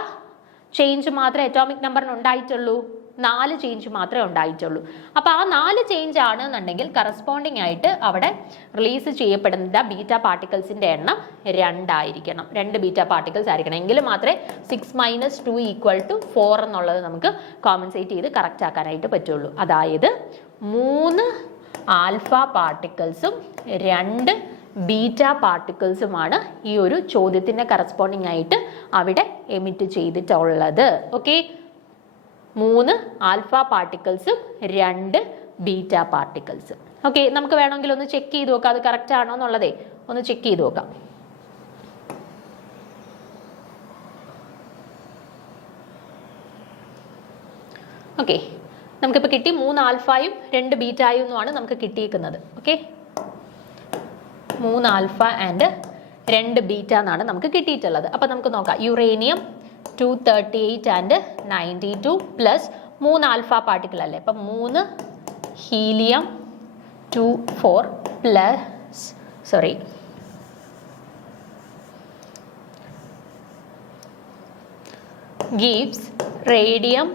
ചേഞ്ച് മാത്രമേ അറ്റോമിക് നമ്പറിന് ഉണ്ടായിട്ടുള്ളൂ? 4 ചേഞ്ച് മാത്രമേ ഉണ്ടായിട്ടുള്ളൂ. അപ്പോൾ ആ 4 ചേഞ്ച് ആണെന്നുണ്ടെങ്കിൽ കറസ്പോണ്ടിങ് ആയിട്ട് അവിടെ റിലീസ് ചെയ്യപ്പെടുന്ന ബീറ്റ പാർട്ടിക്കിൾസിന്റെ എണ്ണം 2 ആയിരിക്കണം. 2 ബീറ്റ പാർട്ടിക്കിൾസ് ആയിരിക്കണം. എങ്കിൽ മാത്രമേ 6 - 2 = 4 എന്നുള്ളത് നമുക്ക് കോമ്പൻസേറ്റ് ചെയ്ത് കറക്റ്റ് ആക്കാനായിട്ട് പറ്റുള്ളൂ. അതായത് 3 ആൽഫ പാർട്ടിക്കിൾസും 2 ബീറ്റ പാർട്ടിക്കിൾസുമാണ് ഈ ഒരു ചോദ്യത്തിന്റെ കറസ്പോണ്ടിങ് ആയിട്ട് അവിടെ എമിറ്റ് ചെയ്തിട്ടുള്ളത്. ഓക്കെ, 3 ആൽഫ പാർട്ടിക്കിൾസും 2 ബീറ്റ പാർട്ടിക്കിൾസും. ഓക്കെ, നമുക്ക് വേണമെങ്കിൽ ഒന്ന് ചെക്ക് ചെയ്ത് നോക്കാം അത് കറക്റ്റ് ആണോ എന്നുള്ളതേ ഒന്ന് ചെക്ക് ചെയ്ത് നോക്കാം. ഓക്കെ, നമുക്കിപ്പോൾ കിട്ടി 3 ആൽഫയും 2 ബീറ്റായും എന്നുമാണ് നമുക്ക് കിട്ടിയിരിക്കുന്നത്. ഓക്കെ, 3 ആൽഫ ആൻഡ് 2 ബീറ്റ എന്നാണ് നമുക്ക് കിട്ടിയിട്ടുള്ളത്. അപ്പൊ നമുക്ക് നോക്കാം. Uranium 238 and 92 plus 3 alpha particle അല്ലേ? അപ്പം 3 helium 24 plus gives radium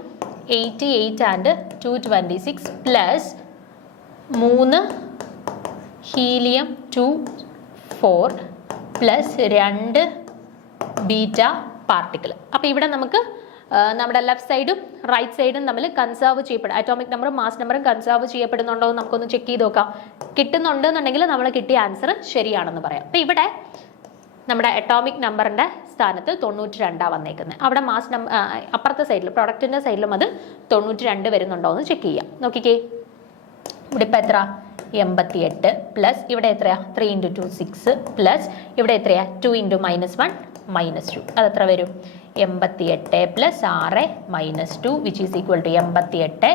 88 and 226 plus 3 helium 24 plus 2 beta particle. അപ്പോൾ ഇവിടെ നമുക്ക് നമ്മുടെ ലെഫ്റ്റ് സൈഡും റൈറ്റ് സൈഡും തമ്മിൽ കൺസേർവ് ചെയ്യപ്പെടും. അറ്റോമിക് നമ്പറും മാസ് നമ്പറും കൺസേർവ് ചെയ്യപ്പെടുന്നുണ്ടോ എന്ന് നമുക്കൊന്ന് ചെക്ക് ചെയ്ത് നോക്കാം. കിട്ടുന്നുണ്ടെന്നുണ്ടെങ്കിൽ നമ്മൾ കിട്ടിയ ആൻസർ ശരിയാണെന്ന് പറയാം. അപ്പോൾ ഇവിടെ നമ്മുടെ അറ്റോമിക് നമ്പറിന്റെ സ്ഥാനത്ത് 92 വന്നേക്കുന്നത്. അവിടെ മാസ് നമ്പർ അപ്പുറത്തെ സൈഡിൽ പ്രൊഡക്റ്റിന്റെ സൈഡിലും അത് 92 വരുന്നുണ്ടോ എന്ന് ചെക്ക് ചെയ്യാം. നോക്കിക്കേ, ഇവിടെ ഇപ്പം എത്ര? 88 പ്ലസ് ഇവിടെ എത്രയാ? 3 × 2 6 പ്ലസ് ഇവിടെ എത്രയാ? 2 × -1 -2. അതെത്ര വരും? 88 plus 6 -2 which is equal to 88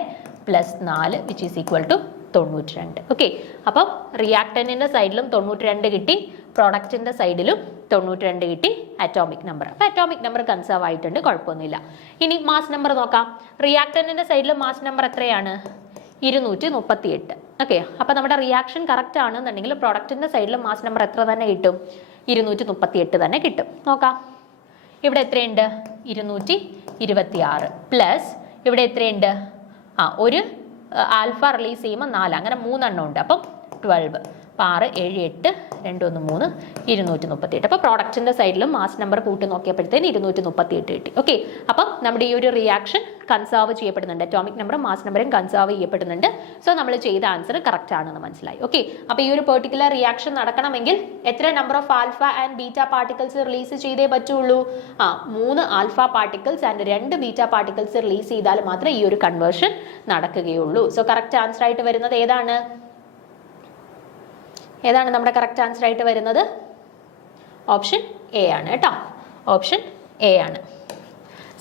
plus 4 which is equal to 92. Okay, അപ്പം റിയാക്ടന്റിന്റെ സൈഡിലും 92 കിട്ടി, പ്രോഡക്റ്റിന്റെ സൈഡിലും 92 കിട്ടി അറ്റോമിക് നമ്പർ. അപ്പം അറ്റോമിക് നമ്പർ കൺസേർവ് ആയിട്ടുണ്ട്, കുഴപ്പമൊന്നുമില്ല. ഇനി മാസ് നമ്പർ നോക്കാം. റിയാക്ടന്റിന്റെ സൈഡിൽ മാസ് നമ്പർ എത്രയാണ്? 238. ഓക്കെ, അപ്പം നമ്മുടെ റിയാക്ഷൻ കറക്റ്റ് ആണെന്നുണ്ടെങ്കിൽ പ്രോഡക്റ്റിന്റെ സൈഡിൽ മാസ് നമ്പർ എത്ര തന്നെ കിട്ടും? 238 തന്നെ കിട്ടും. നോക്കാം, ഇവിടെ എത്രയുണ്ട്? 226 പ്ലസ് ഇവിടെ എത്രയുണ്ട്? ഒരു ആൽഫ റിലീസ് ചെയ്യുമ്പോൾ 4, അങ്ങനെ 3 എണ്ണം ഉണ്ട്. അപ്പം 12. അപ്പം 6 7 8 2 1 3 238. അപ്പോൾ പ്രോഡക്റ്റിന്റെ സൈഡിലും മാസ് നമ്പർ കൂട്ടി നോക്കിയപ്പോഴത്തേന് 238 കിട്ടി. ഓക്കെ, അപ്പം നമ്മുടെ ഈ ഒരു റിയാക്ഷൻ കൺസേർവ് ചെയ്യപ്പെടുന്നുണ്ട്. അറ്റോമിക് നമ്പറും മാസ് നമ്പറും കൺസേർവ് ചെയ്യപ്പെടുന്നുണ്ട്. സോ നമ്മൾ ചെയ്ത ആൻസർ കറക്റ്റ് ആണെന്ന് മനസ്സിലായി. ഓക്കെ, അപ്പോൾ ഈ ഒരു പെർട്ടിക്കുലർ റിയാക്ഷൻ നടക്കണമെങ്കിൽ എത്ര number of alpha and beta particles release ചെയ്തേ പറ്റുള്ളൂ? 3 alpha particles and 2 beta particles release ചെയ്താൽ മാത്രമേ ഈ ഒരു കൺവേർഷൻ നടക്കുകയുള്ളൂ. സോ കറക്റ്റ് ആൻസർ ആയിട്ട് വരുന്നത് ഏതാണ്? നമ്മുടെ കറക്റ്റ് ആൻസർ ആയിട്ട് വരുന്നത്? ഓപ്ഷൻ എ ആണ് കേട്ടോ. ഓപ്ഷൻ എ ആണ്.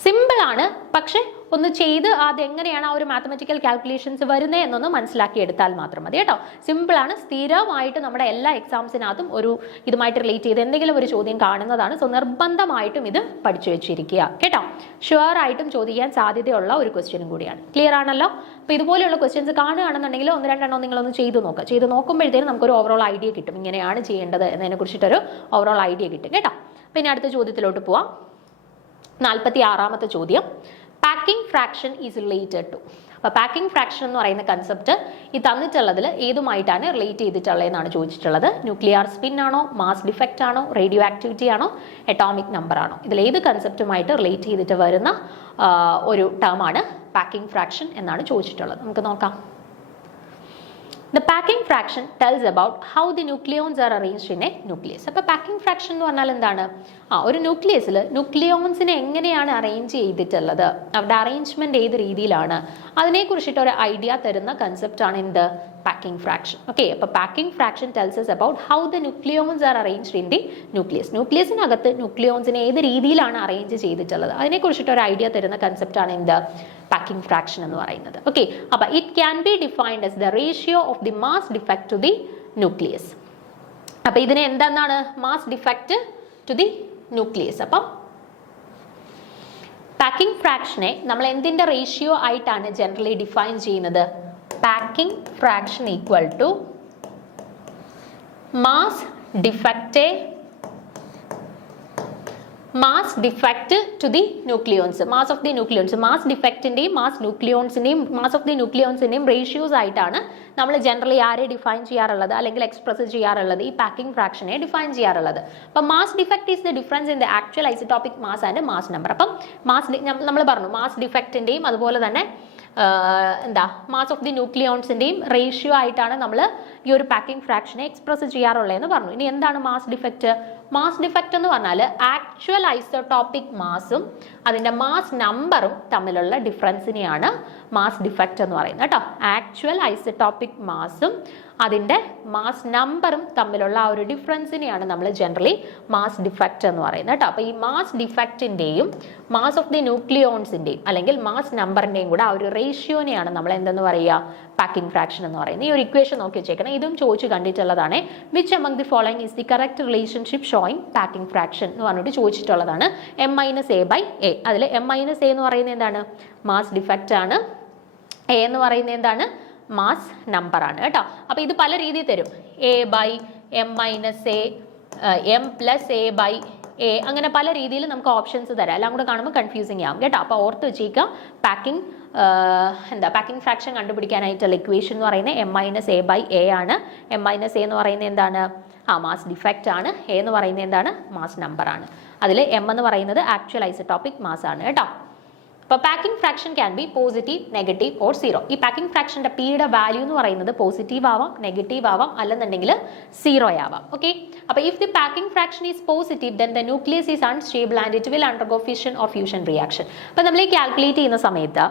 സിമ്പിൾ ആണ്, പക്ഷെ ഒന്ന് ചെയ്ത് അതെങ്ങനെയാണ് ആ ഒരു മാത്തമെറ്റിക്കൽ കാൽക്കുലേഷൻസ് വരുന്നത് എന്നൊന്ന് മനസ്സിലാക്കി എടുത്താൽ മാത്രം മതി കേട്ടോ. സിമ്പിളാണ്. സ്ഥിരമായിട്ട് നമ്മുടെ എല്ലാ എക്സാംസിനകത്തും ഒരു ഇതുമായിട്ട് റിലേറ്റ് ചെയ്ത് എന്തെങ്കിലും ഒരു ചോദ്യം കാണുന്നതാണ്. സോ നിർബന്ധമായിട്ടും ഇത് പഠിച്ചു വെച്ചിരിക്കുക കേട്ടോ. ഷുവർ ആയിട്ടും ചോദിക്കാൻ സാധ്യതയുള്ള ഒരു ക്വസ്റ്റ്യനും കൂടിയാണ്. ക്ലിയർ ആണല്ലോ? അപ്പോൾ ഇതുപോലെയുള്ള ക്വസ്റ്റ്യൻസ് കാണുകയാണെന്നുണ്ടെങ്കിൽ 1-2 നിങ്ങളൊന്ന് ചെയ്ത് നോക്കുക. ചെയ്ത് നോക്കുമ്പോഴത്തേനും നമുക്കൊരു ഓവറോൾ ഐഡിയ കിട്ടും, ഇങ്ങനെയാണ് ചെയ്യേണ്ടത് എന്നതിനെ കുറിച്ചിട്ടൊരു ഓവറോൾ ഐഡിയ കിട്ടും കേട്ടോ. പിന്നെ അടുത്ത ചോദ്യത്തിലോട്ട് പോവാം. 46ാമത്തെ ചോദ്യം, packing fraction is related to. അപ്പോൾ പാക്കിംഗ് ഫ്രാക്ഷൻ എന്ന് പറയുന്ന കൺസെപ്റ്റ് ഈ തന്നിട്ടുള്ളതിൽ ഏതുമായിട്ടാണ് റിലേറ്റ് ചെയ്തിട്ടുള്ളതെന്നാണ് ചോദിച്ചിട്ടുള്ളത്. ന്യൂക്ലിയർ സ്പിൻ ആണോ, മാസ് ഡിഫക്റ്റ് ആണോ, റേഡിയോ ആക്ടിവിറ്റി ആണോ, അറ്റോമിക് നമ്പർ ആണോ? ഇതിൽ ഏത് കൺസെപ്റ്റുമായിട്ട് റിലേറ്റ് ചെയ്തിട്ട് വരുന്ന ഒരു ടേമാണ് പാക്കിംഗ് ഫ്രാക്ഷൻ എന്നാണ് ചോദിച്ചിട്ടുള്ളത്. നമുക്ക് നോക്കാം. The packing fraction tells about how the nucleons are arranged in a nucleus. അപ്പോൾ പാക്കിംഗ് ഫ്രാക്ഷൻ എന്ന് പറഞ്ഞാൽ എന്താണ്? ഒരു ന്യൂക്ലിയസിൽ ന്യൂക്ലിയോൺസിനെ എങ്ങനെയാണ് അറേഞ്ച് ചെയ്തിട്ടുള്ളത്, അവരുടെ അറേഞ്ച്മെന്റ് ഏത് രീതിയിലാണ്, അതിനെക്കുറിച്ചിട്ട് ഒരു ഐഡിയ തരുന്ന കൺസെപ്റ്റ് ആണ് എന്ത്? packing fraction. Okay, അപ്പോൾ packing fraction tells us about how the nucleons are arranged in the nucleus. ന്യൂക്ലിയസിനകത്ത് ന്യൂക്ലിയോൺസിനെ ഏത് രീതിയിലാണ് അറേഞ്ച് ചെയ്തിട്ടുള്ളത് അതിനെക്കുറിച്ചിട്ട് ഒരു ഐഡിയ തരുന്ന കൺസെപ്റ്റ് ആണ് എന്ത് packing fraction എന്ന് പറയുന്നത്. ഓക്കെ, അപ്പോൾ it can be defined as the ratio of the mass defect to the nucleus. അപ്പോൾ ഇതിനെ എന്താണ് mass defect to the nucleus. അപ്പം പാക്കിംഗ് ഫ്രാക്ഷനെ നമ്മൾ എന്തിൻ്റെ റേഷ്യോ ആയിട്ടാണ് ജനറലി ഡിഫൈൻ ചെയ്യുന്നത്? Packing fraction equal to mass defect to the nucleons. Mass of the nucleons, mass ഡിഫക്റ്റിൻ്റെയും മാസ് ഓഫ് ദി ന്യൂക്ലിയോൺസിൻ്റെയും റേഷ്യോസ് ആയിട്ടാണ് നമ്മൾ ജനറലി ആരെ ഡിഫൈൻ ചെയ്യാറുള്ളത് അല്ലെങ്കിൽ എക്സ്പ്രസ് ചെയ്യാറുള്ളത്? ഈ പാക്കിംഗ് ഫ്രാക്ഷനെ ഡിഫൈൻ ചെയ്യാറുള്ളത്. അപ്പം mass defect is the difference in the actual isotopic mass and mass number. അപ്പം നമ്മൾ പറഞ്ഞു മാസ് ഡിഫക്റ്റിൻ്റെയും അതുപോലെ തന്നെ മാസ് ഓഫ് ദി ന്യൂക്ലിയോൺസിൻ്റെയും റേഷ്യോ ആയിട്ടാണ് നമ്മൾ ഈ ഒരു പാക്കിംഗ് ഫ്രാക്ഷനെ എക്സ്പ്രസ് ചെയ്യാറുള്ളതെന്ന് പറഞ്ഞു. ഇനി എന്താണ് മാസ് ഡിഫക്റ്റ്? മാസ് ഡിഫക്റ്റ് എന്ന് പറഞ്ഞാൽ ആക്ച്വൽ ഐസോടോപ്പിക് മാസും അതിൻ്റെ മാസ് നമ്പറും തമ്മിലുള്ള ഡിഫറൻസിനെയാണ് മാസ് ഡിഫക്റ്റ് എന്ന് പറയുന്നത് കേട്ടോ. ആക്ച്വൽ ഐസോടോപ്പിക് മാസും അതിൻ്റെ മാസ് നമ്പറും തമ്മിലുള്ള ആ ഒരു ഡിഫറൻസിനെയാണ് നമ്മൾ ജനറലി മാസ് ഡിഫക്റ്റ് എന്ന് പറയുന്നത് കേട്ടോ. അപ്പോൾ ഈ മാസ് ഡിഫക്റ്റിൻ്റെയും മാസ് ഓഫ് ദി ന്യൂക്ലിയോൺസിൻ്റെയും അല്ലെങ്കിൽ മാസ് നമ്പറിൻ്റെയും കൂടെ ആ ഒരു റേഷ്യോനെയാണ് നമ്മൾ എന്തെന്ന് പറയുക? പാക്കിംഗ് ഫ്രാക്ഷൻ എന്ന് പറയുന്നത്. ഈ ഒരു ഇക്വേഷൻ നോക്കി വെച്ചേക്കണം, ഇതും ചോദിച്ചു കണ്ടിട്ടുള്ളതാണ്. Which among the following is the correct relationship showing packing fraction എന്ന് പറഞ്ഞിട്ട് ചോദിച്ചിട്ടുള്ളതാണ്. m-a/a. അതിൽ m-a എന്ന് പറയുന്നത് എന്താണ്? മാസ് ഡിഫക്റ്റ് ആണ്. a എന്ന് പറയുന്നത് എന്താണ്? മാസ് നമ്പർ ആണ് കേട്ടോ. അപ്പോൾ ഇത് പല രീതിയിൽ തരും. a/m-a, m+a/a, അങ്ങനെ പല രീതിയിൽ നമുക്ക് ഓപ്ഷൻസ് തരാം. എല്ലാം കൂടെ കാണുമ്പോൾ കൺഫ്യൂസിങ് ആവും കേട്ടോ. അപ്പോൾ ഓർത്ത് വെച്ചേക്കുക, പാക്കിംഗ് ഫ്രാക്ഷൻ കണ്ടുപിടിക്കാനായിട്ടുള്ള ഇക്വേഷൻ എന്ന് പറയുന്നത് m-a/a ആണ്. m-a എന്ന് പറയുന്നത് എന്താണ്? മാസ് ഡിഫക്റ്റ് ആണ്. a എന്ന് പറയുന്നത് എന്താണ്? മാസ് നമ്പർ ആണ്. അതിൽ m എന്ന് പറയുന്നത് ആക്ച്വൽ ഐസോടോപ്പിക് മാസ് ആണ് കേട്ടോ. അപ്പോൾ packing fraction can be positive, negative or zero. ഈ പാക്കിംഗ് ഫ്രാക്ഷൻ്റെ പിയുടെ വാല്യൂ എന്ന് പറയുന്നത് പോസിറ്റീവ് ആവാം, നെഗറ്റീവ് ആവാം, അല്ലെന്നുണ്ടെങ്കിൽ സീറോ ആവാം. ഓക്കെ, അപ്പോൾ if the packing fraction is positive then the nucleus is unstable and it will undergo fission or fusion reaction. അപ്പോൾ നമ്മൾ ഈ കാൽക്കുലേറ്റ് ചെയ്യുന്ന സമയത്ത്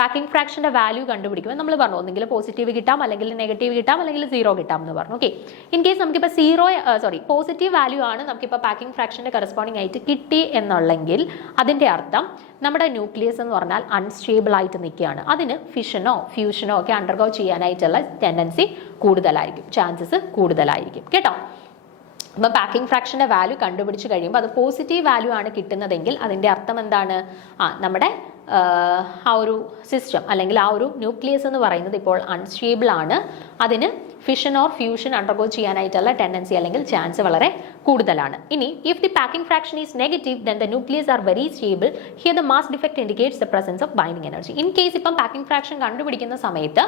പാക്കിംഗ് ഫ്രാക്ഷൻ്റെ വാല്യൂ കണ്ടുപിടിക്കുമ്പോൾ നമ്മൾ പറഞ്ഞു ഒന്നെങ്കിൽ പോസിറ്റീവ് കിട്ടാം, അല്ലെങ്കിൽ നെഗറ്റീവ് കിട്ടാം, അല്ലെങ്കിൽ സീറോ കിട്ടാം എന്ന് പറഞ്ഞു. ഓക്കെ, ഇൻ കേസ് നമുക്കിപ്പോൾ പോസിറ്റീവ് വാല്യൂ ആണ് നമുക്കിപ്പോൾ പാക്കിംഗ് ഫ്രാക്ഷൻ്റെ കറസ്പോണ്ടിങ് ആയിട്ട് കിട്ടി എന്നുള്ളെങ്കിൽ അതിൻ്റെ അർത്ഥം നമ്മുടെ ന്യൂക്ലിയസ് എന്ന് പറഞ്ഞാൽ അൺസ്റ്റേബിൾ ആയിട്ട് നിൽക്കുകയാണ്. അതിന് ഫിഷനോ ഫ്യൂഷനോ ഒക്കെ അണ്ടർഗോ ചെയ്യാനായിട്ടുള്ള ടെൻഡൻസി കൂടുതലായിരിക്കും, ചാൻസസ് കൂടുതലായിരിക്കും കേട്ടോ. അപ്പോൾ പാക്കിംഗ് ഫ്രാക്ഷൻ്റെ വാല്യൂ കണ്ടുപിടിച്ച് കഴിയുമ്പോൾ അത് പോസിറ്റീവ് വാല്യൂ ആണ് കിട്ടുന്നതെങ്കിൽ അതിൻ്റെ അർത്ഥം എന്താണ്? നമ്മുടെ ആ ഒരു സിസ്റ്റം അല്ലെങ്കിൽ ആ ഒരു ന്യൂക്ലിയസ് എന്ന് പറയുന്നത് ഇപ്പോൾ അൺസ്റ്റേബിൾ ആണ്. അതിന് ഫിഷൻ ഓർ ഫ്യൂഷൻ അണ്ടർഗോ ചെയ്യാനായിട്ടുള്ള ടെൻഡൻസി അല്ലെങ്കിൽ ചാൻസ് വളരെ കൂടുതലാണ്. ഇനി if the packing fraction is negative then the nucleus are very stable. Here the mass defect indicates the presence of binding energy. In case ഇപ്പം packing fraction കണ്ടുപിടിക്കുന്ന സമയത്ത്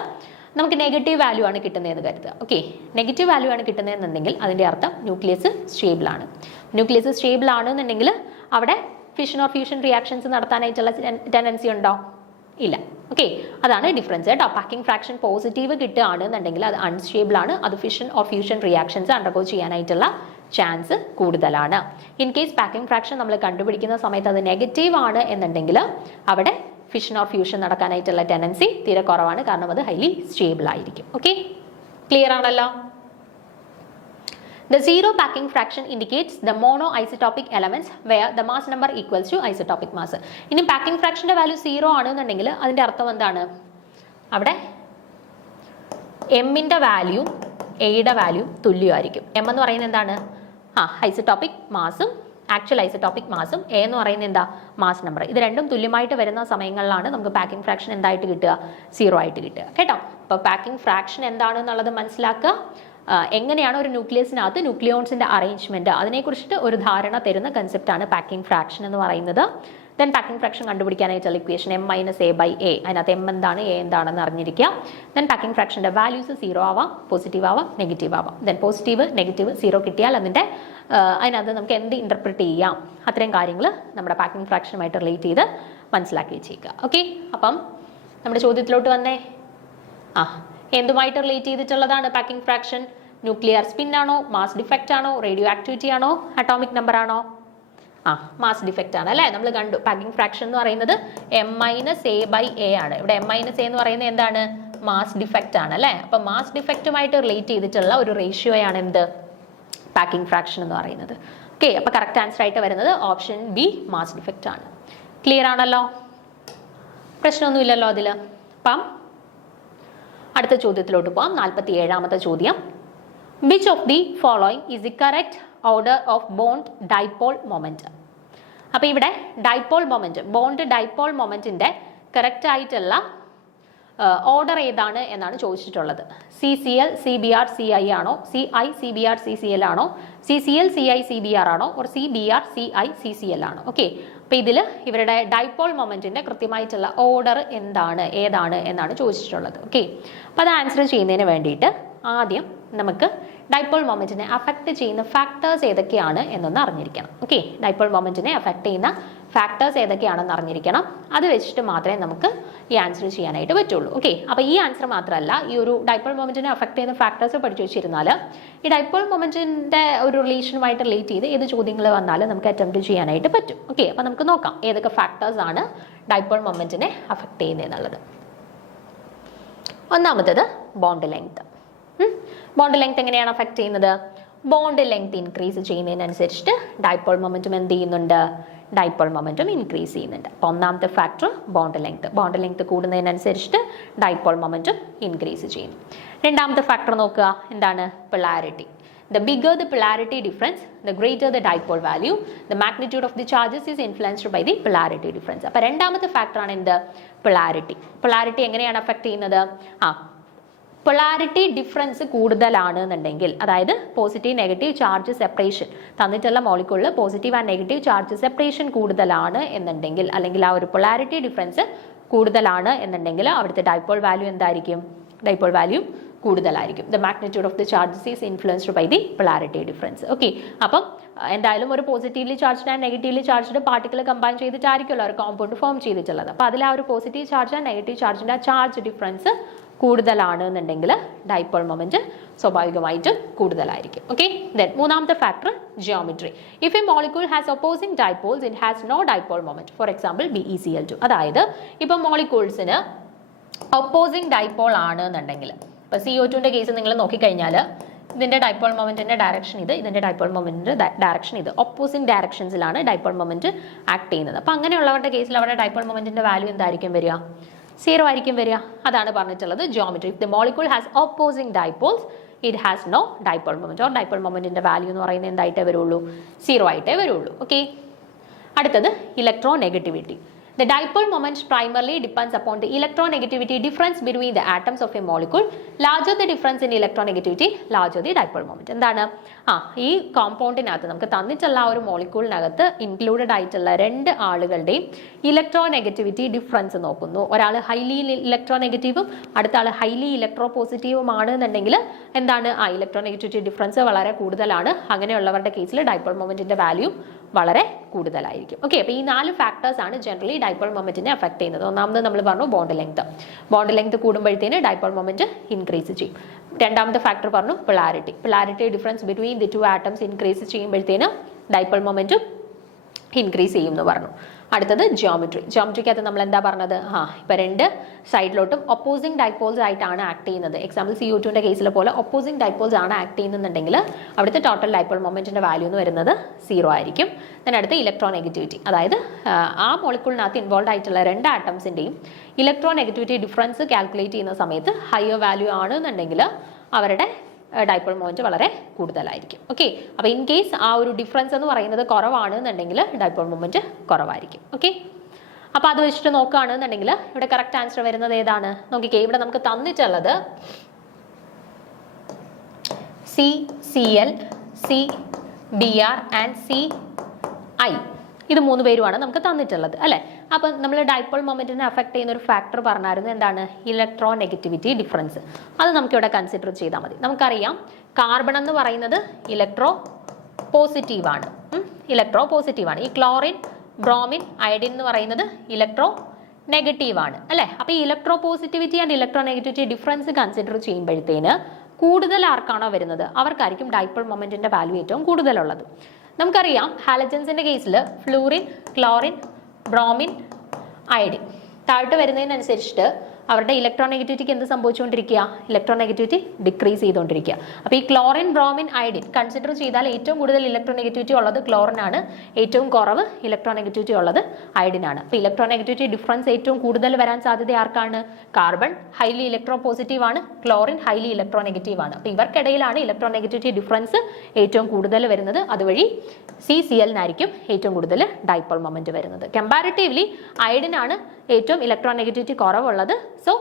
നമുക്ക് negative value ആണ് കിട്ടുന്നതെന്ന് കരുതുക. ഓക്കെ, നെഗറ്റീവ് വാല്യൂ ആണ് കിട്ടുന്നതെന്നുണ്ടെങ്കിൽ അതിൻ്റെ അർത്ഥം ന്യൂക്ലിയസ് സ്റ്റേബിൾ ആണ്. ന്യൂക്ലിയസ് സ്റ്റേബിൾ ആണെന്നുണ്ടെങ്കിൽ അവിടെ ഫിഷൻ ഓർ ഫ്യൂഷൻ റിയാക്ഷൻസ് നടത്താനായിട്ടുള്ള ടെൻഡൻസി ഉണ്ടോ? ഇല്ല. ഓക്കെ, അതാണ് ഡിഫറൻസ് കേട്ടോ. പാക്കിംഗ് ഫ്രാക്ഷൻ പോസിറ്റീവ് കിട്ടുകയാണെന്നുണ്ടെങ്കിൽ അത് അൺസ്റ്റേബിൾ ആണ്, അത് fission or fusion reactions undergo ചെയ്യാനായിട്ടുള്ള ചാൻസ് കൂടുതലാണ്. ഇൻ കേസ് പാക്കിംഗ് ഫ്രാക്ഷൻ നമ്മൾ കണ്ടുപിടിക്കുന്ന സമയത്ത് അത് നെഗറ്റീവ് ആണ് എന്നുണ്ടെങ്കിൽ അവിടെ ഫിഷൻ ഓർ ഫ്യൂഷൻ നടക്കാനായിട്ടുള്ള ടെൻഡൻസി തീരെ കുറവാണ്, കാരണം അത് ഹൈലി സ്റ്റേബിൾ ആയിരിക്കും. ഓക്കെ, ക്ലിയർ ആണല്ലോ? The zero packing fraction indicates the monoisotopic elements where the mass number equals to isotopic mass. ഇനി പാക്കിംഗ് ഫ്രാക്ഷൻ്റെ വാല്യൂ സീറോ ആണെന്നുണ്ടെങ്കിൽ അതിൻ്റെ അർത്ഥം എന്താണ്? അവിടെ എമ്മിൻ്റെ വാല്യൂ എയുടെ വാല്യൂ തുല്യമായിരിക്കും. എം എന്ന് പറയുന്നത് എന്താണ്? ഐസോടോപ്പിക് മാസും ആക്ച്വൽ ഐസോടോപ്പിക് മാസും. എ എന്ന് പറയുന്നത് എന്താ? Mass number. ഇത് രണ്ടും തുല്യമായിട്ട് വരുന്ന സമയങ്ങളിലാണ് നമുക്ക് പാക്കിംഗ് ഫ്രാക്ഷൻ എന്തായിട്ട് കിട്ടുക? സീറോ ആയിട്ട് കിട്ടുക കേട്ടോ. അപ്പോൾ പാക്കിംഗ് ഫ്രാക്ഷൻ എന്താണെന്നുള്ളത് മനസ്സിലാക്കുക. എങ്ങനെയാണ് ഒരു ന്യൂക്ലിയസിനകത്ത് ന്യൂക്ലിയോൺസിൻ്റെ അറേഞ്ച്മെൻറ്റ് അതിനെക്കുറിച്ചിട്ട് ഒരു ധാരണ തരുന്ന കൺസെപ്റ്റാണ് പാക്കിംഗ് ഫ്രാക്ഷൻ എന്ന് പറയുന്നത്. ദെൻ പാക്കിംഗ് ഫ്രാക്ഷൻ കണ്ടുപിടിക്കാനായിട്ടുള്ള ഇക്വേഷൻ m-a/a. അതിനകത്ത് m എന്താണ്, a എന്താണെന്ന് അറിഞ്ഞിരിക്കുക. ദെൻ പാക്കിംഗ് ഫ്രാക്ഷൻ്റെ വാല്യൂസ് സീറോ ആവാം, പോസിറ്റീവ് ആവാം, നെഗറ്റീവ് ആവാം. ദെൻ പോസിറ്റീവ്, നെഗറ്റീവ്, സീറോ കിട്ടിയാൽ അതിനകത്ത് നമുക്ക് എന്ത് ഇൻ്റർപ്രിറ്റ് ചെയ്യാം, അത്രയും കാര്യങ്ങൾ നമ്മുടെ പാക്കിംഗ് ഫ്രാക്ഷനുമായിട്ട് റിലേറ്റ് ചെയ്ത് മനസ്സിലാക്കി വെച്ചേക്കുക. ഓക്കെ, അപ്പം നമ്മുടെ ചോദ്യത്തിലോട്ട് വന്നേ. എന്തുമായിട്ട് റിലേറ്റ് ചെയ്തിട്ടുള്ളതാണ് പാക്കിംഗ് ഫ്രാക്ഷൻ? ന്യൂക്ലിയർ സ്പിൻ ആണോ, മാസ് ഡിഫക്റ്റ് ആണോ, റേഡിയോ ആക്ടിവിറ്റി ആണോ, അറ്റോമിക് നമ്പർ ആണോ? മാസ് ഡിഫക്റ്റ് ആണ് അല്ലേ? നമ്മൾ കണ്ടു പാക്കിംഗ് ഫ്രാക്ഷൻ എന്ന് പറയുന്നത് m-a/a ആണ്. ഇവിടെ m-a എന്ന് പറയുന്നത് എന്താണ്? മാസ് ഡിഫക്റ്റ് ആണ് അല്ലേ. അപ്പം മാസ് ഡിഫക്റ്റുമായിട്ട് റിലേറ്റ് ചെയ്തിട്ടുള്ള ഒരു റേഷ്യോയാണ് എന്ത്, പാക്കിംഗ് ഫ്രാക്ഷൻ എന്ന് പറയുന്നത്. ഓക്കെ, അപ്പോൾ കറക്റ്റ് ആൻസർ ആയിട്ട് വരുന്നത് ഓപ്ഷൻ ബി മാസ് ഡിഫക്റ്റ് ആണ്. ക്ലിയർ ആണല്ലോ, പ്രശ്നമൊന്നുമില്ലല്ലോ അതിൽ. അപ്പം അടുത്ത ചോദ്യത്തിലോട്ട് പോകാം. 47ാമത്തെ ചോദ്യം, which of the following is the correct order of bond dipole moment. അപ്പോൾ ഇവിടെ ഡൈപോൾ മൊമെന്റ്, ബോണ്ട് ഡൈപോൾ മൊമെന്റിന്റെ കറക്റ്റ് ആയിട്ടുള്ള ഓർഡർ ഏതാണ് എന്നാണ് ചോദിച്ചിട്ടുള്ളത്. CCl CBr CI ആണോ, CI CBr CCl ആണോ, CCl CI CBr ആണോ, or CBr CI CCl ആണോ? ഓക്കെ, അപ്പോൾ ഇതിൽ ഇവരുടെ ഡൈപോൾ മൊമെന്റിന്റെ കൃത്യമായിട്ടുള്ള ഓർഡർ ഏതാണ് എന്നാണ് ചോദിച്ചിട്ടുള്ളത്. ഓക്കെ, അപ്പോൾ അത് ആൻസർ ചെയ്യുന്നതിന് വേണ്ടിയിട്ട് ആദ്യം നമുക്ക് ഡൈപോൾ മൊമെന്റിനെ അഫക്റ്റ് ചെയ്യുന്ന ഫാക്ടേഴ്സ് ഏതൊക്കെയാണ് എന്നൊന്ന് അറിഞ്ഞിരിക്കണം. ഓക്കെ, ഡൈപോൾ മൊമെന്റിനെ അഫക്റ്റ് ചെയ്യുന്ന ഫാക്ടേഴ്സ് ഏതൊക്കെയാണെന്ന് അറിഞ്ഞിരിക്കണം. അത് വെച്ചിട്ട് മാത്രമേ നമുക്ക് ഈ ആൻസർ ചെയ്യാനായിട്ട് പറ്റുള്ളൂ. ഓക്കെ, അപ്പോൾ ഈ ആൻസർ മാത്രമല്ല, ഈ ഒരു ഡൈപോൾ മൊമെന്റിനെ അഫക്റ്റ് ചെയ്യുന്ന ഫാക്ടേഴ്സ് പഠിച്ചു വെച്ചിരുന്നാൽ ഈ ഡൈപോൾ മൊമെന്റിന്റെ ഒരു റിലേഷനുമായിട്ട് റിലേറ്റ് ചെയ്ത് ഏത് ചോദ്യങ്ങൾ വന്നാലും നമുക്ക് അറ്റംപ്റ്റ് ചെയ്യാനായിട്ട് പറ്റും. ഓക്കെ, അപ്പോൾ നമുക്ക് നോക്കാം ഏതൊക്കെ ഫാക്ടേഴ്സ് ആണ് ഡൈപോൾ മൊമെന്റിനെ അഫക്റ്റ് ചെയ്യുന്നത് എന്നുള്ളത്. ഒന്നാമത്തേത് ബോണ്ട് ലെങ്ത്. ബോണ്ട് ലെങ്ത് എങ്ങനെയാണ് അഫക്റ്റ് ചെയ്യുന്നത്? ബോണ്ട് ലെങ്ത് ഇൻക്രീസ് ചെയ്യുന്നതിനനുസരിച്ചിട്ട് ഡൈപോൾ മൊമെന്റും എന്ത് ചെയ്യുന്നുണ്ട്, ഡൈപോൾ മൊമെന്റും ഇൻക്രീസ് ചെയ്യുന്നുണ്ട്. അപ്പോൾ ഒന്നാമത്തെ ഫാക്ടർ ബോണ്ട് ലെങ്ത് കൂടുന്നതിനനുസരിച്ചിട്ട് ഡൈപോൾ മൊമെന്റും ഇൻക്രീസ് ചെയ്യുന്നു. രണ്ടാമത്തെ ഫാക്ടർ നോക്കുക, എന്താണ്, polarity. The bigger the polarity difference, the greater the dipole value. The magnitude of the charges is influenced by the polarity difference. അപ്പോൾ രണ്ടാമത്തെ ഫാക്ടർ ആണ് എന്ത്, പൊളാരിറ്റി. പൊളാരിറ്റി എങ്ങനെയാണ് അഫക്റ്റ് ചെയ്യുന്നത്? പൊളാരിറ്റി ഡിഫറൻസ് കൂടുതലാണ് എന്നുണ്ടെങ്കിൽ, അതായത് പോസിറ്റീവ് നെഗറ്റീവ് ചാർജ് സെപ്പറേഷൻ തന്നിട്ടുള്ള മോളിക്യൂളിൽ positive and negative charge separation കൂടുതലാണ് എന്നുണ്ടെങ്കിൽ, അല്ലെങ്കിൽ ആ ഒരു പൊളാരിറ്റി ഡിഫറൻസ് കൂടുതലാണ് എന്നുണ്ടെങ്കിൽ അവിടുത്തെ ഡൈപോൾ വാല്യൂ എന്തായിരിക്കും, ഡൈപോൾ വാല്യൂ കൂടുതലായിരിക്കും. The magnitude of the charges is influenced by the polarity difference. Okay, അപ്പം എന്തായാലും ഒരു positively charged and negatively charged particle combine ചെയ്തിട്ടായിരിക്കുമല്ലോ ഒരു കോമ്പൗണ്ട് ഫോം ചെയ്തിട്ടുള്ളത്. അപ്പോൾ അതിൽ ആ ഒരു പോസിറ്റീവ് ചാർജ് ആൻഡ് നെഗറ്റീവ് ചാർജിൻ്റെ ആ ചാർജ് ഡിഫറൻസ് കൂടുതലാണ് എന്നുണ്ടെങ്കിൽ ഡൈപോൾ മൊമെന്റ് സ്വാഭാവികമായിട്ടും കൂടുതലായിരിക്കും. ഓക്കെ, ദെൻ മൂന്നാമത്തെ factor geometry. If a molecule has opposing dipoles it has no dipole moment. For example BeCl2. അതായത് ഇപ്പം മോളിക്യൂൾസിന് ഒപ്പോസിംഗ് ഡൈപോൾ ആണ് എന്നുണ്ടെങ്കിൽ, ഇപ്പോൾ CO2ന്റെ കേസ് നിങ്ങൾ നോക്കിക്കഴിഞ്ഞാൽ ഇതിൻ്റെ ഡൈപോൾ മൊമെന്റിന്റെ ഡയറക്ഷൻ ഇത്, ഇതിൻ്റെ ഡൈപോൾ മൊമെന്റിന്റെ ഡയറക്ഷൻ ഇത്, ഒപ്പോസിംഗ് ഡയറക്ഷൻസിലാണ് ഡൈപോൾ മൊമെന്റ് ആക്ട് ചെയ്യുന്നത്. അപ്പോൾ അങ്ങനെയുള്ളവരുടെ കേസിൽ അവരുടെ ഡൈപോൾ മൊമെന്റിന്റെ വാല്യൂ എന്തായിരിക്കും വരിക, 0 ആയിരിക്കും വരിക. അതാണ് പറഞ്ഞിട്ടുള്ളത് geometry. If the molecule has opposing dipoles it has no dipole moment, or dipole മൊമെന്റിന്റെ വാല്യൂ എന്ന് പറയുന്നത് എന്തായിട്ടേ വരുള്ളൂ, 0 ആയിട്ടേ വരുള്ളൂ. ഓക്കെ, അടുത്തത് electronegativity. The dipole moment primarily depends upon the electronegativity difference between the atoms of a molecule. Larger the difference in electronegativity, larger the dipole moment. എന്താണ്, ഈ കോമ്പൗണ്ടിനകത്ത് നമുക്ക് തന്നിട്ടുള്ള ഒരു മോളിക്യൂളിനകത്ത് ഇൻക്ലൂഡഡ് ആയിട്ടുള്ള രണ്ട് ആളുകളുടെയും ഇലക്ട്രോനെഗറ്റിവിറ്റി ഡിഫറൻസ് നോക്കുന്നു. ഒരാൾ ഹൈലി ഇലക്ട്രോനെഗറ്റീവും അടുത്ത ആൾ ഹൈലി ഇലക്ട്രോ പോസിറ്റീവുമാണ് എന്നുണ്ടെങ്കിൽ എന്താണ്, ഇലക്ട്രോനെഗറ്റിവിറ്റി ഡിഫറൻസ് വളരെ കൂടുതലാണ്. അങ്ങനെയുള്ളവരുടെ കേസിൽ ഡൈപോൾ മൊമെന്റിന്റെ വാല്യൂ വളരെ കൂടുതലായിരിക്കും. ഓക്കെ, അപ്പോൾ ഈ 4 ഫാക്ടേഴ്സ് ആണ് ജനറലി ഡൈപോൾ മൊമെന്റിനെ അഫക്ട് ചെയ്യുന്നത്. ഒന്നാമത് നമ്മൾ പറഞ്ഞു ബോണ്ട് ലെങ്ത് കൂടുമ്പോഴത്തേന് ഡൈപോൾ മൊമെന്റ് ഇൻക്രീസ് ചെയ്യും. രണ്ടാമത്തെ ഫാക്ടർ പറഞ്ഞു polarity difference between the 2 atoms increase ചെയ്യുമ്പോഴത്തേന് ഡൈപോൾ മൊമെന്റും ഇൻക്രീസ് ചെയ്യും എന്ന് പറഞ്ഞു. അടുത്തത് ജിയോമെട്രിക്കകത്ത് നമ്മൾ എന്താ പറഞ്ഞത്, ഇപ്പം രണ്ട് സൈഡിലോട്ടും ഒപ്പോസിംഗ് ഡൈപോൾസ് ആയിട്ടാണ് ആക്ട് ചെയ്യുന്നത്. എക്സാമ്പിൾ CO2ന്റെ കേസിലെ പോലെ ഒപ്പോസിംഗ് ഡൈപോൾസ് ആണ് ആക്ട് ചെയ്യുന്നുണ്ടെങ്കിൽ അവിടുത്തെ ടോട്ടൽ ഡൈപോൾ മൊമെന്റിന്റെ വാല്യൂ എന്ന് വരുന്നത് 0 ആയിരിക്കും. അടുത്ത ഇലക്ട്രോനെഗറ്റിവിറ്റി, അതായത് ആ മോളിക്യൂളിനകത്ത് ഇൻവോൾവ് ആയിട്ടുള്ള രണ്ട് ആറ്റംസിന്റെയും ഇലക്ട്രോനെഗറ്റിവിറ്റി ഡിഫറൻസ് കാൽക്കുലേറ്റ് ചെയ്യുന്ന സമയത്ത് ഹയർ വാല്യൂ ആണെന്നുണ്ടെങ്കിൽ അവരുടെ ഡൈപോൾ മൊമെന്റ് വളരെ കൂടുതലായിരിക്കും. ഓക്കെ, അപ്പോൾ ഇൻ കേസ് ആ ഒരു ഡിഫറൻസ് എന്ന് പറയുന്നത് കുറവാണെന്നുണ്ടെങ്കിൽ ഡൈപോൾ മൊമെന്റ് കുറവായിരിക്കും. ഓക്കെ, അപ്പോൾ അത് വെച്ചിട്ട് നോക്കുകയാണെന്നുണ്ടെങ്കിൽ ഇവിടെ കറക്റ്റ് ആൻസർ വരുന്നത് ഏതാണ് നോക്കിക്കേ. ഇവിടെ നമുക്ക് തന്നിട്ടുള്ളത് CCl, CBr ആൻഡ് CI, ഇത് 3 പേരുമാണ് നമുക്ക് തന്നിട്ടുള്ളത് അല്ലേ. അപ്പം നമ്മൾ ഡൈപോൾ മൊമെന്റിനെ അഫക്ട് ചെയ്യുന്ന ഒരു ഫാക്ടർ പറഞ്ഞായിരുന്നു, എന്താണ്, ഇലക്ട്രോനെഗറ്റിവിറ്റി ഡിഫറൻസ്. അത് നമുക്കിവിടെ കൺസിഡർ ചെയ്താൽ മതി. നമുക്കറിയാം കാർബൺ എന്ന് പറയുന്നത് ഇലക്ട്രോ പോസിറ്റീവാണ്. ഈ ക്ലോറിൻ, ബ്രോമിൻ, അയഡിൻ എന്ന് പറയുന്നത് ഇലക്ട്രോ നെഗറ്റീവാണ് അല്ലേ. അപ്പോൾ ഈ electropositivity and electronegativity difference consider ചെയ്യുമ്പോഴത്തേന് കൂടുതൽ ആർക്കാണോ വരുന്നത് അവർക്കായിരിക്കും ഡൈപോൾ മൊമെന്റിന്റെ വാല്യൂ ഏറ്റവും കൂടുതലുള്ളത്. നമുക്കറിയാം ഹാലജൻസിന്റെ കേസിൽ ഫ്ലൂറിൻ, ക്ലോറിൻ, ബ്രോമിൻ, അയഡിൻ താഴോട്ട് വരുന്നതിനനുസരിച്ചിട്ട് അവരുടെ ഇലക്ട്രോണെഗറ്റിവിറ്റിക്ക് എന്ത് സംഭവിച്ചുകൊണ്ടിരിക്കുക? ഇലക്ട്രോണെഗറ്റിവിറ്റി ഡിക്രീസ് ചെയ്തുകൊണ്ടിരിക്കുക. അപ്പോൾ ഈ ക്ലോറിൻ, ബ്രോമിൻ, അയഡിൻ കൺസിഡർ ചെയ്താൽ ഏറ്റവും കൂടുതൽ ഇലക്ട്രോണെഗറ്റിവിറ്റി ഉള്ളത് ക്ലോറിൻ ആണ്, ഏറ്റവും കുറവ് ഇലക്ട്രോണെഗറ്റിവിറ്റി ഉള്ളത് അയഡിൻ ആണ്. അപ്പോൾ ഇലക്ട്രോണെഗറ്റിവിറ്റി ഡിഫറൻസ് ഏറ്റവും കൂടുതൽ വരാൻ സാധ്യത ആർക്കാണ്? കാർബൺ ഹൈലി ഇലക്ട്രോ പോസിറ്റീവ് ആണ്, ക്ലോറിൻ ഹൈലി ഇലക്ട്രോണെഗറ്റീവ് ആണ്. അപ്പോൾ ഇവർക്കിടയിലാണ് ഇലക്ട്രോണെഗറ്റിവിറ്റി ഡിഫറൻസ് ഏറ്റവും കൂടുതൽ വരുന്നത്. അതുവഴി CCl-നായിരിക്കും ഏറ്റവും കൂടുതൽ ഡൈപോൾ മൊമെന്റ് വരുന്നത്. കമ്പാരിറ്റീവ്ലി അയഡിൻ ആണ് ഏറ്റവും ഇലക്ട്രോണെഗറ്റിവിറ്റി കുറവുള്ളത്. സോ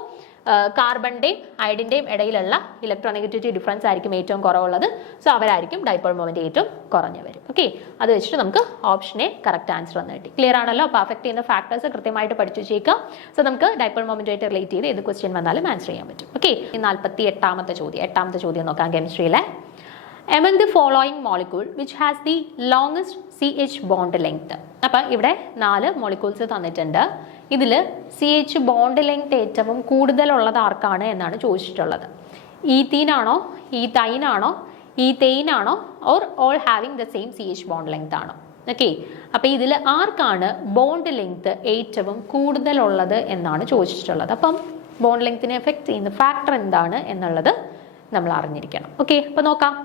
കാർബണിന്റെയും അയഡിന്റെയും ഇടയിലുള്ള ഇലക്ട്രോണെഗറ്റിവിറ്റി ഡിഫറൻസ് ആയിരിക്കും ഏറ്റവും കുറവുള്ളത്. സോ അവരായിരിക്കും ഡൈപോൾ മൊമെന്റ് ഏറ്റവും കുറഞ്ഞു വരും. ഓക്കെ, അത് വെച്ചിട്ട് നമുക്ക് ഓപ്ഷൻ എ കറക്റ്റ് ആൻസർ എന്ന് കിട്ടി. ക്ലിയർ ആണല്ലോ? അപ്പോൾ അഫക്ട് ചെയ്യുന്ന ഫാക്ടേഴ്സ് കൃത്യമായിട്ട് പഠിച്ചു വെച്ചേക്കാം. സോ നമുക്ക് ഡൈപോൾ മൊമെന്റുമായിട്ട് റിലേറ്റ് ചെയ്ത് ഏത് ക്വസ്റ്റ്യൻ വന്നാലും ആൻസർ ചെയ്യാൻ പറ്റും. ഓക്കെ, 48ാമത്തെ ചോദ്യം നോക്കാം കെമിസ്ട്രിയിലെ. Among the following molecule which has the longest CH bond length. അപ്പം ഇവിടെ 4 മോളിക്യൂൾസ് തന്നിട്ടുണ്ട്. ഇതിൽ CH ബോണ്ട് ലെങ്ത് ഏറ്റവും കൂടുതലുള്ളത് ആർക്കാണ് എന്നാണ് ചോദിച്ചിട്ടുള്ളത്. ഈത്തീൻ ആണോ, ഈതൈൻ ആണോ, ഈതെയിൻ ആണോ, or all having the same CH bond length ആണോ? ഓക്കെ, അപ്പം ഇതിൽ ആർക്കാണ് ബോണ്ട് ലെങ്ത് ഏറ്റവും കൂടുതലുള്ളത് എന്നാണ് ചോദിച്ചിട്ടുള്ളത്. അപ്പം ബോണ്ട് ലെങ്ത്തിനെ എഫക്ട് ചെയ്യുന്ന ഫാക്ടർ എന്താണ് എന്നുള്ളത് നമ്മൾ അറിഞ്ഞിരിക്കണം. ഓക്കെ, അപ്പം നോക്കാം.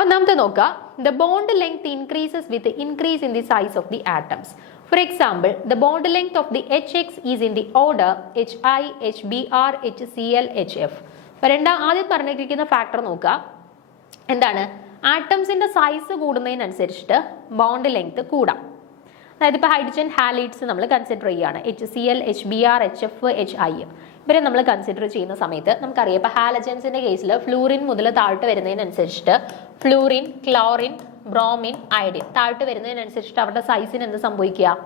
ഒന്നാമത്തെ നോക്കുക, the bond length increases with the increase in the size of the atoms. For example, the bond length of the HX is in the order HI, HBr, HCl, HF. ആദ്യം പറഞ്ഞിരിക്കുന്ന ഫാക്ടർ നോക്കുക, എന്താണ്? ആറ്റംസിന്റെ size കൂടുന്നതിനനുസരിച്ചിട്ട് bond length കൂടാം. അതായത് ഇപ്പോൾ hydrogen halides നമ്മൾ consider ചെയ്യുകയാണ്. HCl, HBr, HF, HI ഇവരെ നമ്മൾ കൺസിഡർ ചെയ്യുന്ന സമയത്ത് നമുക്കറിയാം, ഇപ്പോൾ ഹാലജൻസിന്റെ കേസിൽ ഫ്ലൂറിൻ മുതൽ താഴ്ത്ത് വരുന്നതിനനുസരിച്ചിട്ട് ഫ്ലൂറിൻ, ക്ലോറിൻ, ബ്രോമിൻ, അയഡിൻ താഴ്ത്ത് വരുന്നതിനനുസരിച്ചിട്ട് അവരുടെ സൈസിന് എന്ത് സംഭവിക്കുക?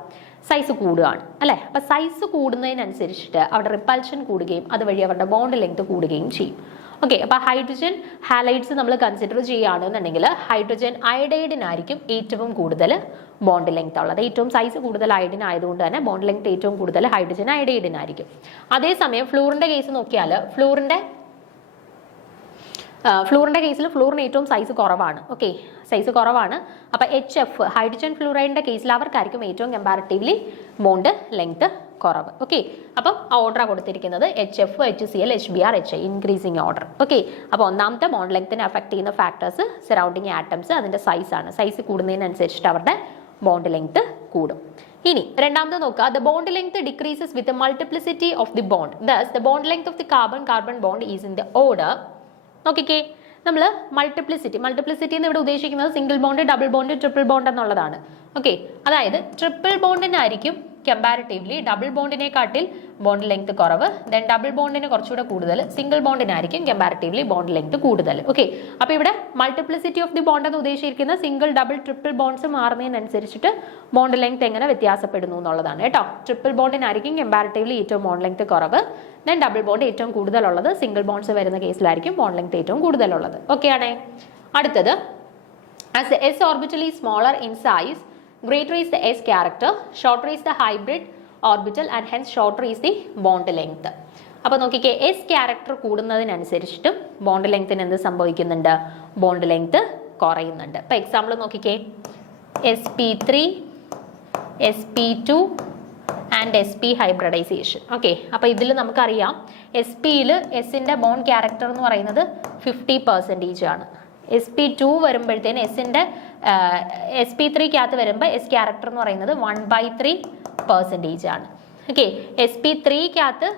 സൈസ് കൂടുകയാണ് അല്ലേ? അപ്പം സൈസ് കൂടുന്നതിനനുസരിച്ചിട്ട് അവരുടെ റിപ്പൽഷൻ കൂടുകയും അതുവഴി അവരുടെ ബോണ്ട് ലെങ്ത് കൂടുകയും ചെയ്യും. ഓക്കെ, അപ്പോൾ ഹൈഡ്രജൻ ഹാലൈഡ്സ് നമ്മൾ കൺസിഡർ ചെയ്യുകയാണെന്നുണ്ടെങ്കിൽ ഹൈഡ്രജൻ അയഡൈഡിനായിരിക്കും ഏറ്റവും കൂടുതൽ ബോണ്ട് ലെങ്ത് ഉള്ളത്. ഏറ്റവും സൈസ് കൂടുതൽ അയഡിൻ ആയതുകൊണ്ട് തന്നെ ബോണ്ട് ലെങ്ത് ഏറ്റവും കൂടുതൽ ഹൈഡ്രജൻ അയഡൈഡിനായിരിക്കും. അതേസമയം ഫ്ലൂറിന്റെ കേസ് നോക്കിയാൽ ഫ്ലൂറിന്റെ കേസിൽ ഫ്ലൂറിന് ഏറ്റവും സൈസ് കുറവാണ്. ഓക്കെ, സൈസ് കുറവാണ്. അപ്പോൾ HF ഹൈഡ്രജൻ ഫ്ലൂറൈഡിന്റെ കേസിൽ അവർക്കായിരിക്കും ഏറ്റവും കമ്പാരിറ്റീവ്ലി ബോണ്ട് ലെങ്ത് കുറവ്. ഓക്കെ, അപ്പം ഓർഡർ കൊടുത്തിരിക്കുന്നത് HF, HCl, HBr, HI increasing order. Okay, അപ്പോൾ ഒന്നാമത്തെ ബോണ്ട് ലെങ്ത്തിനെ അഫക്ട് ചെയ്യുന്ന ഫാക്ടേഴ്സ് സറൗണ്ടിങ് ആറ്റംസ്, അതിന്റെ സൈസ് ആണ്. സൈസ് കൂടുന്നതിനനുസരിച്ചിട്ട് അവരുടെ ബോണ്ട് ലെങ്ത് കൂടും. ഇനി രണ്ടാമത് നോക്കുക, the bond length decreases with the multiplicity of the bond. Thus the bond length of the carbon bond is in the order. നോക്കിക്കേ, നമ്മൾ മൾട്ടിപ്ലിസിറ്റി എന്ന് ഇവിടെ ഉദ്ദേശിക്കുന്നത് single bond, double bond, triple bond എന്നുള്ളതാണ്. ഓക്കെ, അതായത് ട്രിപ്പിൾ ബോണ്ടിനായിരിക്കും comparatively double ബോണ്ടിനെക്കാട്ടിൽ bond length കുറവ്, ദെൻ ഡബിൾ ബോണ്ടിന് കുറച്ചുകൂടെ കൂടുതൽ, സിംഗിൾ ബോണ്ടിനായിരിക്കും കമ്പാരിറ്റീവ്ലി ബോണ്ട് ലെങ്ത് കൂടുതൽ. ഓക്കെ, അപ്പോൾ ഇവിടെ മൾട്ടിപ്ലിസിറ്റി ഓഫ് ദി ബോണ്ട് എന്ന് ഉദ്ദേശിച്ചിരിക്കുന്ന സിംഗിൾ, ഡബിൾ, ട്രിപ്പിൾ ബോണ്ട്സ് മാറുന്നതിനനുസരിച്ചിട്ട് ബോണ്ട് ലെങ്ത് എങ്ങനെ വ്യത്യാസപ്പെടുന്നു എന്നുള്ളതാണ് കേട്ടോ. ട്രിപ്പിൾ ബോണ്ടിനായിരിക്കും കമ്പാരിറ്റീവ്ലി ഏറ്റവും ബോണ്ട് ലെങ്ത് കുറവ്, ദെൻ ഡബിൾ ബോണ്ട് ഏറ്റവും കൂടുതലുള്ളത്, സിംഗിൾ ബോണ്ട്സ് വരുന്ന കേസിലായിരിക്കും ബോണ്ട് ലെങ്ത് ഏറ്റവും കൂടുതലുള്ളത്. ഓക്കെ ആണേ. അടുത്തത്, as the s orbital is smaller in size, greater is the s character, shorter is the hybrid orbital and hence shorter is the bond length. അപ്പോൾ നോക്കിക്കേ, s character കൂടുന്നതിനനുസരിച്ചിട്ടും bond ലെങ്ത്തിന് എന്ത് സംഭവിക്കുന്നുണ്ട്? ബോണ്ട് ലെങ്ത് കുറയുന്നുണ്ട്. ഇപ്പോൾ എക്സാമ്പിൾ നോക്കിക്കേ, sp3, sp2 and sp hybridisation. Okay, അപ്പോൾ ഇതിൽ നമുക്കറിയാം sp-യിൽ എസിൻ്റെ ബോണ്ട് ക്യാരക്ടർ എന്ന് പറയുന്നത് 50% ആണ്. sp2 വരുമ്പോഴത്തേന് എസിൻ്റെ sp3-ക്കകത്ത് വരുമ്പോൾ എസ് ക്യാരക്ടർ എന്ന് പറയുന്നത് 1/3% ആണ്. ഓക്കെ, sp3-ക്കകത്ത്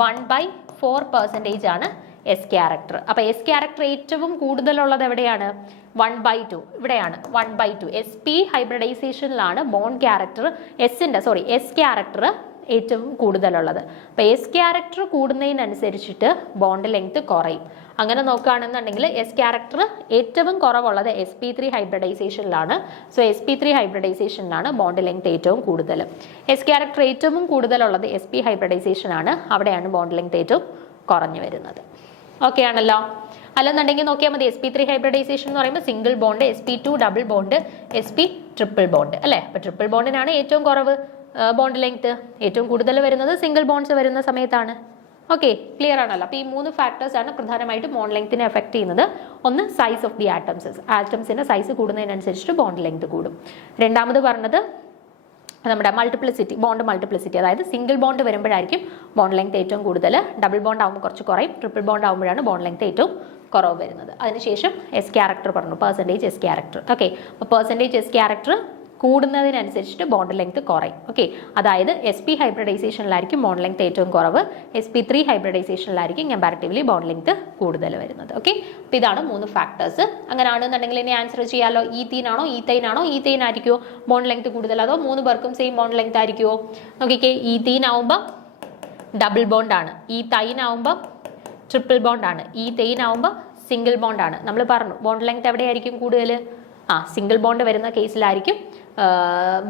1/4% ആണ് എസ് ക്യാരക്ടർ. അപ്പോൾ എസ് ക്യാരക്ടർ ഏറ്റവും കൂടുതലുള്ളത് എവിടെയാണ്? 1/2 ഇവിടെയാണ്. 1/2 sp ഹൈബ്രിഡൈസേഷനിലാണ് ബോണ്ട് ക്യാരക്ടർ എസ് ക്യാരക്ടർ ഏറ്റവും കൂടുതലുള്ളത്. അപ്പോൾ എസ് ക്യാരക്ടർ കൂടുന്നതിനനുസരിച്ചിട്ട് ബോണ്ട് ലെങ്ത് കുറയും. അങ്ങനെ നോക്കുകയാണെന്നുണ്ടെങ്കിൽ എസ് ക്യാരക്ടർ ഏറ്റവും കുറവുള്ളത് sp3 ഹൈബ്രിഡൈസേഷനിലാണ്. സോ sp3 ഹൈബ്രിഡൈസേഷനിലാണ് ബോണ്ട് ലെങ്ത് ഏറ്റവും കൂടുതൽ. എസ് ക്യാരക്ടർ ഏറ്റവും കൂടുതലുള്ളത് sp ഹൈബ്രിഡൈസേഷൻ ആണ്. അവിടെയാണ് ബോണ്ട് ലെങ്ത് ഏറ്റവും കുറഞ്ഞു വരുന്നത്. ഓക്കെ ആണല്ലോ. അല്ലെന്നുണ്ടെങ്കിൽ നോക്കിയാൽ മതി, sp3 ഹൈബ്രിഡൈസേഷൻ എന്ന് പറയുമ്പോൾ single bond, sp2 double bond, sp triple bond അല്ലേ? അപ്പോൾ ട്രിപ്പിൾ ബോണ്ടിനാണ് ഏറ്റവും കുറവ് ബോണ്ട് ലെങ്ത്. ഏറ്റവും കൂടുതൽ വരുന്നത് സിംഗിൾ ബോണ്ട്സ് വരുന്ന സമയത്താണ്. ഓക്കെ, ക്ലിയർ ആണല്ലോ. അപ്പോൾ ഈ 3 ഫാക്ടേഴ്സ് ആണ് പ്രധാനമായിട്ട് ബോണ്ട് ലെങ്ത്തിനെ എഫക്ട് ചെയ്യുന്നത്. ഒന്ന്, സൈസ് ഓഫ് ദി ആറ്റംസിന്റെ സൈസ് കൂടുന്നതിനനുസരിച്ചിട്ട് ബോണ്ട് ലെങ്ത് കൂടും. രണ്ടാമത് പറഞ്ഞത് നമ്മുടെ ബോണ്ട് മൾട്ടിപ്ലിസിറ്റി, അതായത് സിംഗിൾ ബോണ്ട് വരുമ്പോഴായിരിക്കും ബോണ്ട് ലെങ്ത് ഏറ്റവും കൂടുതൽ, ഡബിൾ ബോണ്ട് ആകുമ്പോൾ കുറച്ച് കുറയും, ട്രിപ്പിൾ ബോണ്ട് ആകുമ്പോഴാണ് ബോണ്ട് ലെങ്ത് ഏറ്റവും കുറവ് വരുന്നത്. അതിനുശേഷം എസ് ക്യാരക്ടർ പറഞ്ഞു, പെർസെൻറ്റേജ് എസ് ക്യാരക്ടർ. ഓക്കെ, അപ്പോൾ പെർസെൻറ്റേജ് എസ് ക്യാരക്ടർ കൂടുന്നതിനനുസരിച്ചിട്ട് ബോണ്ട് ലെങ്ത് കുറയും. ഓക്കെ, അതായത് SP ഹൈബ്രിഡൈസേഷനിലായിരിക്കും ബോണ്ട് ലെങ്ത് ഏറ്റവും കുറവ്, SP3 ഹൈബ്രിഡൈസേഷനിലായിരിക്കും കമ്പാരിറ്റീവ്ലി ബോണ്ട് ലെങ്ത് കൂടുതൽ വരുന്നത്. ഓക്കെ, അപ്പോൾ ഇതാണ് 3 ഫാക്ടേഴ്സ്. അങ്ങനെയാണെന്നുണ്ടെങ്കിൽ ഇനി ആൻസർ ചെയ്യാലോ. ഈത്തീൻ ആണോ ഈത്തൈൻ ആണോ? ഈത്തൈൻ ആയിരിക്കുമോ ബോണ്ട് ലെങ്ത് കൂടുതൽ, അതോ 3 പേർക്കും സെയിം ബോണ്ട് ലെങ്ത് ആയിരിക്കുമോ? നോക്കിക്കേ, ഈത്തീൻ ആവുമ്പോൾ ഡബിൾ ബോണ്ടാണ്, ഈത്തൈൻ ആവുമ്പോൾ ട്രിപ്പിൾ ബോണ്ടാണ്, ഈത്തൈൻ ആവുമ്പോൾ സിംഗിൾ ബോണ്ടാണ്. നമ്മൾ പറഞ്ഞു ബോണ്ട് ലെങ്ത് എവിടെയായിരിക്കും കൂടുതൽ? സിംഗിൾ ബോണ്ട് വരുന്ന കേസിലായിരിക്കും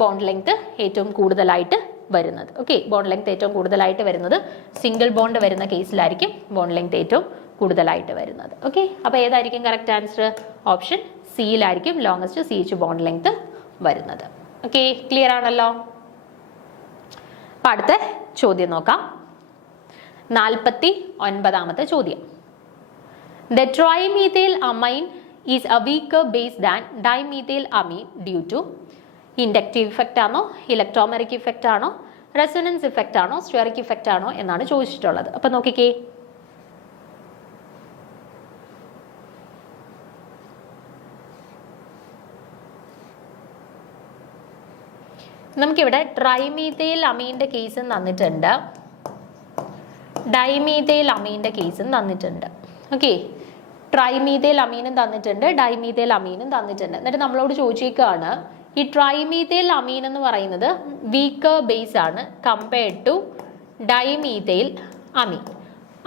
ബോണ്ട് ലെങ്ത് ഏറ്റവും കൂടുതലായിട്ട് വരുന്നത്. ഓക്കെ, ബോണ്ട് ലെങ്ത് ഏറ്റവും കൂടുതലായിട്ട് വരുന്നത് സിംഗിൾ ബോണ്ട് വരുന്ന കേസിലായിരിക്കും ബോണ്ട് ലെങ്ത് ഏറ്റവും കൂടുതലായിട്ട് വരുന്നത്. ഓക്കെ, അപ്പോൾ ഏതായിരിക്കും കറക്റ്റ് ആൻസർ? ഓപ്ഷൻ സിയിലായിരിക്കും ലോങ്സ്റ്റ് CH ബോണ്ട് ലെങ്ത് വരുന്നത്. ഓക്കെ, ക്ലിയർ ആണല്ലോ. അപ്പം അടുത്ത ചോദ്യം നോക്കാം. 49ാമത്തെ ചോദ്യം. The trimethyl amine is a weaker base than dimethyl amine due to inductive effect ആണോ, ഇലക്ട്രോമെറിക് ഇഫക്റ്റ് ആണോ, റെസൊണൻസ് ഇഫക്റ്റ് ആണോ, സ്റ്റെറിക് ഇഫക്റ്റ് ആണോ എന്നാണ് ചോദിച്ചിട്ടുള്ളത്. അപ്പം നോക്കിക്കേ, നമുക്കിവിടെ ട്രൈമീഥൈൽ അമീൻ്റെ കേസും തന്നിട്ടുണ്ട്, ഡൈമീഥൈൽ അമീൻ്റെ കേസും തന്നിട്ടുണ്ട്. ഓക്കെ, ട്രൈമീഥൈൽ അമീനും തന്നിട്ടുണ്ട്, ഡൈമീഥൈൽ അമീനും തന്നിട്ടുണ്ട്. എന്നിട്ട് നമ്മളോട് ചോദിച്ചേക്കാണ്, ഈ ട്രൈമീഥൈൽ അമീൻ എന്ന് പറയുന്നത് വീക്കർ ബേസ് ആണ് കമ്പയർഡ് ടു ഡൈമീഥൈൽ അമീൻ.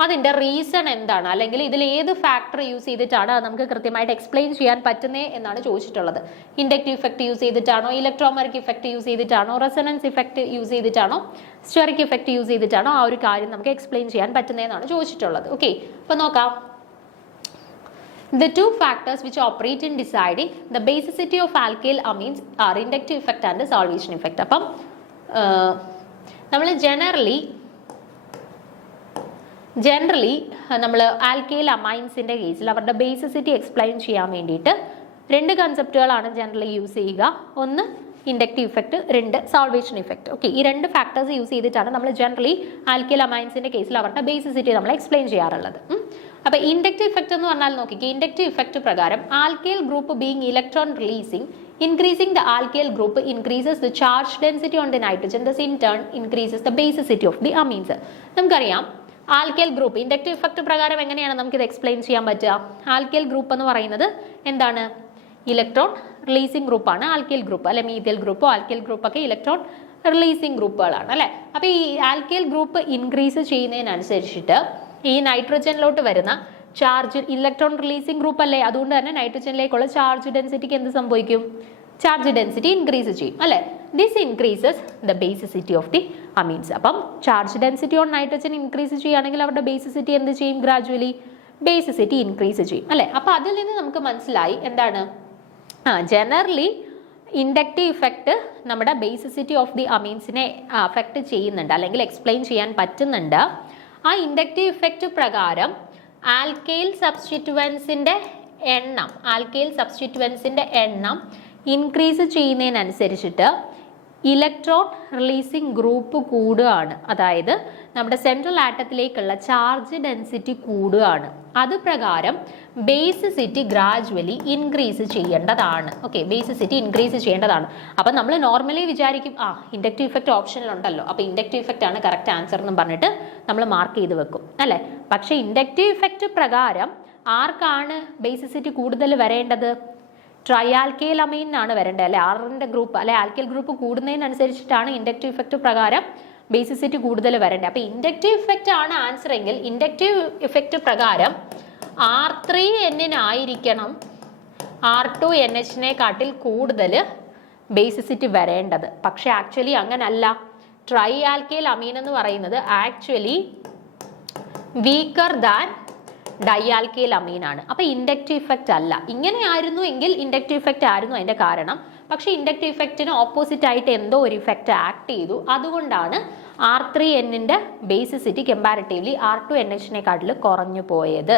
അതിൻ്റെ റീസൺ എന്താണ്, അല്ലെങ്കിൽ ഇതിൽ ഏത് ഫാക്ടർ യൂസ് ചെയ്തിട്ടാണ് അത് നമുക്ക് കൃത്യമായിട്ട് എക്സ്പ്ലെയിൻ ചെയ്യാൻ പറ്റുന്നത് എന്നാണ് ചോദിച്ചിട്ടുള്ളത്. ഇൻഡക്റ്റീവ് ഇഫക്റ്റ് യൂസ് ചെയ്തിട്ടാണോ, ഇലക്ട്രോമെറിക് ഇഫക്റ്റ് യൂസ് ചെയ്തിട്ടാണോ, റെസൊണൻസ് ഇഫക്റ്റ് യൂസ് ചെയ്തിട്ടാണോ, സ്റ്റെറിക് ഇഫക്റ്റ് യൂസ് ചെയ്തിട്ടാണോ ആ ഒരു കാര്യം നമുക്ക് എക്സ്പ്ലെയിൻ ചെയ്യാൻ പറ്റുന്നതെന്നാണ് ചോദിച്ചിട്ടുള്ളത്. ഓക്കെ, അപ്പോൾ നോക്കാം. The two factors which operate in deciding the basicity of alkyl amines are inductive effect and solvation effect. അപ്പം നമ്മൾ ജനറലി നമ്മൾ ആൽക്കൈൽ അമൈൻസിൻ്റെ കേസിൽ അവരുടെ ബേസിസിറ്റി എക്സ്പ്ലെയിൻ ചെയ്യാൻ വേണ്ടിയിട്ട് 2 കൺസെപ്റ്റുകളാണ് ജനറലി യൂസ് ചെയ്യുക. ഒന്ന് inductive effect, 2 solvation effect. Okay, ഈ 2 ഫാക്ടേഴ്സ് യൂസ് ചെയ്തിട്ടാണ് നമ്മൾ ജനറലി ആൽക്കൈൽ അമൈൻസിൻ്റെ കേസിൽ അവരുടെ ബേസിസിറ്റി നമ്മൾ എക്സ്പ്ലെയിൻ ചെയ്യാറുള്ളത്. അപ്പോൾ ഇൻഡക്റ്റീവ് ഇഫക്റ്റ് എന്ന് പറഞ്ഞാൽ നോക്കിക്കേ, ഇൻഡക്റ്റീവ് ഇഫക്റ്റ് പ്രകാരം alkyl group being electron releasing, increasing the alkyl group increases the charge density on the nitrogen, this in turn increases the basicity of the amines. നമുക്കറിയാം alkyl group inductive effect പ്രകാരം എങ്ങനെയാണ് നമുക്കിത് explain ചെയ്യാൻ പറ്റുക? Alkyl group എന്ന് പറയുന്നത് എന്താണ്? Electron releasing ഗ്രൂപ്പാണ് ആൽക്കൈൽ ഗ്രൂപ്പ്, അല്ലെ മീഥൈൽ ഗ്രൂപ്പോ ആൽക്കൈൽ ഗ്രൂപ്പൊക്കെ ഇലക്ട്രോൺ റിലീസിംഗ് ഗ്രൂപ്പുകളാണ്, അല്ലേ? അപ്പോൾ ഈ ആൽക്കൈൽ ഗ്രൂപ്പ് ഇൻക്രീസ് ചെയ്യുന്നതിനനുസരിച്ചിട്ട് ഈ നൈട്രജനിലോട്ട് വരുന്ന ചാർജ്, ഇലക്ട്രോൺ റിലീസിംഗ് ഗ്രൂപ്പ് അല്ലേ, അതുകൊണ്ട് തന്നെ നൈട്രജനിലേക്കുള്ള ചാർജ് ഡെൻസിറ്റിക്ക് എന്ത് സംഭവിക്കും? ചാർജ് ഡെൻസിറ്റി ഇൻക്രീസ് ചെയ്യും, അല്ലേ? This increases the basicity of the amines. അപ്പം charge density on nitrogen increase ചെയ്യുകയാണെങ്കിൽ അവരുടെ ബേസിസിറ്റി എന്ത് ചെയ്യും? ഗ്രാജുവലി ബേസിസിറ്റി ഇൻക്രീസ് ചെയ്യും, അല്ലേ? അപ്പോൾ അതിൽ നിന്ന് നമുക്ക് മനസ്സിലായി എന്താണ്? ജനറലി ഇൻഡക്റ്റീവ് ഇഫക്റ്റ് നമ്മുടെ ബേസിസിറ്റി ഓഫ് ദി അമീൻസിനെ അഫക്റ്റ് ചെയ്യുന്നുണ്ട്, അല്ലെങ്കിൽ എക്സ്പ്ലെയിൻ ചെയ്യാൻ പറ്റുന്നുണ്ട്. ആ ഇൻഡക്റ്റീവ് ഇഫക്റ്റ് പ്രകാരം ആൽക്കൈൽ സബ്സ്റ്റിറ്റ്യുവൻസിൻ്റെ എണ്ണം ഇൻക്രീസ് ചെയ്യുന്നതിനനുസരിച്ചിട്ട് ഇലക്ട്രോൺ റിലീസിംഗ് ഗ്രൂപ്പ് കൂടുകയാണ്, അതായത് നമ്മുടെ സെൻട്രൽ ആറ്റത്തിലേക്കുള്ള ചാർജ് ഡെൻസിറ്റി കൂടുകയാണ്. അത് പ്രകാരം ബേസിസിറ്റി ഗ്രാജുവലി ഇൻക്രീസ് ചെയ്യേണ്ടതാണ്. ഓക്കെ, ബേസിസിറ്റി ഇൻക്രീസ് ചെയ്യേണ്ടതാണ്. അപ്പം നമ്മൾ നോർമലി വിചാരിക്കും ഇൻഡക്റ്റീവ് ഇഫക്റ്റ് ഓപ്ഷനിലുണ്ടല്ലോ, അപ്പോൾ ഇൻഡക്റ്റീവ് ഇഫക്റ്റ് ആണ് കറക്റ്റ് ആൻസർ എന്ന് പറഞ്ഞിട്ട് നമ്മൾ മാർക്ക് ചെയ്ത് വെക്കും, അല്ലേ? പക്ഷേ ഇൻഡക്റ്റീവ് ഇഫക്റ്റ് പ്രകാരം ആർക്കാണ് ബേസിസിറ്റി കൂടുതൽ വരേണ്ടത്? ട്രൈആൽക്കൈൽ അമീനാണ് വരേണ്ടത്, അല്ലെ? ആറിൻ്റെ ഗ്രൂപ്പ്, അല്ലെ? ആൽക്കൈൽ ഗ്രൂപ്പ് കൂടുന്നതിനനുസരിച്ചിട്ടാണ് ഇൻഡക്റ്റീവ് ഇഫക്റ്റ് പ്രകാരം ബേസിസിറ്റി കൂടുതൽ വരേണ്ടത്. അപ്പോൾ ഇൻഡക്റ്റീവ് ഇഫക്റ്റ് ആണ് ആൻസർ എങ്കിൽ ഇൻഡക്റ്റീവ് ഇഫക്റ്റ് പ്രകാരം R3N R2NH കൂടുതൽ ബേസിസിറ്റി വരേണ്ടത്. പക്ഷെ ആക്ച്വലി അങ്ങനല്ല. ട്രൈആൽക്കൈൽ അമീൻ എന്ന് പറയുന്നത് ആക്ച്വലി വീക്കർ ദാൻ ഡൈആൽക്കൈൽ അമീൻ ആണ്. അപ്പോൾ ഇൻഡക്റ്റീവ് ഇഫക്റ്റ് അല്ല. ഇങ്ങനെ ആയിരുന്നു എങ്കിൽ ഇൻഡക്റ്റീവ് ഇഫക്റ്റ് ആയിരുന്നു അതിൻ്റെ കാരണം. പക്ഷേ ഇൻഡക്റ്റീവ് ഇഫക്റ്റിന് ഓപ്പോസിറ്റ് ആയിട്ട് എന്തോ ഒരു ഇഫക്റ്റ് ആക്ട് ചെയ്തു. അതുകൊണ്ടാണ് R3N ബേസിസിറ്റി കമ്പാരിറ്റീവ്ലി R2NH കുറഞ്ഞു പോയത്.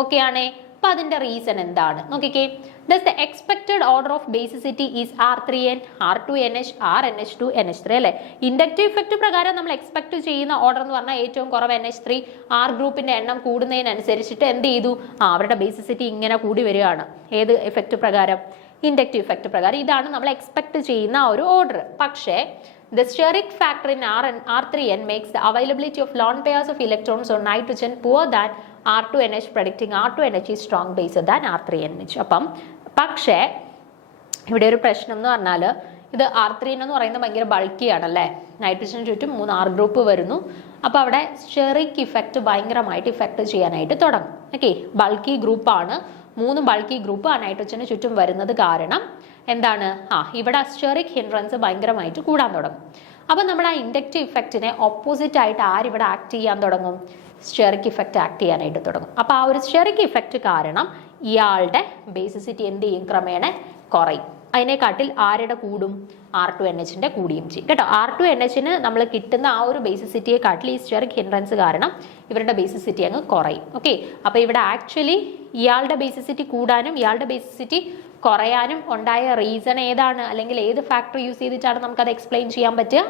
ഓക്കെ ആണേ? അപ്പൊ അതിന്റെ റീസൺ എന്താണ് നോക്കിക്കേ. Thus the expected order of basicity is R3n, R2NH, RNH2, NH3 അല്ലെ. ഇൻഡക്റ്റീവ് ഇഫക്റ്റ് പ്രകാരം നമ്മൾ എക്സ്പെക്ട് ചെയ്യുന്ന ഓർഡർ എന്ന് പറഞ്ഞാൽ ഏറ്റവും കുറവ് NH3, R ഗ്രൂപ്പിന്റെ എണ്ണം കൂടുന്നതിനനുസരിച്ചിട്ട് എന്ത് ചെയ്തു, അവരുടെ ബേസിസിറ്റി ഇങ്ങനെ കൂടി വരികയാണ്. ഏത് ഇഫക്റ്റ് പ്രകാരം? ഇൻഡക്റ്റീവ് ഇഫക്റ്റ് പ്രകാരം. ഇതാണ് നമ്മൾ എക്സ്പെക്ട് ചെയ്യുന്ന ഒരു ഓർഡർ. പക്ഷേ the steric factor in R3n makes the availability of lone pairs of electrons on nitrogen poor than R2NH, predicting R2NH is strong baser than R3NH. അപ്പം പക്ഷേ ഇവിടെ ഒരു പ്രശ്നം എന്ന് പറഞ്ഞാൽ ഇത് R3n എന്ന് പറയുന്നത് ഭയങ്കര ബൾക്കിയാണല്ലേ. നൈട്രജന് ചുറ്റും 3 R ഗ്രൂപ്പ് വരുന്നു. അപ്പോൾ അവിടെ സ്റ്റെറിക് ഇഫക്റ്റ് ഭയങ്കരമായിട്ട് ഇഫക്റ്റ് ചെയ്യാനായിട്ട് തുടങ്ങും. ഓക്കെ, ബൾക്കി ഗ്രൂപ്പാണ്, 3 ബൾക്കി ഗ്രൂപ്പ് ആ നൈട്രജന് ചുറ്റും വരുന്നത് കാരണം എന്താണ്, ഇവിടെ സ്റ്റെറിക് ഹിൻഡ്രൻസ് ഭയങ്കരമായിട്ട് കൂടാൻ തുടങ്ങും. അപ്പം നമ്മൾ ആ ഇൻഡക്റ്റീവ് ഇഫക്റ്റിനെ ഓപ്പോസിറ്റ് ആയിട്ട് ആരിവിടെ ആക്ട് ചെയ്യാൻ തുടങ്ങും? സ്റ്റെറിക് ഇഫക്റ്റ് ആക്ട് ചെയ്യാനായിട്ട് തുടങ്ങും. അപ്പോൾ ആ ഒരു സ്റ്റെറിക് ഇഫക്റ്റ് കാരണം ഇയാളുടെ ബേസിസിറ്റി എന്ത് ചെയ്യും? ക്രമേണ കുറയും. അതിനെക്കാട്ടിൽ ആരുടെ കൂടും? R2NHന്റെ കൂടിയും ചെയ്യും കേട്ടോ. R2NHന് നമ്മൾ കിട്ടുന്ന ആ ഒരു ബേസിസിറ്റിയെ കാട്ടിൽ ഈ സ്റ്റെറിക് ഹിൻഡ്രൻസ് കാരണം ഇവരുടെ ബേസിസിറ്റി അങ്ങ് കുറയും. ഓക്കെ, അപ്പോൾ ഇവിടെ ആക്ച്വലി ഇയാളുടെ ബേസിസിറ്റി കൂടാനും ഇയാളുടെ ബേസിസിറ്റി കുറയാനും ഉണ്ടായ റീസൺ ഏതാണ്, അല്ലെങ്കിൽ ഏത് ഫാക്ടർ യൂസ് ചെയ്തിട്ടാണ് നമുക്കത് എക്സ്പ്ലെയിൻ ചെയ്യാൻ പറ്റുക?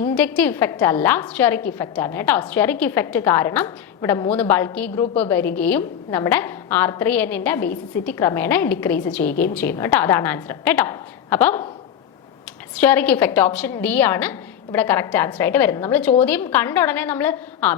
ഇൻഡക്റ്റീവ് ഇഫക്റ്റ് അല്ല, സ്റ്റെറിക് ഇഫക്റ്റ് ആണ് കേട്ടോ. സ്റ്റെറിക് ഇഫക്റ്റ് കാരണം ഇവിടെ 3 ബൾക്കി ഗ്രൂപ്പ് വരികയും നമ്മുടെ R3nന്റെ ബേസിസിറ്റി ക്രമേണ ഡിക്രീസ് ചെയ്യുകയും ചെയ്യുന്നു കേട്ടോ. അതാണ് ആൻസർ കേട്ടോ. അപ്പം സ്റ്റെറിക് ഇഫക്റ്റ് ഓപ്ഷൻ ഡി ആണ് ഇവിടെ കറക്റ്റ് ആൻസർ ആയിട്ട് വരുന്നത്. നമ്മൾ ചോദ്യം കണ്ട ഉടനെ നമ്മൾ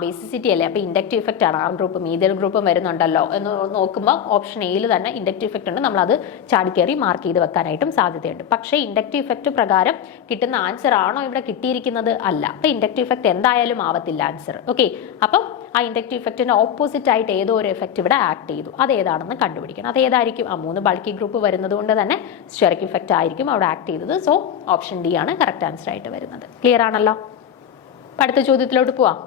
ബേസിസിറ്റി അല്ലേ, അപ്പോൾ ഇൻഡക്റ്റീവ് ഇഫക്റ്റ് ആണ്, R ഗ്രൂപ്പും മീഥൈൽ ഗ്രൂപ്പും വരുന്നുണ്ടല്ലോ എന്ന് നോക്കുമ്പോൾ ഓപ്ഷൻ എയിൽ തന്നെ ഇൻഡക്റ്റീവ് ഇഫക്റ്റ് ഉണ്ട്, നമ്മളത് ചാടിക്കയറി മാർക്ക് ചെയ്ത് വെക്കാനായിട്ടും സാധ്യതയുണ്ട്. പക്ഷേ ഇൻഡക്റ്റീവ് ഇഫക്റ്റ് പ്രകാരം കിട്ടുന്ന ആൻസർ ആണോ ഇവിടെ കിട്ടിയിരിക്കുന്നത്? അല്ല. അപ്പോൾ ഇൻഡക്റ്റീവ് ഇഫക്റ്റ് എന്തായാലും ആവത്തില്ല ആൻസർ. ഓക്കെ, അപ്പം ആ ഇൻഡക്റ്റീവ് ഇഫക്റ്റിന് ഓപ്പോസിറ്റ് ആയിട്ട് ഏതോ ഒരു എഫക്റ്റ് ഇവിടെ ആക്ട് ചെയ്തു, അതേതാണെന്ന് കണ്ടുപിടിക്കണം. അതേതായിരിക്കും? 3 ബൾക്കി ഗ്രൂപ്പ് വരുന്നത് കൊണ്ട് തന്നെ സ്റ്റെറിക് ഇഫക്റ്റ് ആയിരിക്കും അവിടെ ആക്ട് ചെയ്തത്. സോ ഓപ്ഷൻ ഡി ആണ് കറക്റ്റ് ആൻസർ ആയിട്ട് വരുന്നത്. ക്ലിയർ ആണല്ലോ? അടുത്ത ചോദ്യത്തിലോട്ട് പോവാം.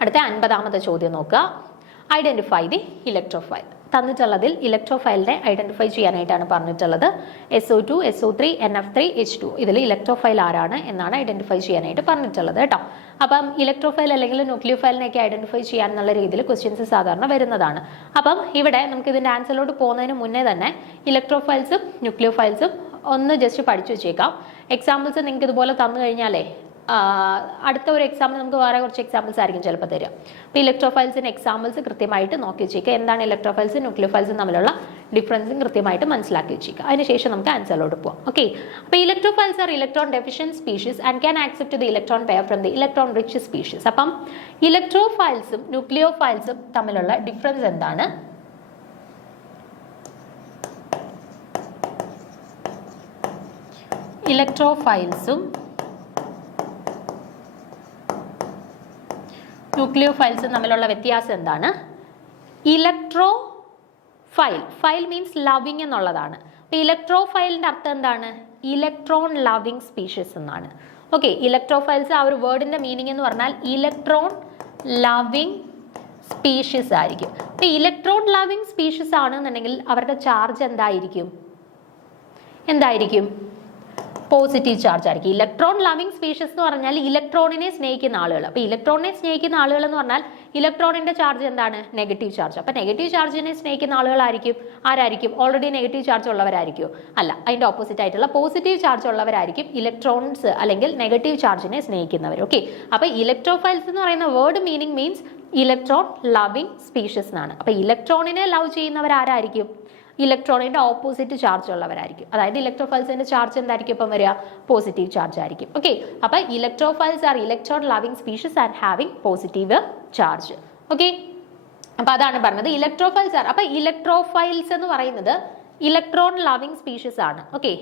അടുത്ത 50ാമത്തെ ചോദ്യം നോക്കുക. Identify the electrophile. തന്നിട്ടുള്ളതിൽ ഇലക്ട്രോഫൈലിനെ ഐഡന്റിഫൈ ചെയ്യാനായിട്ടാണ് പറഞ്ഞിട്ടുള്ളത്. SO2, SO3, NF3, H2 ഇതിൽ ഇലക്ട്രോഫൈൽ ആരാണ് എന്നാണ് ഐഡന്റിഫൈ ചെയ്യാനായിട്ട് പറഞ്ഞിട്ടുള്ളത് കേട്ടോ. അപ്പം ഇലക്ട്രോഫൈൽ അല്ലെങ്കിൽ ന്യൂക്ലിയോഫൈലിനെയൊക്കെ ഐഡന്റിഫൈ ചെയ്യാനുള്ള രീതിയിൽ ക്വസ്റ്റ്യൻസ് സാധാരണ വരുന്നതാണ്. അപ്പം ഇവിടെ നമുക്ക് ഇതിന്റെ ആൻസറിലോട്ട് പോകുന്നതിന് മുന്നേ തന്നെ ഇലക്ട്രോഫൈൽസും ന്യൂക്ലിയോഫൈൽസും ഒന്ന് ജസ്റ്റ് പഠിച്ചു വെച്ചേക്കാം. എക്സാമ്പിൾസ് നിങ്ങൾക്ക് ഇതുപോലെ തന്നു കഴിഞ്ഞാലേ അടുത്ത ഒരു എക്സാമ്പിൾ നമുക്ക് വേറെ കുറച്ച് എക്സാമ്പിൾസ് ആയിരിക്കും ചിലപ്പോൾ തരിക. അപ്പോൾ ഇലക്ട്രോഫൈൽസിന് എക്സാമ്പിൾസ് കൃത്യമായിട്ട് നോക്കി വെച്ചേക്കുക. എന്താണ് ഇലക്ട്രോഫൈൽസും ന്യൂക്ലിയോഫൈൽസും തമ്മിലുള്ള ഡിഫറൻസും കൃത്യമായിട്ട് മനസ്സിലാക്കി വെച്ചേക്കുക. അതിനുശേഷം നമുക്ക് ആൻസറിലോട്ട് പോകാം. ഓക്കെ, അപ്പോൾ electrophiles are electron deficient species and can accept the electron pair from the electron rich species. അപ്പം ഇലക്ട്രോഫൈൽസും ന്യൂക്ലിയോഫൈൽസും തമ്മിലുള്ള ഡിഫറൻസ് എന്താണ്? ഇലക്ട്രോഫൈൽസും ന്യൂക്ലിയോഫൈൽസും തമ്മിലുള്ള വ്യത്യാസം എന്താണ്? ഇലക്ട്രോഫൈൽ, ഫൈൽ മീൻസ് ലവിങ് എന്നുള്ളതാണ്. അപ്പോൾ ഇലക്ട്രോഫൈലിന്റെ അർത്ഥം എന്താണ്? ഇലക്ട്രോൺ ലവിങ് സ്പീഷീസ് എന്നാണ്. ഓക്കെ, ഇലക്ട്രോഫൈൽസ് ആ ഒരു വേർഡിന്റെ മീനിങ് എന്ന് പറഞ്ഞാൽ ഇലക്ട്രോൺ ലവിങ് സ്പീഷീസ് ആയിരിക്കും. അപ്പോൾ ഇലക്ട്രോൺ ലവിങ് സ്പീഷീസ് ആണെന്നുണ്ടെങ്കിൽ അവരുടെ ചാർജ് എന്തായിരിക്കും? പോസിറ്റീവ് ചാർജ് ആയിരിക്കും. ഇലക്ട്രോൺ ലവിങ് സ്പീഷീസ് എന്ന് പറഞ്ഞാൽ ഇലക്ട്രോണിനെ സ്നേഹിക്കുന്ന ആളുകൾ. അപ്പോൾ ഇലക്ട്രോണിനെ സ്നേഹിക്കുന്ന ആളുകൾ എന്ന് പറഞ്ഞാൽ ഇലക്ട്രോണിന്റെ ചാർജ് എന്താണ്? Negative charge. അപ്പോൾ നെഗറ്റീവ് ചാർജിനെ സ്നേഹിക്കുന്ന ആളുകളായിരിക്കും ആരായിരിക്കും? ഓൾറെഡി നെഗറ്റീവ് ചാർജ് ഉള്ളവരായിരിക്കും? അല്ല, അതിന്റെ ഓപ്പോസിറ്റ് ആയിട്ടുള്ള പോസിറ്റീവ് ചാർജ് ഉള്ളവരായിരിക്കും ഇലക്ട്രോൺസ് അല്ലെങ്കിൽ നെഗറ്റീവ് ചാർജിനെ സ്നേഹിക്കുന്നവർ. ഓക്കെ, അപ്പോൾ ഇലക്ട്രോഫൈൽസ് എന്ന് പറയുന്ന word meaning means electron loving species എന്നാണ്. അപ്പോൾ ഇലക്ട്രോണിനെ ലവ് ചെയ്യുന്നവർ ആരായിരിക്കും? ഇലക്ട്രോണിന്റെ ഓപ്പോസിറ്റ് ചാർജ് ഉള്ളവരായിരിക്കും. അതായത് ഇലക്ട്രോഫൈൽസിന്റെ ചാർജ് എന്തായിരിക്കും ഇപ്പം വരിക? പോസിറ്റീവ് ചാർജ് ആയിരിക്കും. ഓക്കെ, അപ്പൊ electrophiles are electron loving species and having positive charge. Okay, അപ്പൊ അതാണ് പറഞ്ഞത് ഇലക്ട്രോഫൈൽസ് ആർ. അപ്പൊ ഇലക്ട്രോഫൈൽസ് എന്ന് പറയുന്നത് ഇലക്ട്രോൺ ലവിങ് സ്പീഷീസ് ആണ്. ഓക്കെ,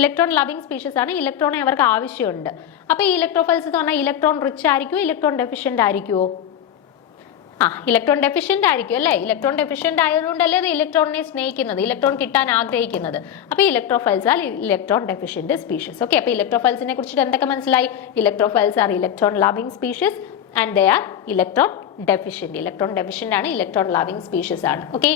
ഇലക്ട്രോൺ ലവിങ് സ്പീഷീസ് ആണ്, ഇലക്ട്രോണെ അവർക്ക് ആവശ്യമുണ്ട്. അപ്പൊ ഈ ഇലക്ട്രോഫൈൽസ് എന്ന് പറഞ്ഞാൽ ഇലക്ട്രോൺ റിച്ച് ആയിരിക്കുമോ ഇലക്ട്രോൺ ഡെഫിഷ്യന്റ് ആയിരിക്കുമോ? ഇലക്ട്രോൺ ഡെഫിഷ്യന്റ് ആയിരിക്കും അല്ലേ? ഇലക്ട്രോൺ ഡെഫിഷ്യന്റ് ആയതുകൊണ്ടല്ലേ അത് ഇലക്ട്രോണിനെ സ്നേഹിക്കുന്നത്, ഇലക്ട്രോൺ കിട്ടാൻ ആഗ്രഹിക്കുന്നത്. അപ്പോൾ electrophiles are electron deficient species. Okay, അപ്പോൾ ഇലക്ട്രോഫൈൽസിനെ കുറിച്ചിട്ട് എന്തൊക്കെ മനസ്സിലായി? Electrophiles are electron loving species and they are electron deficient. Electron deficient ആണ്, ഇലക്ട്രോൺ ലവിങ് സ്പീഷീസ് ആണ്. Okay,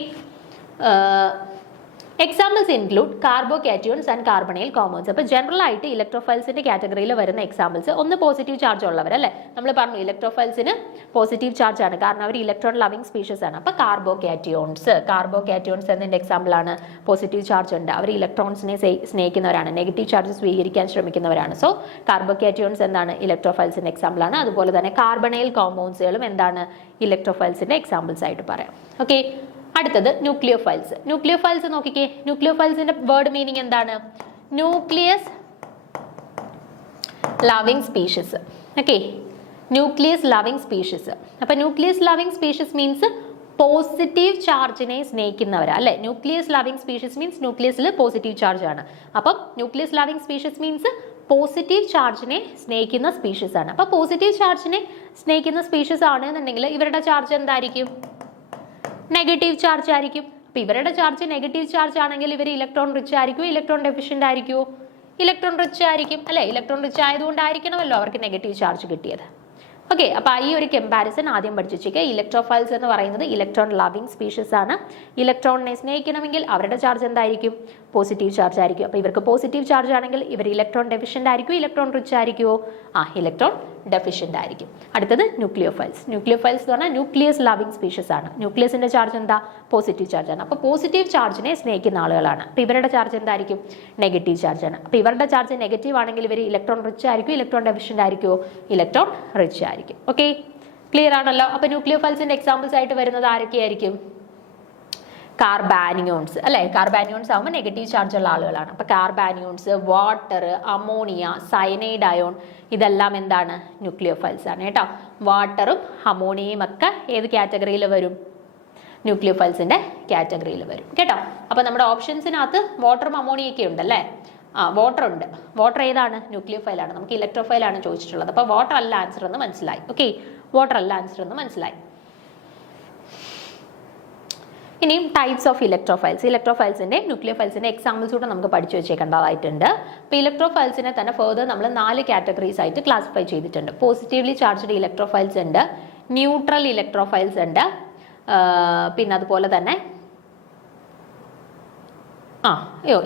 examples include carbocations and carbonyl compounds. അപ്പോൾ ജനറൽ ആയിട്ട് ഇലക്ട്രോഫൈൽസിന്റെ കാറ്റഗറിയിൽ വരുന്ന എക്സാമ്പിൾസ് ഒന്ന് പോസിറ്റീവ് ചാർജ് ഉള്ളവർ അല്ലേ, നമ്മൾ പറഞ്ഞു ഇലക്ട്രോഫൈൽസിന് പോസിറ്റീവ് ചാർജ് ആണ് കാരണം അവർ ഇലക്ട്രോൺ ലവിംഗ് സ്പീഷീസ് ആണ്. അപ്പോൾ കാർബോകാറ്റയോൺസ് എന്നതിന്റെ എക്സാമ്പിൾ ആണ്, പോസിറ്റീവ് ചാർജ് ഉണ്ട്, അവർ ഇലക്ട്രോൺസിനെ സ്നേഹിക്കുന്നവരാണ്, നെഗറ്റീവ് ചാർജ് സ്വീകരിക്കാൻ ശ്രമിക്കുന്നവരാണ്. സോ കാർബോകാറ്റയോൺസ് എന്താണ് ഇലക്ട്രോഫൈൽസിന്റെ എക്സാമ്പിൾ ആണ്. അതുപോലെ തന്നെ കാർബണൈൽ കോമ്പൗണ്ട്സുകളും എന്താണ് ഇലക്ട്രോഫൈൽസിന്റെ എക്സാമ്പിൾസ് ആയിട്ട് പറയാം. ഓക്കെ, അടുത്തത് ന്യൂക്ലിയോഫൈൽസ്. ന്യൂക്ലിയോഫൈൽസ് നോക്കിക്കേ, ന്യൂക്ലിയോഫൈൽസിന്റെ വേർഡ് മീനിങ് എന്താണ്? Nucleus loving species. Okay, nucleus loving species. അപ്പൊ nucleus loving species means positive ചാർജിനെ സ്നേഹിക്കുന്നവരാ അല്ലെ. ന്യൂക്ലിയസ് ലവിംഗ് സ്പീഷീസ് മീൻസ് ന്യൂക്ലിയസിൽ പോസിറ്റീവ് ചാർജ് ആണ്. അപ്പം nucleus loving species means positive ചാർജിനെ സ്നേഹിക്കുന്ന സ്പീഷീസ് ആണ്. അപ്പൊ പോസിറ്റീവ് ചാർജിനെ സ്നേഹിക്കുന്ന സ്പീഷീസ് ആണ് എന്നുണ്ടെങ്കിൽ ഇവരുടെ ചാർജ് എന്തായിരിക്കും? നെഗറ്റീവ് ചാർജ് ആയിരിക്കും. അപ്പൊ ഇവരുടെ ചാർജ് നെഗറ്റീവ് ചാർജ് ആണെങ്കിൽ ഇവർ ഇലക്ട്രോൺ റിച്ച് ആയിരിക്കും, ഇലക്ട്രോൺ ഡെഫിഷ്യന്റ് ആയിരിക്കുമോ? ഇലക്ട്രോൺ റിച്ച് ആയിരിക്കും അല്ലെ. ഇലക്ട്രോൺ റിച്ച് ആയതുകൊണ്ടായിരിക്കണമല്ലോ അവർക്ക് നെഗറ്റീവ് ചാർജ് കിട്ടിയത്. ഓക്കെ, അപ്പൊ ഈ ഒരു കമ്പാരിസൺ ആദ്യം പഠിച്ചു വെച്ചേക്കുക. ഇലക്ട്രോഫൈൽസ് എന്ന് പറയുന്നത് ഇലക്ട്രോൺ ലവിംഗ് സ്പീഷീസ് ആണ്. ഇലക്ട്രോണിനെ സ്നേഹിക്കണമെങ്കിൽ അവരുടെ ചാർജ് എന്തായിരിക്കും? പോസിറ്റീവ് ചാർജ് ആയിരിക്കും. അപ്പൊ ഇവർക്ക് പോസിറ്റീവ് ചാർജ് ആണെങ്കിൽ ഇവർ ഇലക്ട്രോൺ ഡെഫിഷ്യന്റ് ആയിരിക്കും, ഇലക്ട്രോൺ റിച്ച് ആയിരിക്കുമോ? ഇലക്ട്രോൺ ഡെഫിഷ്യന്റ് ആയിരിക്കും. അടുത്തത് ന്യൂക്ലിയോഫൈൽസ്. ന്യൂക്ലിയോഫൈൽസ് എന്ന് പറഞ്ഞാൽ ന്യൂക്ലിയസ് ലവിംഗ് സ്പീഷീസ് ആണ്. ന്യൂക്ലിയസിന്റെ ചാർജ് എന്താ? പോസിറ്റീവ് ചാർജ് ആണ്. അപ്പൊ പോസിറ്റീവ് ചാർജിനെ സ്നേഹിക്കുന്ന ആളുകളാണ്. അപ്പൊ ഇവരുടെ ചാർജ് എന്തായിരിക്കും? നെഗറ്റീവ് ചാർജ് ആണ്. അപ്പൊ ഇവരുടെ ചാർജ് നെഗറ്റീവ് ആണെങ്കിൽ ഇവർ ഇലക്ട്രോൺ റിച്ച് ആയിരിക്കും, ഇലക്ട്രോൺ ഡെഫിഷ്യന്റ് ആയിരിക്കുമോ? ഇലക്ട്രോൺ റിച്ച് ആയിരിക്കും. ഓക്കെ, ക്ലിയർ ആണല്ലോ. അപ്പൊ ന്യൂക്ലിയോഫൈൽസിന്റെ എക്സാമ്പിൾസ് ആയിട്ട് വരുന്നത് ആരൊക്കെയായിരിക്കും? കാർബാനിയോൺസ് അല്ലെ. കാർബാനിയോൺസ് ആകുമ്പോൾ നെഗറ്റീവ് ചാർജ് ഉള്ള ആളുകളാണ്. അപ്പൊ കാർബാനിയോൺസ്, വാട്ടർ, അമോണിയ, സയനൈഡ് അയോൺ, ഇതെല്ലാം എന്താണ്? ന്യൂക്ലിയോഫൈൽസ് ആണ് കേട്ടോ. വാട്ടറും അമോണിയയും ഒക്കെ ഏത് കാറ്റഗറിയിൽ വരും? ന്യൂക്ലിയോഫൈൽസിന്റെ കാറ്റഗറിയിൽ വരും കേട്ടോ. അപ്പൊ നമ്മുടെ ഓപ്ഷൻസിനകത്ത് വാട്ടറും അമോണിയൊക്കെ ഉണ്ടല്ലേ. വാട്ടർ ഉണ്ട്. വാട്ടർ ഏതാണ്? ന്യൂക്ലിയോഫൈൽ ആണ്. നമുക്ക് ഇലക്ട്രോഫൈൽ ആണ് ചോദിച്ചിട്ടുള്ളത്. അപ്പൊ വാട്ടർ അല്ല ആൻസർ എന്ന് മനസ്സിലായി. ഓക്കെ, വാട്ടർ അല്ല ആൻസർ എന്ന് മനസ്സിലായി. ഇനിയും ടൈപ്സ് ഓഫ് ഇലക്ട്രോഫൈൽസ്. ഇലക്ട്രോഫൈൽസിന്റെ ന്യൂക്ലിയോഫൈൽസിന്റെ എക്സാമ്പിൾസ് കൂടെ നമുക്ക് പഠിച്ചു വെച്ചേക്കേണ്ടതായിട്ടുണ്ട്. അപ്പോൾ ഇലക്ട്രോഫൈൽസിനെ തന്നെ ഫെർദർ നമ്മൾ 4 കാറ്റഗറീസ് ആയിട്ട് ക്ലാസിഫൈ ചെയ്തിട്ടുണ്ട്. പോസിറ്റീവ്ലി ചാർജ്ഡ് ഇലക്ട്രോഫൈൽസ് ഉണ്ട്, ന്യൂട്രൽ ഇലക്ട്രോഫൈൽസ് ഉണ്ട്, പിന്നെ അതുപോലെ തന്നെ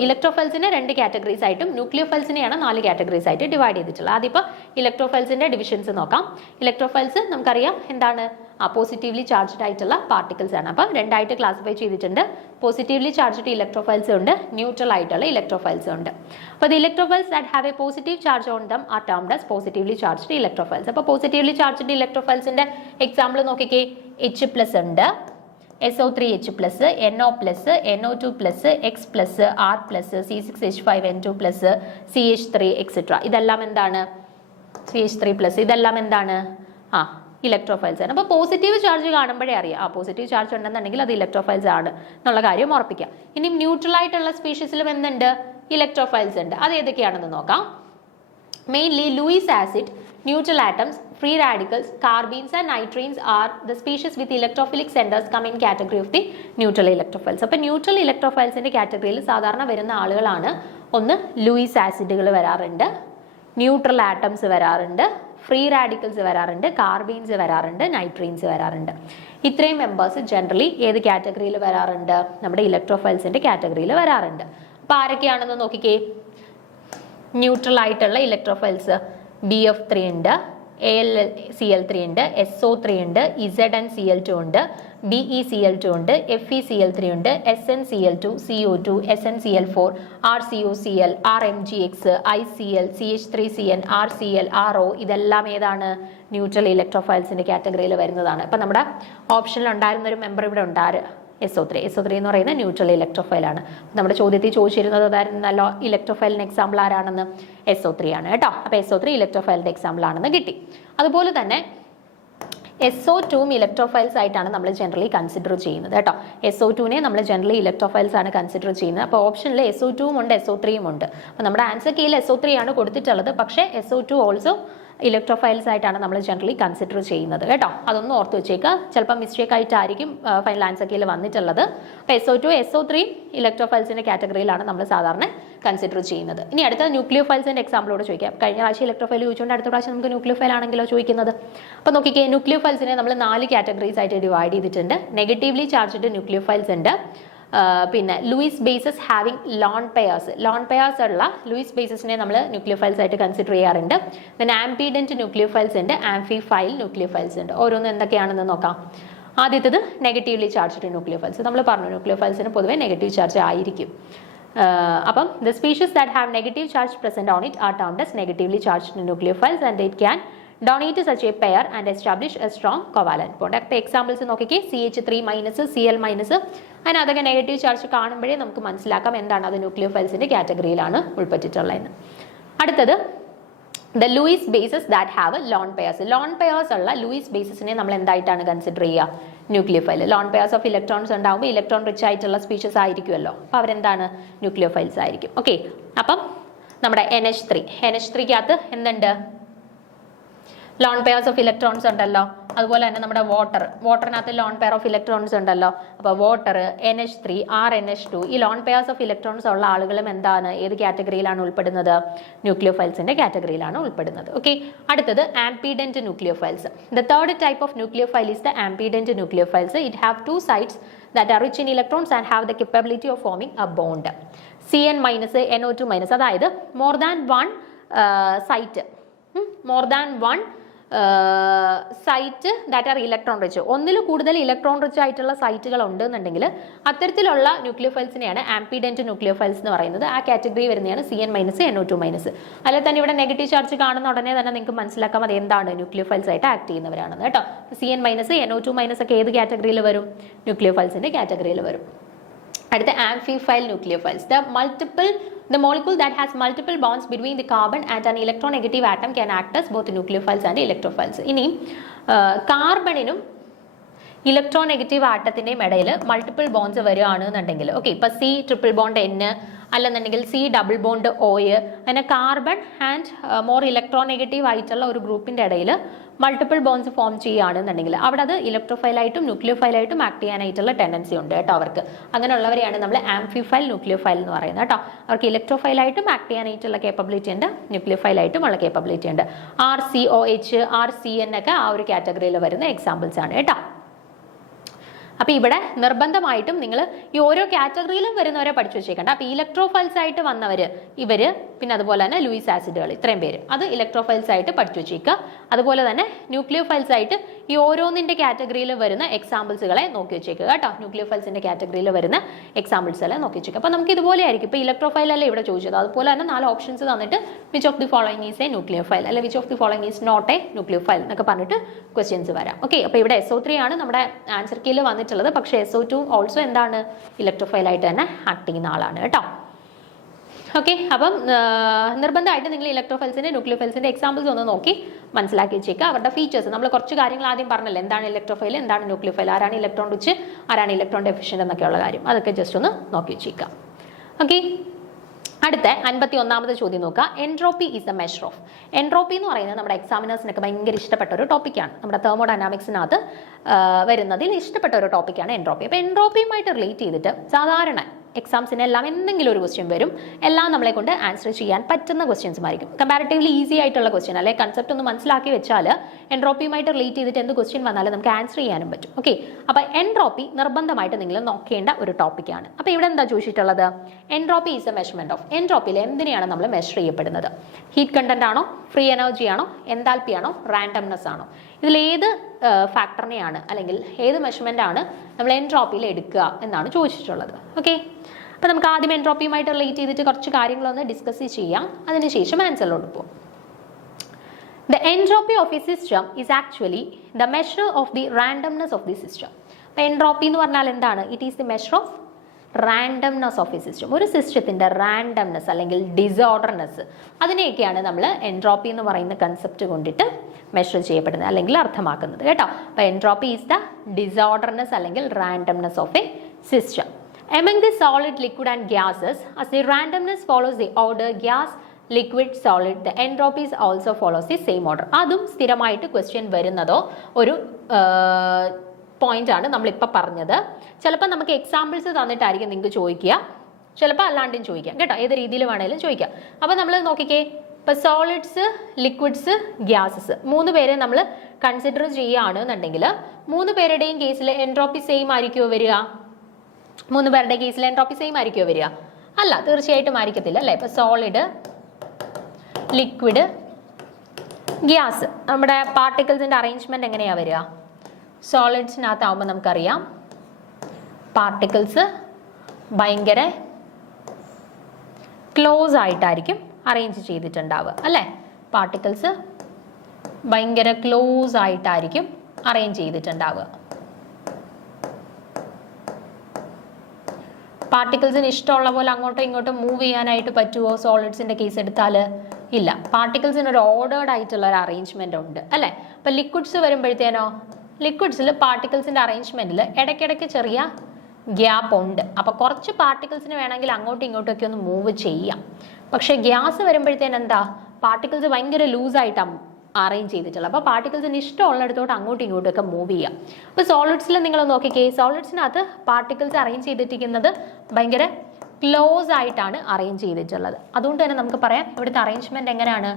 ഇലക്ട്രോഫൈൽസിനെ 2 കാറ്റഗറീസ് ആയിട്ടും ന്യൂക്ലിയോഫൈൽസിനെയാണ് 4 കാറ്റഗറീസ് ആയിട്ട് ഡിവൈഡ് ചെയ്തിട്ടുള്ളത്. ആദ്യം ഇപ്പോൾ ഇലക്ട്രോഫൈൽസിന്റെ ഡിവിഷൻസ് നോക്കാം. ഇലക്ട്രോഫൈൽസ് നമുക്കറിയാം എന്താണ്? പോസിറ്റീവ്ലി ചാർജ്ഡ് ആയിട്ടുള്ള പാർട്ടിക്കിൾസ് ആണ്. അപ്പം 2 ആയിട്ട് ക്ലാസിഫൈ ചെയ്തിട്ടുണ്ട്. പോസിറ്റീവ്ലി ചാർജ്ഡ് ഇലക്ട്രോഫൈൽസ് ഉണ്ട്, ന്യൂട്രൽ ആയിട്ടുള്ള ഇലക്ട്രോഫൈൽസ് ഉണ്ട്. അപ്പോൾ the electrophiles that have A positive charge on them are termed as positively charged electrophiles. അപ്പോൾ പോസിറ്റീവ്ലി ചാർജ്ഡ് ഇലക്ട്രോഫൈൽസിന്റെ എക്സാമ്പിൾ നോക്കിക്കേ. H+ ഉണ്ട്, SO3H+, NO+, NO2+, X+, R+, C6H5N2+, CH3 etcetera. ഇതെല്ലാം എന്താണ്? CH3+. ഇതെല്ലാം എന്താണ്? ഇലക്ട്രോഫൈൽസ് ആണ്. അപ്പോൾ പോസിറ്റീവ് ചാർജ് കാണുമ്പോഴേ അറിയാം പോസിറ്റീവ് ചാർജ് ഉണ്ടെന്നുണ്ടെങ്കിൽ അത് ഇലക്ട്രോഫൈൽസ് ആണ് എന്നുള്ള കാര്യം ഉറപ്പിക്കാം. ഇനി ന്യൂട്രൽ ആയിട്ടുള്ള സ്പീഷീസിലും എന്തുണ്ട്? ഇലക്ട്രോഫൈൽസ് ഉണ്ട്. അത് ഏതൊക്കെയാണെന്ന് നോക്കാം. Mainly Luis acid, neutral atoms, free radicals, carbene and nitrines are the species with electrophilic centers come in category of the neutral electrophiles. അപ്പോൾ ന്യൂട്രൽ ഇലക്ട്രോഫൈൽസിന്റെ കാറ്റഗറിയിൽ സാധാരണ വരുന്ന ആളുകളാണ് ഒന്ന് ലൂയിസ് ആസിഡുകൾ വരാറുണ്ട്, ന്യൂട്രൽ ആറ്റംസ് വരാറുണ്ട്, ഫ്രീ റാഡിക്കൽസ് വരാറുണ്ട്, കാർബീൻസ് വരാറുണ്ട്, നൈട്രീൻസ് വരാറുണ്ട്. ഇത്രയും മെമ്പേഴ്സ് ജനറലി ഏത് കാറ്റഗറിയിൽ വരാറുണ്ട്? നമ്മുടെ ഇലക്ട്രോഫൈൽസിന്റെ കാറ്റഗറിയിൽ വരാറുണ്ട്. അപ്പോൾ ആരൊക്കെയാണെന്ന് നോക്കിക്കേ. ന്യൂട്രൽ ആയിട്ടുള്ള ഇലക്ട്രോഫൈൽസ് BF3 ഉണ്ട്, AlCl3 ഉണ്ട്, SO3 ഉണ്ട്, ZnCl2 ഉണ്ട്, BeCl2 ഉണ്ട്, FeCl3 ഉണ്ട്, SnCl2, CO2, SnCl4, RCOCl, RMgX, ICl, CH3CN, RCl, RO ഇതെല്ലാം ഏതാണ്? ന്യൂട്രൽ ഇലക്ട്രോഫൈൽസിന്റെ കാറ്റഗറിയിൽ വരുന്നതാണ്. ഇപ്പം നമ്മുടെ ഓപ്ഷനിൽ ഉണ്ടായിരുന്ന ഒരു മെമ്പർ ഇവിടെ ഉണ്ടാറ് SO3 എന്ന് പറയുന്ന ന്യൂട്രൽ ഇലക്ട്രോഫൈൽ ആണ്. നമ്മുടെ ചോദ്യത്തിൽ ചോദിച്ചിരുന്നത് അതായിരുന്നല്ലോ ഇലക്ട്രോഫൈലിന് എക്സാമ്പിൾ ആരാണെന്ന്? SO3 ആണ് കേട്ടോ. അപ്പോൾ SO3 ഇലക്ട്രോഫൈലിന്റെ എക്സാമ്പിൾ ആണെന്ന് കിട്ടി. അതുപോലെ തന്നെ SO2 ഇലക്ട്രോഫൈൽസ് ആയിട്ടാണ് നമ്മൾ ജനറലി കൺസിഡർ ചെയ്യുന്നത് കേട്ടോ. SO2നെ നമ്മൾ ജനറലി ഇലക്ട്രോഫൈൽസ് ആണ് കൺസിഡർ ചെയ്യുന്നത്. അപ്പോൾ ഓപ്ഷനിൽ SO2 ഉണ്ട്, SO3 ഉണ്ട്. അപ്പോൾ നമ്മുടെ ആൻസർ കീയിൽ SO3 ആണ് കൊടുത്തിട്ടുള്ളത്. പക്ഷേ SO2 ഓൾസോ ഇലക്ട്രോഫൈൽസ് ആയിട്ടാണ് നമ്മൾ ജനറലി കൺസിഡർ ചെയ്യുന്നത് കേട്ടോ. അതൊന്നും ഓർത്ത് വെച്ചേക്കുക. ചിലപ്പോൾ മിസ്റ്റേക്ക് ആയിട്ടായിരിക്കും ഫൈനൽ ആൻസർ കീയിൽ വന്നിട്ടുള്ളത്. അപ്പോൾ SO2, SO3 ഇലക്ട്രോഫൈൽസിന്റെ കാറ്റഗറിയിലാണ് നമ്മൾ സാധാരണ കൺസിഡർ ചെയ്യുന്നത്. ഇനി അടുത്ത ന്യൂക്ലിയോഫൈൽസിന്റെ എക്സാമ്പിളോട് ചോദിക്കാം. കഴിഞ്ഞ പ്രാവശ്യം ഇലക്ട്രോഫൈൽ ചോദിച്ചുകൊണ്ട് അടുത്ത പ്രാവശ്യം നമുക്ക് ന്യൂക്ലിയോഫൈൽ ആണെങ്കിലോ ചോദിക്കുന്നത്. അപ്പോൾ നോക്കിക്കേ, ന്യൂക്ലിയോഫൈൽസിനെ നമ്മൾ 4 കാറ്റഗറീസ് ആയിട്ട് ഡിവൈഡ് ചെയ്തിട്ടുണ്ട്. നെഗറ്റീവ്ലി ചാർജ്ഡ് ന്യൂക്ലിയോഫൈൽസ് ഉണ്ട്, പിന്നെ Lewis bases having lone pairs ഉള്ള ലൂയിസ് ബേസസിനെ നമ്മൾ ന്യൂക്ലിയോഫൈൽസ് ആയിട്ട് കൺസിഡർ ചെയ്യാറുണ്ട്. ദെൻ ആംബിഡന്റ് ന്യൂക്ലിയോഫൈൽസ് ഉണ്ട്, ആംഫിഫൈൽ ന്യൂക്ലിയോഫൈൽസ് ഉണ്ട്. ഓരോന്നും എന്തൊക്കെയാണെന്ന് നോക്കാം. ആദ്യത്തേത് നെഗറ്റീവ്ലി ചാർജ്ഡ് ന്യൂക്ലിയോഫൈൽസ്. നമ്മൾ പറഞ്ഞു ന്യൂക്ലിയോഫൈൽസിന് പൊതുവെ നെഗറ്റീവ് ചാർജ് ആയിരിക്കും. അപ്പം the species that have negative charge present on it are termed as negatively charged nucleophiles and it can donate such a pair and establish a strong covalent bond. അപ്പോൾ examples നോക്കിക്കേ, CH3- Cl- അങ്ങനെ അതൊക്കെ negative charge കാണുമ്പോഴേ നമുക്ക് മനസ്സിലാക്കാം എന്താണ് അത് ന്യൂക്ലിയോഫൈൽസിന്റെ കാറ്റഗറിയിലാണ് ഉൾപ്പെട്ടിട്ടുള്ളതെന്ന്. അടുത്തത് the Lewis bases that have lone pairs ഉള്ള ലൂയിസ് ബേസസിനെ നമ്മൾ എന്തായിട്ടാണ് കൺസിഡർ ചെയ്യുക? Nucleophile. Lone pairs of electrons ഉണ്ടാകുമ്പോൾ ഇലക്ട്രോൺ റിച്ച് ആയിട്ടുള്ള സ്പീഷീസ് ആയിരിക്കുമല്ലോ, അപ്പോൾ അവരെന്താണ്? ന്യൂക്ലിയോഫൈൽസ് ആയിരിക്കും. ഓക്കെ, അപ്പം നമ്മുടെ NH3 എന്തുണ്ട്? ലോൺ പെയർസ് ഓഫ് ഇലക്ട്രോൺസ് ഉണ്ടല്ലോ. അതുപോലെ തന്നെ നമ്മുടെ വാട്ടറിനകത്ത് ലോൺ പെയർ ഓഫ് ഇലക്ട്രോൺസ് ഉണ്ടല്ലോ. അപ്പോൾ വാട്ടർ, NH3, RNH2, ഈ ലോൺ പെയർസ് ഓഫ് ഇലക്ട്രോൺസ് ഉള്ള ആളുകളും എന്താണ്, ഏത് കാറ്റഗറിയിലാണ് ഉൾപ്പെടുന്നത്? ന്യൂക്ലിയോഫൈൽസിന്റെ കാറ്റഗറിയിലാണ് ഉൾപ്പെടുന്നത്. ഓക്കെ, അടുത്തത് ambident nucleophiles. The third type of nucleophile is the ambident nucleophiles. It have two sites that are rich in electrons and have the capability of forming a bond. Cn-, NO2-, അതായത് more than one site that are electron rich, ഒന്നിൽ കൂടുതൽ electron rich ആയിട്ടുള്ള സൈറ്റുകൾ ഉണ്ടെന്നുണ്ടെങ്കിൽ അത്തരത്തിലുള്ള ന്യൂക്ലിയോഫൈൽസിനെയാണ് ആംബിഡന്റ് nucleophiles എന്ന് പറയുന്നത്. ആ കാറ്റഗറി വരുന്നതാണ് Cn-, NO2-. അല്ലെങ്കിൽ തന്നെ ഇവിടെ നെഗറ്റീവ് ചാർജ് കാണുന്ന ഉടനെ തന്നെ നിങ്ങൾക്ക് മനസ്സിലാക്കാം അത് എന്താണ് ന്യൂക്ലിയോഫൈൽസ് ആയിട്ട് ആക്ട് ചെയ്യുന്നവരാണെന്ന് കേട്ടോ. Cn-, NO2- ഒക്കെ ഏത് കാറ്റഗറിയിൽ വരും? ന്യൂക്ലിയോഫൈൽസിന്റെ കാറ്റഗറിയിൽ വരും. അടുത്ത ആംഫിഫൈൽ nucleophiles. The molecule that has multiple bonds between the carbon and an electronegative atom can act as both nucleophiles and electrophiles. ഇനി കാർബണിനും ഇലക്ട്രോനെഗറ്റീവ് ആറ്റത്തിന്റെയും ഇടയിൽ മൾട്ടിപ്പിൾ ബോണ്ട്സ് വരികയാണെന്നുണ്ടെങ്കിൽ, ഓക്കെ, ഇപ്പൊ C∼bond N അല്ലെന്നുണ്ടെങ്കിൽ C∼bond O, അങ്ങനെ കാർബൺ ആൻഡ് മോർ ഇലക്ട്രോനെഗറ്റീവ് ആയിട്ടുള്ള ഒരു ഗ്രൂപ്പിന്റെ ഇടയിൽ മൾട്ടിപ്പിൾ ബോണ്ട്സ് ഫോം ചെയ്യുകയാണെന്നുണ്ടെങ്കിൽ അവിടെ അത് ഇലക്ട്രോഫൈലായിട്ടും ന്യൂക്ലിയോഫൈലായിട്ടും ആക്ട് ചെയ്യാനായിട്ടുള്ള ടെൻഡൻസി ഉണ്ട് കേട്ടോ അവർക്ക്. അങ്ങനെയുള്ളവരെയാണ് നമ്മൾ ആംഫിഫൈൽ ന്യൂക്ലിയോഫൈൽ എന്ന് പറയുന്നത് കേട്ടോ. അവർക്ക് ഇലക്ട്രോഫൈലായിട്ടും ആക്ട് ചെയ്യാനായിട്ടുള്ള കേപ്പബിലിറ്റി ഉണ്ട്, ന്യൂക്ലിയോഫൈലായിട്ടും ഉള്ള കേപ്പബിലിറ്റി ഉണ്ട്. RCOH, RCN ഒക്കെ ആ ഒരു കാറ്റഗറിയിൽ വരുന്ന എക്സാമ്പിൾസ് ആണ് കേട്ടോ. അപ്പോൾ ഇവിടെ നിർബന്ധമായിട്ടും നിങ്ങൾ ഈ ഓരോ കാറ്റഗറിയിലും വരുന്നവരെ പഠിച്ചു വെച്ചേക്കണ്ട. അപ്പോൾ ഇലക്ട്രോഫൈൽസ് ആയിട്ട് വന്നവർ ഇവര്, പിന്നെ അതുപോലെ തന്നെ ലൂയിസ് ആസിഡുകൾ, ഇത്രയും പേര് അത് ഇലക്ട്രോഫൈൽസ് ആയിട്ട് പഠിച്ചു വെച്ചേക്കുക. അതുപോലെ തന്നെ ന്യൂക്ലിയോഫൈൽസ് ആയിട്ട് ഈ ഓരോന്നിന്റെ കാറ്റഗറിയിൽ വരുന്ന എക്സാമ്പിൾസുകളെ നോക്കി വെച്ചേക്കുക കേട്ടോ. ന്യൂക്ലിയോഫൈൽസിന്റെ കാറ്റഗറിയിൽ വരുന്ന എക്സാമ്പിൾസുകളെ നോക്കി വെച്ചേക്കുക. അപ്പോൾ നമുക്ക് ഇതുപോലെ ആയിരിക്കും. ഇപ്പോൾ ഇലക്ട്രോഫൈൽ അല്ലേ ഇവിടെ ചോദിച്ചത്, അതുപോലെ തന്നെ 4 ഓപ്ഷൻസ് തന്നിട്ട് which of the following is a nucleophile, അല്ലെ which of the following is not a nucleophile എന്നൊക്കെ പറഞ്ഞിട്ട് ക്വസ്റ്റ്യൻസ് വരാം. ഓക്കെ, അപ്പോൾ ഇവിടെ SO3 ആണ് നമ്മുടെ ആൻസർ കീയിൽ വന്നിട്ടുള്ളത്. പക്ഷേ SO2 ഓൾസോ എന്താണ്, ഇലക്ട്രോഫൈൽ ആയിട്ട് തന്നെ ആക്ട് ചെയ്യുന്ന ആളാണ് കേട്ടോ. ഓക്കെ, അപ്പം നിർബന്ധമായിട്ട് നിങ്ങൾ ഇലക്ട്രോഫൈൽസിന്റെ ന്യൂക്ലിയോഫൈൽസിന്റെ എക്സാമ്പിൾസ് ഒന്ന് നോക്കി മനസ്സിലാക്കി വെച്ചേക്കുക. അവരുടെ ഫീച്ചേഴ്സ് നമ്മൾ കുറച്ച് കാര്യങ്ങൾ ആദ്യം പറഞ്ഞല്ലോ, എന്താണ് ഇലക്ട്രോഫൈൽ, എന്താണ് ന്യൂക്ലിയോഫൈൽ, ആരാണ് ഇലക്ട്രോൺ റിച്ച്, ആരാണ് ഇലക്ട്രോൺ ഡെഫിഷ്യന്റ് എന്നൊക്കെയുള്ള കാര്യം അതൊക്കെ ജസ്റ്റ് ഒന്ന് നോക്കി വെച്ചേക്കുക. ഓക്കെ, അടുത്ത 51ാമത്തെ ചോദ്യം നോക്കുക. Entropy is the measure of. Entropy എന്ന് പറയുന്നത് നമ്മുടെ എക്സാമിനേഴ്സിനൊക്കെ ഭയങ്കര ഇഷ്ടപ്പെട്ട ഒരു ടോപ്പിക്കാണ്. നമ്മുടെ തെർമോഡൈനാമിക്സിനകത്ത് വരുന്നതിൽ ഇഷ്ടപ്പെട്ട ഒരു ടോപ്പിക്കാണ് എൻട്രോപ്പി. അപ്പോൾ എൻട്രോപ്പിയുമായിട്ട് റിലേറ്റ് ചെയ്തിട്ട് സാധാരണ എക്സാംസിനെല്ലാം എന്തെങ്കിലും ഒരു ക്വസ്റ്റ്യൻ വരും. എല്ലാം നമ്മളെ കൊണ്ട് ആൻസർ ചെയ്യാൻ പറ്റുന്ന ക്വസ്റ്റ്യൻസും ആയിരിക്കും. കമ്പാരിറ്റീവ്ലി ഈസി ആയിട്ടുള്ള ക്വസ്റ്റ്യൻ, അല്ലെങ്കിൽ കൺസെപ്റ്റ് ഒന്ന് മനസ്സിലാക്കി വെച്ചാൽ എൻട്രോപ്പിയുമായിട്ട് റിലേറ്റ് ചെയ്തിട്ട് എന്ത് ക്വസ്റ്റ്യൻ വന്നാലും നമുക്ക് ആൻസർ ചെയ്യാനും പറ്റും. ഓക്കെ, അപ്പോൾ എൻട്രോപ്പി നിർബന്ധമായിട്ട് നിങ്ങൾ നോക്കേണ്ട ഒരു ടോപ്പിക്കാണ്. അപ്പോൾ ഇവിടെ എന്താ ചോദിച്ചിട്ടുള്ളത്? Entropy is a measurement of. എൻട്രോപ്പിയിൽ എന്തിനെയാണ് നമ്മൾ മെഷർ ചെയ്യപ്പെടുന്നത്? ഹീറ്റ് കണ്ടന്റ് ആണോ, ഫ്രീ എനർജി ആണോ, എൻതാൽപ്പി ആണോ, റാൻഡംനെസ് ആണോ? ഇതിലേത് ഫാക്ടറിനെയാണ് അല്ലെങ്കിൽ ഏത് മെഷർമെന്റ് ആണ് നമ്മൾ എൻട്രോപ്പിയിൽ എടുക്കുക എന്നാണ് ചോദിച്ചിട്ടുള്ളത്. ഓക്കെ, അപ്പോൾ നമുക്ക് ആദ്യം എൻട്രോപ്പിയുമായിട്ട് റിലേറ്റ് ചെയ്തിട്ട് കുറച്ച് കാര്യങ്ങളൊന്ന് ഡിസ്കസ് ചെയ്യാം, അതിനുശേഷം ആൻസറിലോട്ട് പോകും. The entropy of a system is actually the measure of the randomness of the system. അപ്പോൾ എൻട്രോപ്പി എന്ന് പറഞ്ഞാൽ എന്താണ്? It is the measure of randomness of a system. ഒരു സിസ്റ്റത്തിൻ്റെ റാൻഡംനെസ് അല്ലെങ്കിൽ ഡിസോർഡർനെസ്, അതിനെയൊക്കെയാണ് നമ്മൾ എൻട്രോപ്പി എന്ന് പറയുന്ന കൺസെപ്റ്റ് കൊണ്ടിട്ട് മെഷർ ചെയ്യപ്പെടുന്നത് അല്ലെങ്കിൽ അർത്ഥമാക്കുന്നത് കേട്ടോ. അപ്പോൾ എൻട്രോപ്പി ഈസ് ദ ഡിസോർഡർനെസ് അല്ലെങ്കിൽ randomness of a system. Among the solid, liquid and gases, as the randomness follows the order gas, liquid, solid, the entropies also follows the same order. അതും സ്ഥിരമായിട്ട് question വരുന്നതോ ഒരു point ആണ് നമ്മളിപ്പോൾ പറഞ്ഞത്. ചിലപ്പോൾ നമുക്ക് examples തന്നിട്ടായിരിക്കും നിങ്ങൾക്ക് ചോദിക്കുക, ചിലപ്പോൾ അല്ലാണ്ടും ചോദിക്കാം കേട്ടോ, ഏത് രീതിയിൽ വേണേലും ചോദിക്കാം. അപ്പോൾ നമ്മൾ നോക്കിക്കേ, ഇപ്പോൾ സോളിഡ്സ്, ലിക്വിഡ്സ്, ഗ്യാസസ് 3 പേരെ നമ്മൾ കൺസിഡർ ചെയ്യുകയാണെന്നുണ്ടെങ്കിൽ 3 പേരുടെയും കേസിൽ എൻട്രോപ്പി സെയിം ആയിരിക്കുമോ വരിക? മൂന്ന് പേരുടെ കേസിൽ എൻട്രോപ്പി സെയിം ആയിരിക്കുമോ വരിക? അല്ല, തീർച്ചയായിട്ടും ആയിരിക്കത്തില്ല അല്ലേ. ഇപ്പൊ സോളിഡ്, ലിക്വിഡ്, ഗ്യാസ്, നമ്മുടെ പാർട്ടിക്കിൾസിന്റെ അറേഞ്ച്മെന്റ് എങ്ങനെയാ വരിക? സോളിഡ്സിനകത്താവുമ്പോൾ നമുക്കറിയാം പാർട്ടിക്കിൾസ് ഭയങ്കര ക്ലോസ് ആയിട്ടായിരിക്കും അറേഞ്ച് ചെയ്തിട്ടുണ്ടാവുക അല്ലേ. പാർട്ടിക്കിൾസ് ഭയങ്കര ക്ലോസ് ആയിട്ടായിരിക്കും അറേഞ്ച് ചെയ്തിട്ടുണ്ടാവുക. പാർട്ടിക്കിൾസിന് ഇഷ്ടമുള്ള പോലെ അങ്ങോട്ടും ഇങ്ങോട്ടും മൂവ് ചെയ്യാനായിട്ട് പറ്റുമോ സോളിഡ്സിന്റെ കേസ് എടുത്താൽ? ഇല്ല. പാർട്ടിക്കിൾസിന് ഒരു ഓർഡേർഡ് ആയിട്ടുള്ള ഒരു അറേഞ്ച്മെന്റ് ഉണ്ട് അല്ലേ. അപ്പൊ ലിക്വിഡ്സ് വരുമ്പോഴത്തേനോ, ലിക്വിഡ്സിൽ പാർട്ടിക്കിൾസിന്റെ അറേഞ്ച്മെന്റിൽ ഇടയ്ക്കിടയ്ക്ക് ചെറിയ ഗ്യാപ്പ് ഉണ്ട്. അപ്പൊ കുറച്ച് പാർട്ടിക്കിൾസിന് വേണമെങ്കിൽ അങ്ങോട്ടും ഇങ്ങോട്ടും ഒക്കെ ഒന്ന് മൂവ് ചെയ്യാം. പക്ഷെ ഗ്യാസ് വരുമ്പോഴത്തേന് എന്താ, പാർട്ടിക്കിൾസ് ഭയങ്കര ലൂസായിട്ടാണ് അറേഞ്ച് ചെയ്തിട്ടുള്ളത്. അപ്പോൾ പാർട്ടിക്കിൾസിന് ഇഷ്ടമുള്ളിടത്തോട്ട് അങ്ങോട്ടും ഇങ്ങോട്ടും ഒക്കെ മൂവ് ചെയ്യാം. അപ്പോൾ സോളിഡ്സിൽ നിങ്ങൾ നോക്കിക്കേ, സോളിഡ്സിനകത്ത് പാർട്ടിക്കിൾസ് അറേഞ്ച് ചെയ്തിരിക്കുന്നത് ഭയങ്കര ക്ലോസ് ആയിട്ടാണ് അറേഞ്ച് ചെയ്തിട്ടുള്ളത്. അതുകൊണ്ട് തന്നെ നമുക്ക് പറയാം ഇവിടുത്തെ അറേഞ്ച്മെന്റ് എങ്ങനെയാണ്,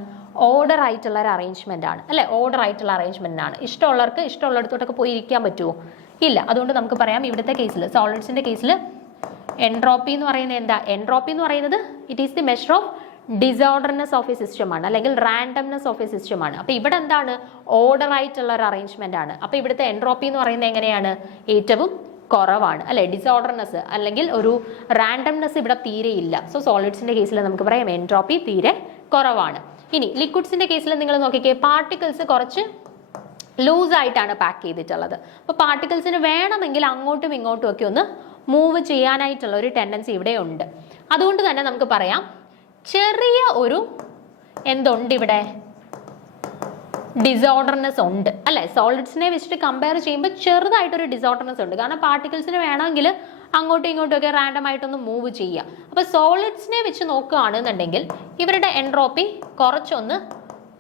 ഓർഡർ ആയിട്ടുള്ള ഒരു അറേഞ്ച്മെന്റ് ആണ് അല്ലെ. ഓർഡർ ആയിട്ടുള്ള അറേഞ്ച്മെന്റ് ആണ്. ഇഷ്ടമുള്ളവർക്ക് ഇഷ്ടമുള്ളിടത്തോട്ടൊക്കെ പോയി ഇരിക്കാൻ പറ്റുമോ? ഇല്ല. അതുകൊണ്ട് നമുക്ക് പറയാം ഇവിടുത്തെ കേസിൽ, സോളിഡ്സിന്റെ കേസിൽ എൻട്രോപ്പി എന്ന് പറയുന്നത് എന്താ? എൻട്രോപ്പി എന്ന് പറയുന്നത് it is the measure of disorderness of a system ആണ്, അല്ലെങ്കിൽ റാൻഡംനെസ് ഓഫ് എ സിസ്റ്റം ആണ്. അപ്പൊ ഇവിടെ എന്താണ്, ഓർഡർ ആയിട്ടുള്ള ഒരു അറേഞ്ച്മെന്റ് ആണ്. അപ്പൊ ഇവിടുത്തെ എൻട്രോപ്പി എന്ന് പറയുന്നത് എങ്ങനെയാണ്, ഏറ്റവും കുറവാണ് അല്ലെ. ഡിസോർഡർനെസ് അല്ലെങ്കിൽ ഒരു റാൻഡംനെസ് ഇവിടെ തീരെ ഇല്ല. സോ സോളിഡ്സിന്റെ കേസിൽ നമുക്ക് പറയാം എൻട്രോപ്പി തീരെ കുറവാണ്. ഇനി ലിക്വിഡ്സിന്റെ കേസിൽ നിങ്ങൾ നോക്കിക്കേ, പാർട്ടിക്കിൾസ് കുറച്ച് ലൂസ് ആയിട്ടാണ് പാക്ക് ചെയ്തിട്ടുള്ളത്. അപ്പൊ പാർട്ടിക്കിൾസിന് വേണമെങ്കിൽ അങ്ങോട്ടും ഇങ്ങോട്ടും ഒക്കെ ഒന്ന് മൂവ് ചെയ്യാനായിട്ടുള്ള ഒരു ടെൻഡൻസി ഇവിടെ ഉണ്ട്. അതുകൊണ്ട് തന്നെ നമുക്ക് പറയാം ചെറിയ ഒരു എന്തുണ്ട് ഇവിടെ, ഡിസോർഡർനെസ് ഉണ്ട് അല്ലെ. സോളിഡ്സിനെ വെച്ചിട്ട് കമ്പയർ ചെയ്യുമ്പോൾ ചെറുതായിട്ടൊരു ഡിസോർഡർനെസ് ഉണ്ട്. കാരണം പാർട്ടിക്കിൾസിന് വേണമെങ്കിൽ അങ്ങോട്ടും ഇങ്ങോട്ടും ഒക്കെ റാൻഡം ആയിട്ടൊന്ന് മൂവ് ചെയ്യാം. അപ്പൊ സോളിഡ്സിനെ വെച്ച് നോക്കുകയാണെന്നുണ്ടെങ്കിൽ ഇവരുടെ എൻട്രോപ്പി കുറച്ചൊന്ന്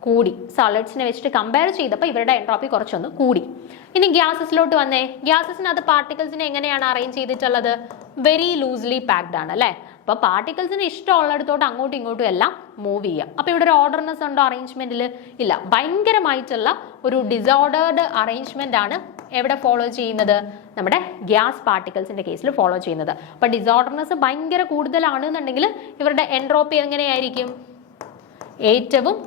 കൂടി. സോളിഡ്സിനെ വെച്ചിട്ട് കമ്പയർ ചെയ്തപ്പോൾ ഇവരുടെ എൻട്രോപ്പി കുറച്ചൊന്ന് കൂടി. ഇനി ഗ്യാസസിലോട്ട് വന്നേ. ഗ്യാസസിനകത്ത് പാർട്ടിക്കിൾസിനെ എങ്ങനെയാണ് അറേഞ്ച് ചെയ്തിട്ടുള്ളത്? വെരി ലൂസ്ലി പാക്ഡ് ആണ് അല്ലെ. അപ്പൊ പാർട്ടിക്കിൾസിന് ഇഷ്ടമുള്ളിടത്തോട്ട് അങ്ങോട്ടും ഇങ്ങോട്ടും എല്ലാം മൂവ് ചെയ്യാം. അപ്പൊ ഇവിടെ ഒരു ഓർഡർനെസ് ഉണ്ടോ അറേഞ്ച്മെന്റിൽ? ഇല്ല. ഭയങ്കരമായിട്ടുള്ള ഒരു ഡിസോർഡേർഡ് അറേഞ്ച്മെന്റ് ആണ് എവിടെ ഫോളോ ചെയ്യുന്നത്? നമ്മുടെ ഗ്യാസ് പാർട്ടിക്കിൾസിന്റെ കേസിൽ ഫോളോ ചെയ്യുന്നത്. അപ്പൊ ഡിസോർഡർനെസ് ഭയങ്കര കൂടുതലാണെന്നുണ്ടെങ്കിൽ ഇവരുടെ എൻട്രോപ്പി എങ്ങനെയായിരിക്കും? ഏറ്റവും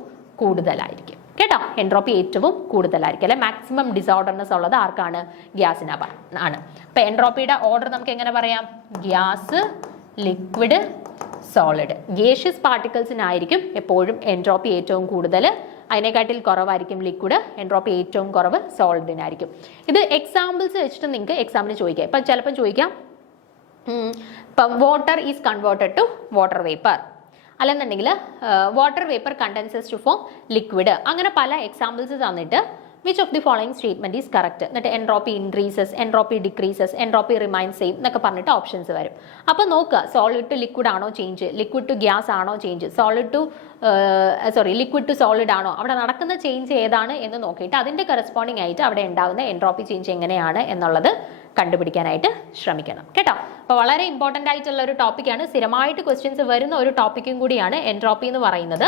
കൂടുതലായിരിക്കും കേട്ടോ. എൻട്രോപ്പി ഏറ്റവും കൂടുതലായിരിക്കും അല്ലെ. മാക്സിമം ഡിസോർഡർനെസ് ഉള്ളത് ആർക്കാണ്? ഗ്യാസിനാണ്. അപ്പൊ എൻട്രോപ്പിയുടെ ഓർഡർ നമുക്ക് എങ്ങനെ പറയാം? Gas, liquid, solid. ഗേഷ്യസ് പാർട്ടിക്കിൾസിനായിരിക്കും എപ്പോഴും എൻട്രോപ്പി ഏറ്റവും കൂടുതൽ. അതിനെക്കാട്ടിൽ കുറവായിരിക്കും ലിക്വിഡ്. എൻട്രോപ്പി ഏറ്റവും കുറവ് സോളിഡിനായിരിക്കും. ഇത് എക്സാമ്പിൾസ് വെച്ചിട്ട് നിങ്ങൾക്ക് എക്സാമിന് ചോദിക്കാം. ഇപ്പം ചിലപ്പോൾ ചോദിക്കാം ഇപ്പം water is converted to water vapour, അല്ലെന്നുണ്ടെങ്കിൽ water vapour condenses to form liquid. അങ്ങനെ പല എക്സാമ്പിൾസ് തന്നിട്ട് which of the following statement is correct, എന്നിട്ട് entropy increases, entropy decreases, entropy remain same എന്നൊക്കെ പറഞ്ഞിട്ട് ഓപ്ഷൻസ് വരും. അപ്പോൾ നോക്കുക, സോളിഡ് ടു ലിക്വിഡ് ആണോ ചേഞ്ച്, ലിക്വിഡ് ടു ഗ്യാസ് ആണോ ചേഞ്ച്, ലിക്വിഡ് ടു സോളിഡ് ആണോ, അവിടെ നടക്കുന്ന ചേഞ്ച് ഏതാണ് എന്ന് നോക്കിയിട്ട് അതിന്റെ കറസ്പോണ്ടിങ് ആയിട്ട് അവിടെ ഉണ്ടാകുന്ന എൻട്രോപ്പി ചേഞ്ച് എങ്ങനെയാണ് എന്നുള്ളത് കണ്ടുപിടിക്കാനായിട്ട് ശ്രമിക്കണം കേട്ടോ. അപ്പോൾ വളരെ ഇമ്പോർട്ടൻ്റ് ആയിട്ടുള്ള ഒരു ടോപ്പിക്കാണ്. സ്ഥിരമായിട്ട് ക്വസ്റ്റ്യൻസ് വരുന്ന ഒരു ടോപ്പിക്കും കൂടിയാണ് എൻട്രോപ്പി എന്ന് പറയുന്നത്.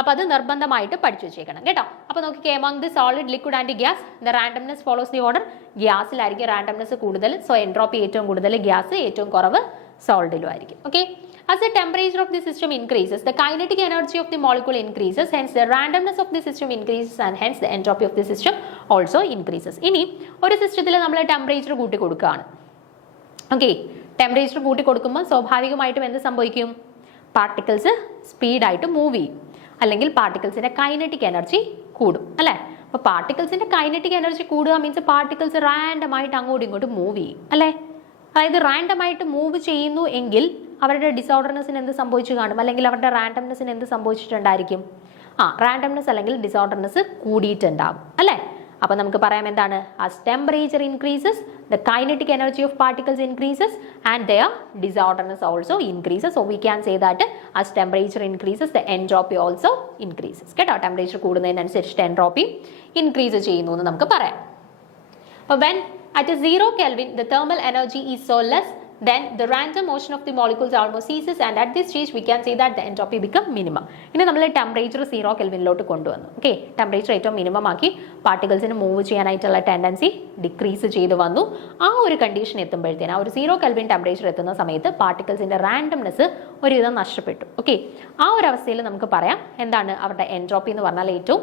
അപ്പോൾ അത് നിർബന്ധമായിട്ട് പഠിച്ചു വെച്ചേക്കണം കേട്ടോ. അപ്പോൾ നോക്കിക്കേ, among the solid, liquid and gas, the randomness follows the order. ഗ്യാസിലായിരിക്കും റാൻഡംനെസ് കൂടുതൽ. സോ എൻട്രോപ്പി ഏറ്റവും കൂടുതൽ ഗ്യാസ്, ഏറ്റവും കുറവ് സോളിഡിലും ആയിരിക്കും. Okay. As the temperature of the system increases, the kinetic energy of the molecule increases, hence the randomness of the system increases and hence the entropy of the system also increases. ഇനി ഒരു സിസ്റ്റത്തിൽ നമ്മൾ temperature കൂട്ടി കൊടുക്കുകയാണ്. Okay. Temperature കൂട്ടി കൊടുക്കുമ്പോൾ സ്വാഭാവികമായിട്ടും എന്ത് സംഭവിക്കും? പാർട്ടിക്കിൾസ് സ്പീഡായിട്ട് മൂവ് ചെയ്യും, അല്ലെങ്കിൽ പാർട്ടിക്കിൾസിന്റെ കൈനറ്റിക് എനർജി കൂടും അല്ലേ. അപ്പോൾ പാർട്ടിക്കിൾസിന്റെ കൈനറ്റിക് എനർജി കൂടുക മീൻസ് പാർട്ടിക്കിൾസ് റാൻഡം ആയിട്ട് അങ്ങോട്ടും ഇങ്ങോട്ടും മൂവ് ചെയ്യും അല്ലേ. അതായത് റാൻഡം ആയിട്ട് മൂവ് ചെയ്യുന്നു എങ്കിൽ അവരുടെ ഡിസോർഡർനെസ്സിന് എന്ത് സംഭവിച്ചു കാണും, അല്ലെങ്കിൽ അവരുടെ റാൻഡംനെസ്സിന് എന്ത് സംഭവിച്ചിട്ടുണ്ടായിരിക്കും? റാൻഡംനെസ് അല്ലെങ്കിൽ ഡിസോർഡർനെസ് കൂടിയിട്ടുണ്ടാവും അല്ലേ. അപ്പോൾ നമുക്ക് പറയാം എന്താണ്? as temperature increases, the kinetic energy of particles increases and their disorderness also increases. So we can say that as temperature increases, the entropy also increases. കേട്ടോ. ടെമ്പറേച്ചർ കൂടുന്നതിനനുസരിച്ച് എൻട്രോപ്പി ഇൻക്രീസ് ചെയ്യുന്നു എന്ന് നമുക്ക് പറയാം. അപ്പോൾ when at 0 Kelvin the thermal energy is so less then the random motion of the molecules almost ceases and at this stage we can say that the entropy become minimum. ഇനി നമ്മൾ temperature 0 കെൽവിനിലോട്ട് കൊണ്ടുവന്നു. Okay, temperature ഏറ്റവും minimum ആക്കി പാർട്ടിക്കിൾസിന് move ചെയ്യാനായിട്ടുള്ള tendency decrease ചെയ്ത് വന്നു. ആ ഒരു കണ്ടീഷൻ എത്തുമ്പോഴത്തേന്, ആ ഒരു 0 കെൽവിൻ ടെമ്പറേച്ചർ എത്തുന്ന സമയത്ത് പാർട്ടിക്കിൾസിന്റെ റാൻഡംനെസ് ഒരുവിധം നഷ്ടപ്പെട്ടു. ഓക്കെ, ആ ഒരു അവസ്ഥയിൽ നമുക്ക് പറയാം എന്താണ് അവരുടെ എൻട്രോപ്പി എന്ന് പറഞ്ഞാൽ ഏറ്റവും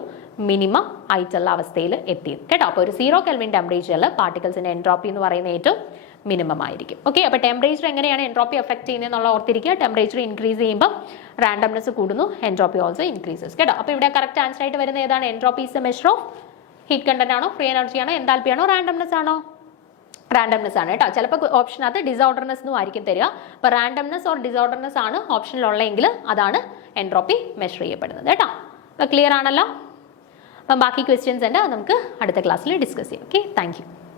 മിനിമം ആയിട്ടുള്ള അവസ്ഥയിൽ എത്തിയത് കേട്ടോ. അപ്പോൾ ഒരു 0 കെൽവിൻ ടെമ്പറേച്ചറിൽ പാർട്ടിക്കിൾസിന്റെ എൻട്രോപ്പി എന്ന് പറയുന്ന ഏറ്റവും മിനിമം ആയിരിക്കും. ഓക്കെ, അപ്പോൾ ടെമ്പറേച്ചർ എങ്ങനെയാണ് എൻട്രോപ്പി എഫക്ട് ചെയ്യുന്നത് എന്നുള്ള ഓർത്തിരിക്കുക. ടെമ്പറേച്ചർ ഇൻക്രീസ് ചെയ്യുമ്പോൾ റാൻഡംനെസ് കൂടുന്നു, എൻട്രോപ്പി ഓൾസോ ഇൻക്രീസസ് കേട്ടോ. അപ്പോൾ ഇവിടെ കറക്റ്റ് ആൻസർ ആയിട്ട് വരുന്ന ഏതാണ്? Entropy is A measure of heat content ആണോ, ഫ്രീ എനർജി ആണോ, എൻതാൽപ്പി ആണോ, റാൻഡംനെസ് ആണോ? റാൻഡംനെസ് ആണ് കേട്ടോ. ചിലപ്പോൾ ഓപ്ഷനകത്ത് ഡിസോർഡർനെസ് എന്നും ആയിരിക്കും തരിക. അപ്പോൾ റാൻഡംനെസ് ഓർ ഡിസോർഡർനെസ് ആണ് ഓപ്ഷനിലുള്ളതെങ്കിൽ അതാണ് എൻട്രോപ്പി മെഷർ ചെയ്യപ്പെടുന്നത് കേട്ടോ. അപ്പോൾ ക്ലിയർ ആണല്ലോ? അപ്പം ബാക്കി ക്വസ്റ്റ്യൻസ് ഉണ്ട്, നമുക്ക് അടുത്ത ക്ലാസ്സിൽ ഡിസ്കസ് ചെയ്യാം. Okay, thank you.